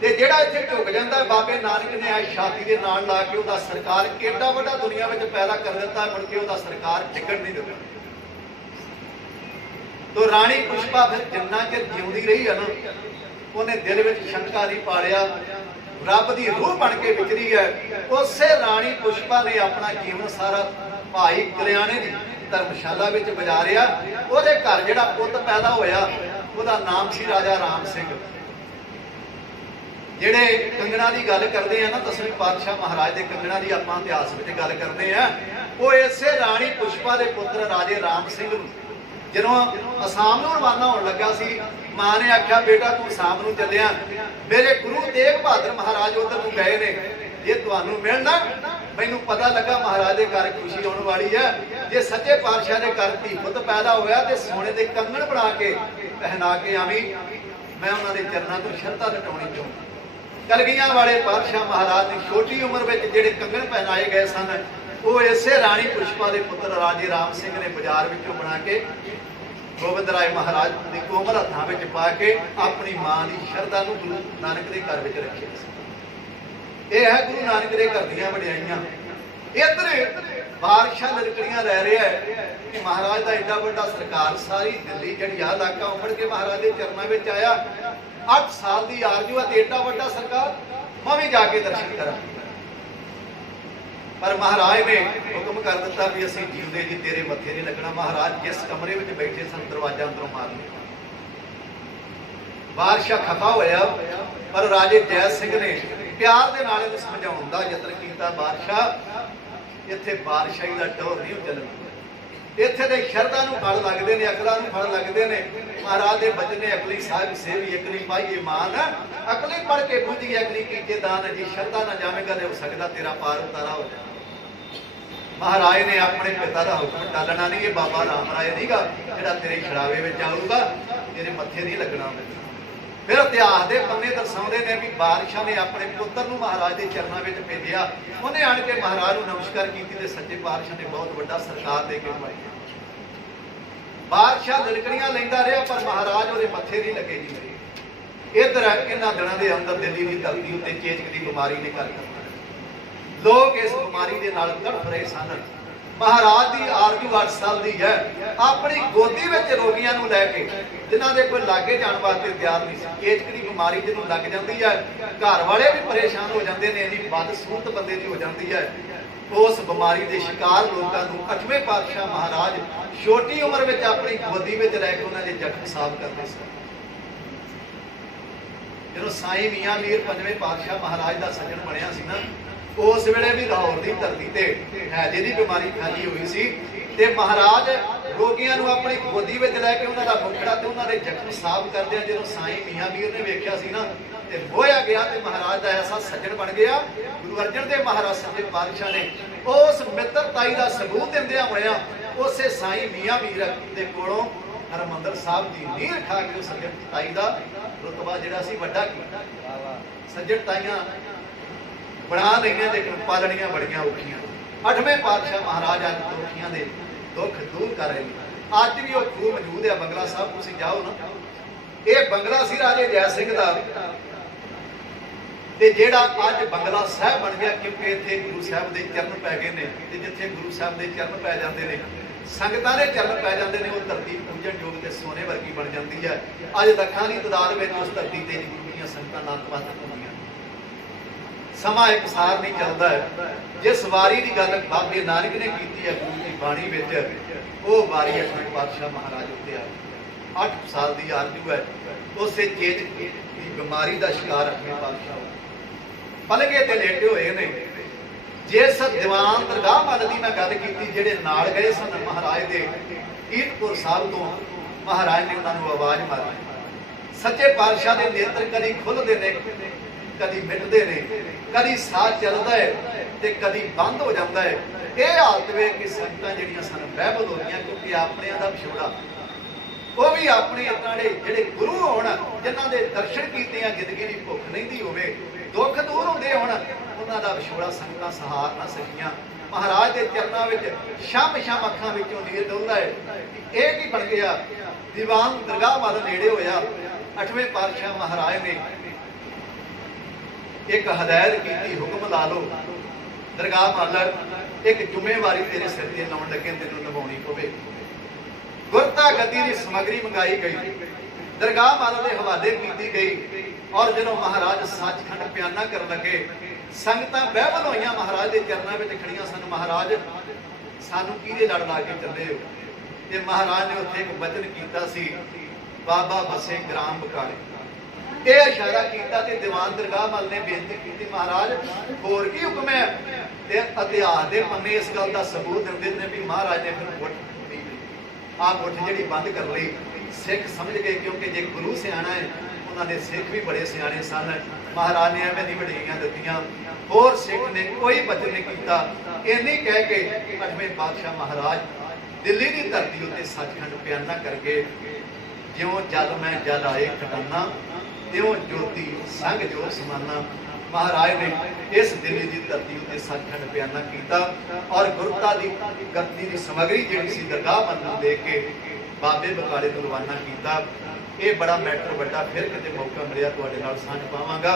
ਤੇ ਜਿਹੜਾ ਇੱਥੇ ਝੁਕ ਜਾਂਦਾ ਬਾਬੇ ਨਾਨਕ ਨੇ ਆ ਛਾਤੀ ਦੇ ਨਾਲ ਲਾ ਕੇ ਉਹਦਾ ਸਰਕਾਰ ਕਿੰਨਾ ਵੱਡਾ ਦੁਨੀਆ ਵਿੱਚ ਪੈਦਾ ਕਰ ਦਿੱਤਾ, ਮੁੜ ਕੇ ਉਹਦਾ ਸਰਕਾਰ ਡਿੱਗਣ ਨਹੀਂ ਦਿੱਤਾ। ਤੋ ਰਾਣੀ ਪੁਸ਼ਪਾ ਫਿਰ ਜਿੰਨਾ ਚਿਰ ਜਿਉਂਦੀ ਰਹੀ ਹੈ ਨਾ, ਉਹਨੇ ਦਿਲ ਵਿੱਚ ਸ਼ੰਕਾ ਨਹੀਂ ਪਾਲਿਆ, ਰੱਬ ਦੀ ਰੂਹ ਬਣ ਕੇ ਵਿਚਰੀ ਹੈ। ਉਸੇ ਰਾਣੀ ਪੁਸ਼ਪਾ ਨੇ ਆਪਣਾ ਜੀਵਨ ਸਾਰਾ ਭਾਈ ਕਲਿਆਣੇ ਦੀ ਧਰਮਸ਼ਾਲਾ ਵਿੱਚ ਗੁਜ਼ਾਰਿਆ। ਉਹਦੇ ਘਰ ਜਿਹੜਾ ਪੁੱਤ ਪੈਦਾ ਹੋਇਆ ਉਹਦਾ ਨਾਮ ਸੀ ਰਾਜਾ ਰਾਮ ਸਿੰਘ। ਜਿਹੜੇ ਕੰਗਣਾ ਦੀ ਗੱਲ ਕਰਦੇ ਆ ਨਾ, 10ਵੇਂ ਪਾਤਸ਼ਾਹ ਮਹਾਰਾਜ ਦੇ ਕੰਗਣਾ ਦੀ ਆਪਾਂ ਇਤਿਹਾਸ ਵਿੱਚ ਗੱਲ ਕਰਦੇ ਆ, ਉਹ ਇਸੇ ਰਾਣੀ ਪੁਸ਼ਪਾ ਦੇ ਪੁੱਤਰ ਰਾਜੇ ਰਾਮ ਸਿੰਘ ਨੂੰ ਜਦੋਂ ਅਸਾਮ ਨੂੰ ਰਵਾਨਾ ਹੋਣ ਲੱਗਾ ਸੀ, ਮਾਂ ਨੇ ਆਖਿਆ ਬੇਟਾ ਤੂੰ ਅਸਾਮ ਨੂੰ ਚੱਲਿਆ, ਮੇਰੇ ਗੁਰੂ ਤੇਗ ਬਹਾਦਰ ਮਹਾਰਾਜ ਉਧਰ ਨੂੰ ਗਏ ਨੇ, ਜੇ ਤੁਹਾਨੂੰ ਮਿਲਣਾ, ਮੈਨੂੰ ਪਤਾ ਲੱਗਾ ਮਹਾਰਾਜ ਦੇ ਘਰ ਖੁਸ਼ੀ ਹੋਣ ਵਾਲੀ ਹੈ, ਜੇ ਸੱਚੇ ਪਾਤਸ਼ਾਹ ਦੇ ਘਰ ਧੀ ਪੁੱਤ ਪੈਦਾ ਹੋਇਆ ਤੇ ਸੋਨੇ ਦੇ ਕੰਗਣ ਬਣਾ ਕੇ ਪਹਿਨਾ ਕੇ ਆਵੀਂ, ਮੈਂ ਉਹਨਾਂ ਦੇ ਚਰਨਾਂ ਤੋਂ ਸ਼ਰਧਾ ਲਟਾਉਣੀ ਚਾਹੁੰਦਾ। ਕਲਗੀਆਂ ਵਾਲੇ ਪਾਤਸ਼ਾਹ ਮਹਾਰਾਜ ਦੀ ਛੋਟੀ ਉਮਰ ਵਿੱਚ ਜਿਹੜੇ ਕੰਗਣ ਪਹਿਨਾਏ ਗਏ ਸਨ, ਉਹ ਇਸੇ ਰਾਣੀ ਪੁਸ਼ਪਾ ਦੇ ਪੁੱਤਰ ਰਾਜੇ ਰਾਮ ਸਿੰਘ ਨੇ ਬਾਜ਼ਾਰ ਵਿੱਚੋਂ ਬਣਾ ਕੇ ਗੋਬਿੰਦ ਰਾਏ ਮਹਾਰਾਜ ਦੇ ਕੋਮਲ ਹੱਥਾਂ ਵਿੱਚ ਪਾ ਕੇ ਆਪਣੀ ਮਾਂ ਦੀ ਸ਼ਰਧਾ ਨੂੰ ਗੁਰੂ ਨਾਨਕ ਦੇ ਘਰ ਵਿੱਚ ਰੱਖਿਆ ਸੀ। ਇਹ ਹੈ ਗੁਰੂ ਨਾਨਕ ਦੇ ਘਰ ਦੀਆਂ ਵਡਿਆਈਆਂ। ਇੱਧਰ ਬਾਰਿਸ਼ਾਂ ਲੜਕੜੀਆਂ ਲੈ ਰਿਹਾ ਹੈ ਕਿ ਮਹਾਰਾਜ ਦਾ ਏਡਾ ਵੱਡਾ ਸਰਕਾਰ, ਸਾਰੀ ਦਿੱਲੀ ਜਿਹੜੀ ਆ ਇਲਾਕਾ ਉਮੜ ਕੇ ਮਹਾਰਾਜ ਦੇ ਚਰਨਾਂ ਵਿੱਚ ਆਇਆ। 8 ਸਾਲ ਦੀ ਆਰਜ਼ੂ ਹੈ ਤੇ ਏਡਾ ਵੱਡਾ ਸਰਕਾਰ, ਮੈਂ ਵੀ ਜਾ ਕੇ ਦਰਸ਼ਨ ਕਰਾਂ। ਪਰ ਮਹਾਰਾਜ ਨੇ ਹੁਕਮ ਕਰ ਦਿੱਤਾ ਵੀ ਅਸੀਂ ਜਿਉਂਦੇ ਜੀ ਤੇਰੇ ਮੱਥੇ ਨਹੀਂ ਲੱਗਣਾ। ਮਹਾਰਾਜ ਜਿਸ ਕਮਰੇ ਵਿੱਚ ਬੈਠੇ ਸਨ ਦਰਵਾਜ਼ਾ ਅੰਦਰੋਂ ਮਾਰ ਲਿਆ। ਬਾਦਸ਼ਾਹ ਖਫਾ ਹੋਇਆ, ਪਰ ਰਾਜੇ ਜੈ ਸਿੰਘ ਨੇ ਪਿਆਰ ਦੇ ਨਾਲ ਇਹਨੂੰ ਸਮਝਾਉਣ ਦਾ ਯਤਨ ਕੀਤਾ। ਬਾਦਸ਼ਾਹ ਇੱਥੇ ਬਾਦਸ਼ਾਹੀ ਦਾ ਟੋਰ ਨਹੀਂ ਚੱਲਣਾ, ਇੱਥੇ ਦੇ ਸ਼ਰਧਾ ਨੂੰ ਫਲ ਲੱਗਦੇ ਨੇ, ਅਕਲਾਂ ਨੂੰ ਫਲ ਲੱਗਦੇ ਨੇ। ਮਹਾਰਾਜ ਦੇ ਬਚਨ ਨੇ ਅਕਲੀ ਸਾਹਿਬ ਸੇਵੀ ਅਕਲੀ ਪਾਈਏ ਮਾਨ, ਅਕਲੀ ਪੜ ਕੇ ਬੁੱਝੀ ਅਕਲੀ ਕੀਤੇ ਦਾਨ, ਜੀ ਸ਼ਰਧਾ ਨਾ ਜਾਵੇਗਾ ਤੇ ਹੋ ਸਕਦਾ ਤੇਰਾ ਪਾਰ ਉਤਾਰਾ ਹੋ ਜਾਏ। ਮਹਾਰਾਜ ਨੇ ਆਪਣੇ ਪਿਤਾ ਦਾ ਹੁਕਮ ਟਾਲਣਾ ਨਹੀਂ। ਇਹ ਬਾਬਾ ਰਾਮ ਰਾਏ ਨਹੀਂਗਾ ਜਿਹੜਾ ਤੇਰੇ ਛੜਾਵੇ ਵਿੱਚ ਆਊਗਾ, ਤੇਰੇ ਮੱਥੇ ਨਹੀਂ ਲੱਗਣਾ। ਫਿਰ ਇਤਿਹਾਸ ਦੇ ਪੰਨੇ ਦਰਸਾਉਂਦੇ ਨੇ ਵੀ ਬਾਦਸ਼ਾਹ ਨੇ ਆਪਣੇ ਪੁੱਤਰ ਨੂੰ ਮਹਾਰਾਜ ਦੇ ਚਰਨਾਂ ਵਿੱਚ ਭੇਜਿਆ। ਉਹਨੇ ਆਣ ਕੇ ਮਹਾਰਾਜ ਨੂੰ ਨਮਸਕਾਰ ਕੀਤੀ ਤੇ ਸੱਚੇ ਪਾਤਸ਼ਾਹ ਨੇ ਬਹੁਤ ਵੱਡਾ ਸਰਕਾਰ ਦੇ ਕੇ ਪਾਈ। ਬਾਦਸ਼ਾਹ ਲਲਕੜੀਆਂ ਲੈਂਦਾ ਰਿਹਾ ਪਰ ਮਹਾਰਾਜ ਉਹਦੇ ਮੱਥੇ ਨਹੀਂ ਲੱਗੇ ਜੀ। ਇੱਧਰ ਇਹਨਾਂ ਦਿਨਾਂ ਦੇ ਅੰਦਰ ਦਿੱਲੀ ਦੀ ਧਰਤੀ ਉੱਤੇ ਚੇਚਕ ਦੀ ਬਿਮਾਰੀ ਨੇ ਕਰ ਦਿੱਤਾ। ਲੋਕ ਇਸ ਬਿਮਾਰੀ ਦੇ ਨਾਲ ਤੜਫ ਰਹੇ ਸਨ। ਮਹਾਰਾਜ ਦੀ ਆਰਜ਼ੂ 8 ਸਾਲ ਦੀ ਹੈ, ਆਪਣੀ ਗੋਦੀ ਵਿੱਚ ਰੋਗੀਆਂ ਨੂੰ ਲੈ ਕੇ, ਜਿਨ੍ਹਾਂ ਦੇ ਕੋਈ ਲਾਗੇ ਜਾਣ ਵਾਸਤੇ ਤਿਆਰ ਨਹੀਂ ਸੀ। ਚੇਚਕ ਦੀ ਬਿਮਾਰੀ ਜਿਹਨੂੰ ਲੱਗ ਜਾਂਦੀ ਹੈ, ਘਰ ਵਾਲੇ ਵੀ ਪਰੇਸ਼ਾਨ ਹੋ ਜਾਂਦੇ ਨੇ, ਇਹਦੀ ਬਦਸੂਰਤ ਬੰਦੇ ਦੀ ਹੋ ਜਾਂਦੀ ਹੈ। ਉਸ ਬਿਮਾਰੀ ਦੇ ਸ਼ਿਕਾਰ ਲੋਕਾਂ ਨੂੰ 8ਵੇਂ ਪਾਤਸ਼ਾਹ ਮਹਾਰਾਜ ਛੋਟੀ ਉਮਰ ਵਿੱਚ ਆਪਣੀ ਗੋਦੀ ਵਿੱਚ ਲੈ ਕੇ ਉਹਨਾਂ ਦੇ ਜ਼ਖਮ ਸਾਫ਼ ਕਰਦੇ ਸਨ। ਜਦੋਂ ਸਾਈਂ ਮੀਆਂ ਮੀਰ 5ਵੇਂ ਪਾਤਸ਼ਾਹ ਮਹਾਰਾਜ ਦਾ ਸੱਜਣ ਬਣਿਆ ਸੀ ਨਾ, ਉਸ ਵੇਲੇ ਵੀ ਲਾਹੌਰ ਦੀ ਧਰਤੀ ਤੇ ਹੈਜੇ ਦੀ ਬਿਮਾਰੀ ਫੈਲੀ ਹੋਈ ਸੀ ਤੇ ਮਹਾਰਾਜ ਰੋਗੀਆਂ ਨੂੰ ਆਪਣੀ ਗੋਦੀ ਵਿੱਚ ਲੈ ਕੇ ਉਹਨਾਂ ਦਾ ਮੁਖੜਾ ਤੇ ਉਹਨਾਂ ਦੇ ਜ਼ਖਮ ਸਾਫ਼ ਕਰਦੇ ਆ। ਜਦੋਂ ਸਾਈਂ ਮੀਆਂ ਮੀਰ ਨੇ ਵੇਖਿਆ ਸੀ ਨਾ ਤੇ ਮੋਹਿਆ ਗਿਆ ਤੇ ਮਹਾਰਾਜ ਦਾ ਐਸਾ ਸੱਜਣ ਬਣ ਗਿਆ। ਗੁਰੂ ਅਰਜਨ ਦੇਵ ਮਹਾਰਾਜ ਸੱਚੇ ਪਾਤਸ਼ਾਹ ਨੇ ਉਸ ਮਿੱਤਰਤਾਈ ਦਾ ਸਬੂਤ ਦਿੰਦਿਆਂ ਹੋਇਆ ਉਸੇ ਸਾਈਂ ਮੀਆਂ ਮੀਰ ਦੇ ਕੋਲੋਂ ਹਰਿਮੰਦਰ ਸਾਹਿਬ ਦੀ ਨੀਂਹ ਠਾ ਕੇ ਉਸ ਸੱਜਣਤਾਈ ਦਾ ਰੁਤਬਾ ਜਿਹੜਾ ਸੀ ਵੱਡਾ ਕੀਤਾ। ਸੱਜਣਤਾਈਆਂ ਬਣਾ ਲਈਆਂ ਲੇਕਿਨ ਪਾਲਣੀਆਂ ਬੜੀਆਂ ਔਖੀਆਂ। 8ਵੇਂ ਪਾਤਸ਼ਾਹ ਮਹਾਰਾਜ ਅੱਜ ਦੁਖੀਆਂ ਦੇ ਦੁੱਖ ਦੂਰ ਕਰ ਰਹੇ ਨੇ। ਅੱਜ ਵੀ ਉਹ ਖੂਹ ਮੌਜੂਦ ਹੈ ਬੰਗਲਾ ਸਾਹਿਬ, ਤੁਸੀਂ ਜਾਓ ਨਾ। ਇਹ ਬੰਗਲਾ ਸੀ ਰਾਜੇ ਜੈ ਸਿੰਘ ਦਾ ਤੇ ਜਿਹੜਾ ਅੱਜ ਬੰਗਲਾ ਸਾਹਿਬ ਬਣ ਗਿਆ ਕਿਉਂਕਿ ਇੱਥੇ ਗੁਰੂ ਸਾਹਿਬ ਦੇ ਚਰਨ ਪੈ ਗਏ ਨੇ। ਤੇ ਜਿੱਥੇ ਗੁਰੂ ਸਾਹਿਬ ਦੇ ਚਰਨ ਪੈ ਜਾਂਦੇ ਨੇ, ਸੰਗਤਾਂ ਦੇ ਚਰਨ ਪੈ ਜਾਂਦੇ ਨੇ, ਉਹ ਧਰਤੀ ਪੂਜਣ ਯੋਗ ਤੇ ਸੋਨੇ ਵਰਗੀ ਬਣ ਜਾਂਦੀ ਹੈ। ਅੱਜ ਲੱਖਾਂ ਦੀ ਤਾਦਾਦ ਵਿੱਚ ਉਸ ਧਰਤੀ ਤੇ ਗੁਰੂ ਦੀਆਂ ਸੰਗਤਾਂ ਨਤਮਸਤਕ ਹੁੰਦੀਆਂ। ਸਮਾਂ ਇੱਕ ਸਾਰ ਨਹੀਂ ਚੱਲਦਾ ਹੈ। ਜਿਸ ਵਾਰੀ ਦੀ ਗੱਲ ਬਾਬੇ ਨਾਨਕ ਨੇ ਕੀਤੀ ਹੈ ਗੁਰੂ ਦੀ ਬਾਣੀ ਵਿੱਚ, ਉਹ ਵਾਰੀ 8ਵੇਂ ਪਾਤਸ਼ਾਹ ਮਹਾਰਾਜ ਉੱਤੇ ਆ। 8 ਸਾਲ ਦੀ ਆਰਜ਼ੂ ਹੈ। ਉਸੇ ਚੇਚਕ ਦੀ ਬਿਮਾਰੀ ਦਾ ਸ਼ਿਕਾਰ 8ਵੇਂ ਪਾਤਸ਼ਾਹ ਪਲਗੇ ਤੇ ਲੇਟੇ ਹੋਏ ਨੇ। ਜਿਸ ਦੀਵਾਨ ਦਰਗਾਹ ਮੱਲ ਦੀ ਮੈਂ ਗੱਲ ਕੀਤੀ, ਜਿਹੜੇ ਨਾਲ ਗਏ ਸਨ ਮਹਾਰਾਜ ਦੇ ਕੀਰਤਪੁਰ ਸਾਹਿਬ ਤੋਂ, ਮਹਾਰਾਜ ਨੇ ਉਹਨਾਂ ਨੂੰ ਆਵਾਜ਼ ਮਾਰੀ। ਸੱਚੇ ਪਾਤਸ਼ਾਹ ਦੇ ਨੇਤਰ ਕਦੀ ਖੁੱਲਦੇ ਨੇ, ਕਦੀ ਮਿਟਦੇ ਨੇ, ਕਦੀ ਸਾਹ ਚੱਲਦਾ ਹੈ ਤੇ ਕਦੀ ਬੰਦ ਹੋ ਜਾਂਦਾ ਹੈ। ਇਹ ਹਾਲਤ ਵੇਖ ਕੇ ਸੰਗਤਾਂ ਜਿਹੜੀਆਂ ਸਨ ਬਹਿਬਲ ਹੋ ਗਈਆਂ, ਕਿਉਂਕਿ ਆਪਣਿਆਂ ਦਾ ਵਿਛੋੜਾ, ਉਹ ਵੀ ਆਪਣੇ ਆਪਣੇ ਜਿਹੜੇ ਗੁਰੂ ਹੋਣ, ਜਿਨ੍ਹਾਂ ਦੇ ਦਰਸ਼ਨ ਕੀਤੇ ਆ, ਜ਼ਿੰਦਗੀ ਦੀ ਭੁੱਖ ਲੈਂਦੀ ਹੋਵੇ, ਦੁੱਖ ਦੂਰ ਹੁੰਦੇ ਹੋਣ, ਉਹਨਾਂ ਦਾ ਵਿਛੋੜਾ ਸੰਗਤਾਂ ਸਹਾਰ ਨਾ ਸਕੀਆਂ। ਮਹਾਰਾਜ ਦੇ ਚਰਨਾਂ ਵਿੱਚ ਸ਼ਮ ਸ਼ਮ ਅੱਖਾਂ ਵਿੱਚੋਂ ਨੀਰ ਡੁੱਲਦਾ ਹੈ। ਇਹ ਕੀ ਬਣ ਗਿਆ? ਦੀਵਾਨ ਦਰਗਾਹ ਵੱਲ ਨੇੜੇ ਹੋਇਆ, 8ਵੇਂ ਪਾਤਸ਼ਾਹ ਮਹਾਰਾਜ ਨੇ ਇੱਕ ਹਦਾਇਤ ਕੀਤੀ, ਹੁਕਮ ਲਾ ਲਓ ਦਰਗਾਹ ਵੱਲ ਇੱਕ ਜ਼ਿੰਮੇਵਾਰੀ ਤੇਰੇ ਸਿਰ ਤੇ ਲਾਉਣ ਲੱਗੇ, ਤੈਨੂੰ ਨਿਭਾਉਣੀ ਪਵੇ। ਗੁਰਤਾ ਗੱਦੀ ਦੀ ਸਮੱਗਰੀ ਮੰਗਾਈ ਗਈ, ਦਰਗਾਹ ਵੱਲ ਦੇ ਹਵਾਲੇ ਕੀਤੀ ਗਈ। ਔਰ ਜਦੋਂ ਮਹਾਰਾਜ ਸੱਚਖੰਡ ਬਿਆਨਾ ਕਰਨ ਲੱਗੇ, ਸੰਗਤਾਂ ਬਹਿਬਲ ਹੋਈਆਂ, ਮਹਾਰਾਜ ਦੇ ਚਰਨਾਂ ਵਿੱਚ ਖੜੀਆਂ ਸਨ। ਮਹਾਰਾਜ ਸਾਨੂੰ ਕਿਹਦੇ ਲੜ ਲਾ ਕੇ ਚੱਲੇ ਹੋ? ਤੇ ਮਹਾਰਾਜ ਨੇ ਉੱਥੇ ਇੱਕ ਵਚਨ ਕੀਤਾ ਸੀ, ਬਾਬਾ ਬਸੇ ਗ੍ਰਾਮ ਬਕਾਲੇ। ਇਹ ਇਸ਼ਾਰਾ ਕੀਤਾ ਤੇ ਦੀਵਾਨ ਦਰਗਾਹ ਵੱਲ ਨੇ ਬੇਨਤੀ ਕੀਤੀ, ਮਹਾਰਾਜ ਹੋਰ ਕੀ ਹੁਕਮ ਹੈ? ਤੇ ਇਤਿਹਾਸ ਦੇ ਪੰਨੇ ਇਸ ਗੱਲ ਦਾ ਸਬੂਤ ਦਿੰਦੇ ਨੇ ਵੀ ਮਹਾਰਾਜ ਨੇ ਫਿਰ ਮੁੱਠ ਮੁੱਠ ਜਿਹੜੀ ਬੰਦ ਕਰ ਲਈ। ਸਿੱਖ ਸਮਝ ਗਏ, ਕਿਉਂਕਿ ਜੇ ਗੁਰੂ ਸਿਆਣਾ ਹੈ, ਉਹਨਾਂ ਦੇ ਸਿੱਖ ਵੀ ਬੜੇ ਸਿਆਣੇ ਸਨ। ਮਹਾਰਾਜ ਨੇ ਐਵੇਂ ਦੀ ਵਡਿਆਈਆਂ ਦਿੱਤੀਆਂ, ਹੋਰ ਸਿੱਖ ਨੇ ਕੋਈ ਬਚਨ ਨਹੀਂ ਕੀਤਾ। ਇੰਨੀ ਕਹਿ ਕੇ 8ਵੇਂ ਪਾਤਸ਼ਾਹ ਮਹਾਰਾਜ ਦਿੱਲੀ ਦੀ ਧਰਤੀ ਉੱਤੇ ਸੱਚਖੰਡ ਬਿਆਨਾ ਕਰਕੇ, ਜਿਉਂ ਜਲ ਮੈਂ ਜਲ ਆਏ ਖਟਾਨਾ, ਤਿਉਂ ਜੋਤੀ ਸੰਗ ਜੋ ਸਮਾਨਾ। ਮਹਾਰਾਜ ਨੇ ਇਸ ਦਿੱਲੀ ਦੀ ਧਰਤੀ ਉੱਤੇ ਸੱਚਖੰਡ ਬਿਆਨਾ ਕੀਤਾ ਔਰ ਗੁਰਤਾ ਦੀ ਗੱਦੀ ਦੀ ਸਮੱਗਰੀ ਜਿਹੜੀ ਸੀ ਦਰਗਾਹ ਵੱਲ ਨੂੰ ਦੇਖ ਕੇ ਬਾਬੇ ਬਕਾਲੇ ਨੂੰ ਰਵਾਨਾ ਕੀਤਾ। ਇਹ ਬੜਾ ਮੈਟਰ ਵੱਡਾ, ਫਿਰ ਕਿਤੇ ਮੌਕਾ ਮਿਲਿਆ ਤੁਹਾਡੇ ਨਾਲ ਸਾਂਝ ਪਾਵਾਂਗਾ।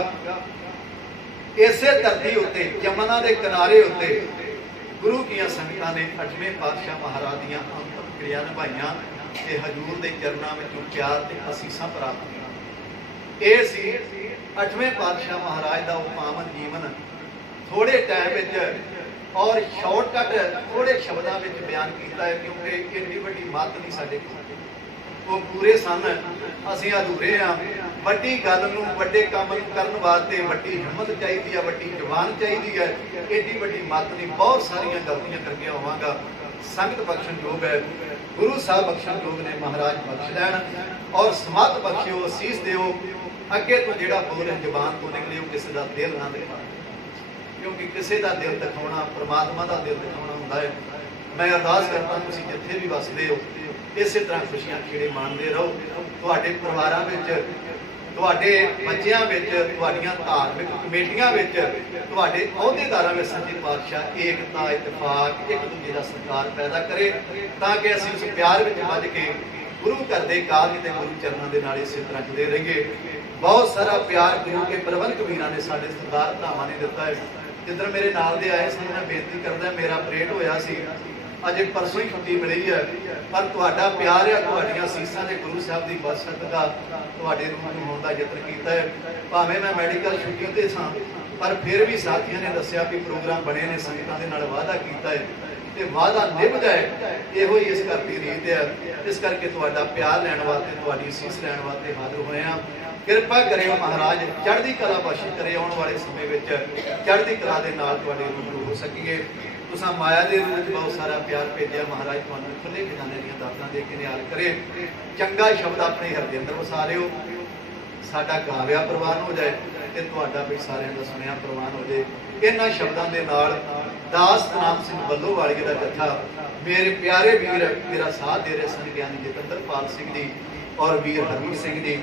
ਇਸੇ ਧਰਤੀ ਉੱਤੇ, ਯਮਨਾ ਦੇ ਕਿਨਾਰੇ ਉੱਤੇ, ਗੁਰੂ ਦੀਆਂ ਸੰਗਤਾਂ ਨੇ 8ਵੇਂ ਪਾਤਸ਼ਾਹ ਮਹਾਰਾਜ ਦੀਆਂ ਅੰਤਿਮ ਕਿਰਿਆ ਨਿਭਾਈਆਂ ਤੇ ਹਜ਼ੂਰ ਦੇ ਚਰਨਾਂ ਵਿੱਚੋਂ ਪਿਆਰ ਤੇ ਅਸੀਸਾਂ ਪ੍ਰਾਪਤ ਕੀਤੀਆਂ। ਇਹ ਸੀ 8ਵੇਂ ਪਾਤਸ਼ਾਹ ਮਹਾਰਾਜ ਦਾ ਉਹ ਪਾਵਨ ਜੀਵਨ। ਥੋੜੇ ਟਾਈਮ ਵਿੱਚ ਔਰ ਸ਼ਾਰਟਕਟ ਥੋੜੇ ਸ਼ਬਦਾਂ ਵਿੱਚ ਬਿਆਨ ਕੀਤਾ ਹੈ, ਕਿਉਂਕਿ ਇੰਨੀ ਵੱਡੀ ਮੱਤ ਨਹੀਂ ਸਾਡੇ ਕੋਲ, ਉਹ ਪੂਰੇ ਸਨ, ਅਸੀਂ ਅਧੂਰੇ ਹਾਂ। ਵੱਡੀ ਗੱਲ ਨੂੰ, ਵੱਡੇ ਕੰਮ ਨੂੰ ਕਰਨ ਵਾਸਤੇ ਵੱਡੀ ਹਿੰਮਤ ਚਾਹੀਦੀ ਹੈ, ਵੱਡੀ ਜ਼ੁਬਾਨ ਚਾਹੀਦੀ ਹੈ। ਏਡੀ ਵੱਡੀ ਮੱਤ ਨਹੀਂ, ਬਹੁਤ ਸਾਰੀਆਂ ਗਲਤੀਆਂ ਕਰਕੇ ਆਵਾਂਗਾ। ਸੰਗਤ ਬਖਸ਼ਣਯੋਗ ਹੈ, ਗੁਰੂ ਸਾਹਿਬ ਬਖਸ਼ਣਯੋਗ ਨੇ, ਮਹਾਰਾਜ ਬਖਸ਼ ਲੈਣ ਔਰ ਸਮੱਤ ਬਖਸ਼ਿਓ, ਅਸੀਸ ਦਿਓ। ਅੱਗੇ ਤੋਂ ਜਿਹੜਾ ਬੋਲ ਜ਼ੁਬਾਨ ਤੋਂ ਨਿਕਲੇ, ਉਹ ਕਿਸੇ ਦਾ ਦਿਲ ਨਾ ਦਿਖਾਵੇ, ਕਿਉਂਕਿ ਕਿਸੇ ਦਾ ਦਿਲ ਦਿਖਾਉਣਾ ਪ੍ਰਮਾਤਮਾ ਦਾ ਦਿਲ ਦਿਖਾਉਣਾ ਹੁੰਦਾ ਹੈ। ਮੈਂ ਅਰਦਾਸ ਕਰਦਾ, ਤੁਸੀਂ ਜਿੱਥੇ ਵੀ ਵਸਦੇ ਹੋ, ਇਸੇ ਤਰ੍ਹਾਂ ਖੁਸ਼ੀਆਂ ਖੇੜੇ ਮਾਣਦੇ ਰਹੋ। ਤੁਹਾਡੇ ਪਰਿਵਾਰਾਂ ਵਿੱਚ, ਤੁਹਾਡੇ ਬੱਚਿਆਂ ਵਿੱਚ, ਤੁਹਾਡੀਆਂ ਧਾਰਮਿਕ ਕਮੇਟੀਆਂ ਵਿੱਚ, ਤੁਹਾਡੇ ਅਹੁਦੇਦਾਰਾਂ ਵਿੱਚ ਸੱਚੇ ਪਾਤਸ਼ਾਹ ਏਕਤਾ, ਇਤਫਾਕ, ਇੱਕ ਦੂਜੇ ਦਾ ਸਤਿਕਾਰ ਪੈਦਾ ਕਰੇ, ਤਾਂ ਕਿ ਅਸੀਂ ਉਸ ਪਿਆਰ ਵਿੱਚ ਵੱਜ ਕੇ ਗੁਰੂ ਘਰ ਦੇ ਕਾਰਜ ਤੇ ਗੁਰੂ ਚਰਨਾਂ ਦੇ ਨਾਲ ਇਸੇ ਤਰ੍ਹਾਂ ਜੁੜੇ ਰਹੀਏ। ਬਹੁਤ ਸਾਰਾ ਪਿਆਰ ਗੁਰੂ ਕੇ ਪ੍ਰਬੰਧਕ ਵੀਰਾਂ ਨੇ, ਸਾਡੇ ਸਰਦਾਰ ਧਾਮਾਂ ਨੇ ਦਿੱਤਾ ਹੈ। ਜਿੱਧਰ ਮੇਰੇ ਨਾਲ ਦੇ ਆਏ ਸਨ, ਮੈਂ ਬੇਨਤੀ ਕਰਦਾ, ਮੇਰਾ ਆਪਰੇਟ ਹੋਇਆ ਸੀ, ਅਜੇ ਪਰਸੋਂ ਹੀ ਛੁੱਟੀ ਮਿਲੀ ਹੈ, ਪਰ ਤੁਹਾਡਾ ਪਿਆਰ ਹੈ, ਤੁਹਾਡੀਆਂ ਅਸੀਸਾਂ ਨੇ ਗੁਰੂ ਸਾਹਿਬ ਦੀ ਬਖਸ਼ਿਸ਼ ਦਾ ਤੁਹਾਡੇ ਰੂਪ ਨੂੰ ਹੋਣ ਦਾ ਯਤਨ ਕੀਤਾ ਹੈ। ਭਾਵੇਂ ਮੈਂ ਮੈਡੀਕਲ ਛੁੱਟੀ ਤੇ ਸਾਂ, ਪਰ ਫਿਰ ਵੀ ਸਾਥੀਆਂ ਨੇ ਦੱਸਿਆ ਵੀ ਪ੍ਰੋਗਰਾਮ ਬਣੇ ਨੇ, ਸੰਗਤਾਂ ਦੇ ਨਾਲ ਵਾਅਦਾ ਕੀਤਾ ਹੈ ਤੇ ਵਾਅਦਾ ਨਿਭ ਜਾਏ, ਇਹੋ ਹੀ ਇਸ ਘਰ ਦੀ ਰੀਤ ਹੈ। ਇਸ ਕਰਕੇ ਤੁਹਾਡਾ ਪਿਆਰ ਲੈਣ ਵਾਸਤੇ, ਤੁਹਾਡੀ ਅਸੀਸ ਲੈਣ ਵਾਸਤੇ ਹਾਜ਼ਰ ਹੋਏ ਹਾਂ। ਕਿਰਪਾ ਕਰਿਓ ਮਹਾਰਾਜ, ਚੜ੍ਹਦੀ ਕਲਾ ਬਖਸ਼ ਕਰੇ, ਆਉਣ ਵਾਲੇ ਸਮੇਂ ਵਿੱਚ ਚੜ੍ਹਦੀ ਕਲਾ ਦੇ ਨਾਲ ਤੁਹਾਡੇ ਰੂਬਰੂ ਹੋ ਸਕੀਏ। ਤੁਸੀਂ ਮਾਇਆ ਦੇ ਰੂਪ ਵਿੱਚ ਬਹੁਤ ਸਾਰਾ ਪਿਆਰ ਭੇਜਿਆ, ਮਹਾਰਾਜ ਤੁਹਾਨੂੰ ਖੁੱਲੇ ਖਜ਼ਾਨੇ ਦੀਆਂ ਦਾਤਾਂ ਦੇ ਕੇ ਨਿਹਾਲ ਕਰੇ। ਚੰਗਾ ਸ਼ਬਦ ਆਪਣੇ ਹਿਰਦੇ ਅੰਦਰ ਵਸਾ ਲਿਓ, ਸਾਡਾ ਗਾਵਿਆ ਪ੍ਰਵਾਨ ਹੋ ਜਾਏ ਤੇ ਤੁਹਾਡਾ ਵੀ ਸਾਰਿਆਂ ਦਾ ਸੁਣਿਆ ਪ੍ਰਵਾਨ ਹੋ ਜਾਏ। ਇਹਨਾਂ ਸ਼ਬਦਾਂ ਦੇ ਨਾਲ ਦਾਸ ਨਾਮ ਸਿੰਘ ਬੱਲੋਵਾਲੀਏ ਦਾ ਜੱਥਾ, ਮੇਰੇ ਪਿਆਰੇ ਵੀਰ ਮੇਰਾ ਸਾਥ ਦੇ ਰਹੇ ਸਨ, ਗਿਆਨੀ ਜਤਿੰਦਰਪਾਲ ਸਿੰਘ ਜੀ ਔਰ ਵੀਰ ਹਰਮੀਤ ਸਿੰਘ ਜੀ।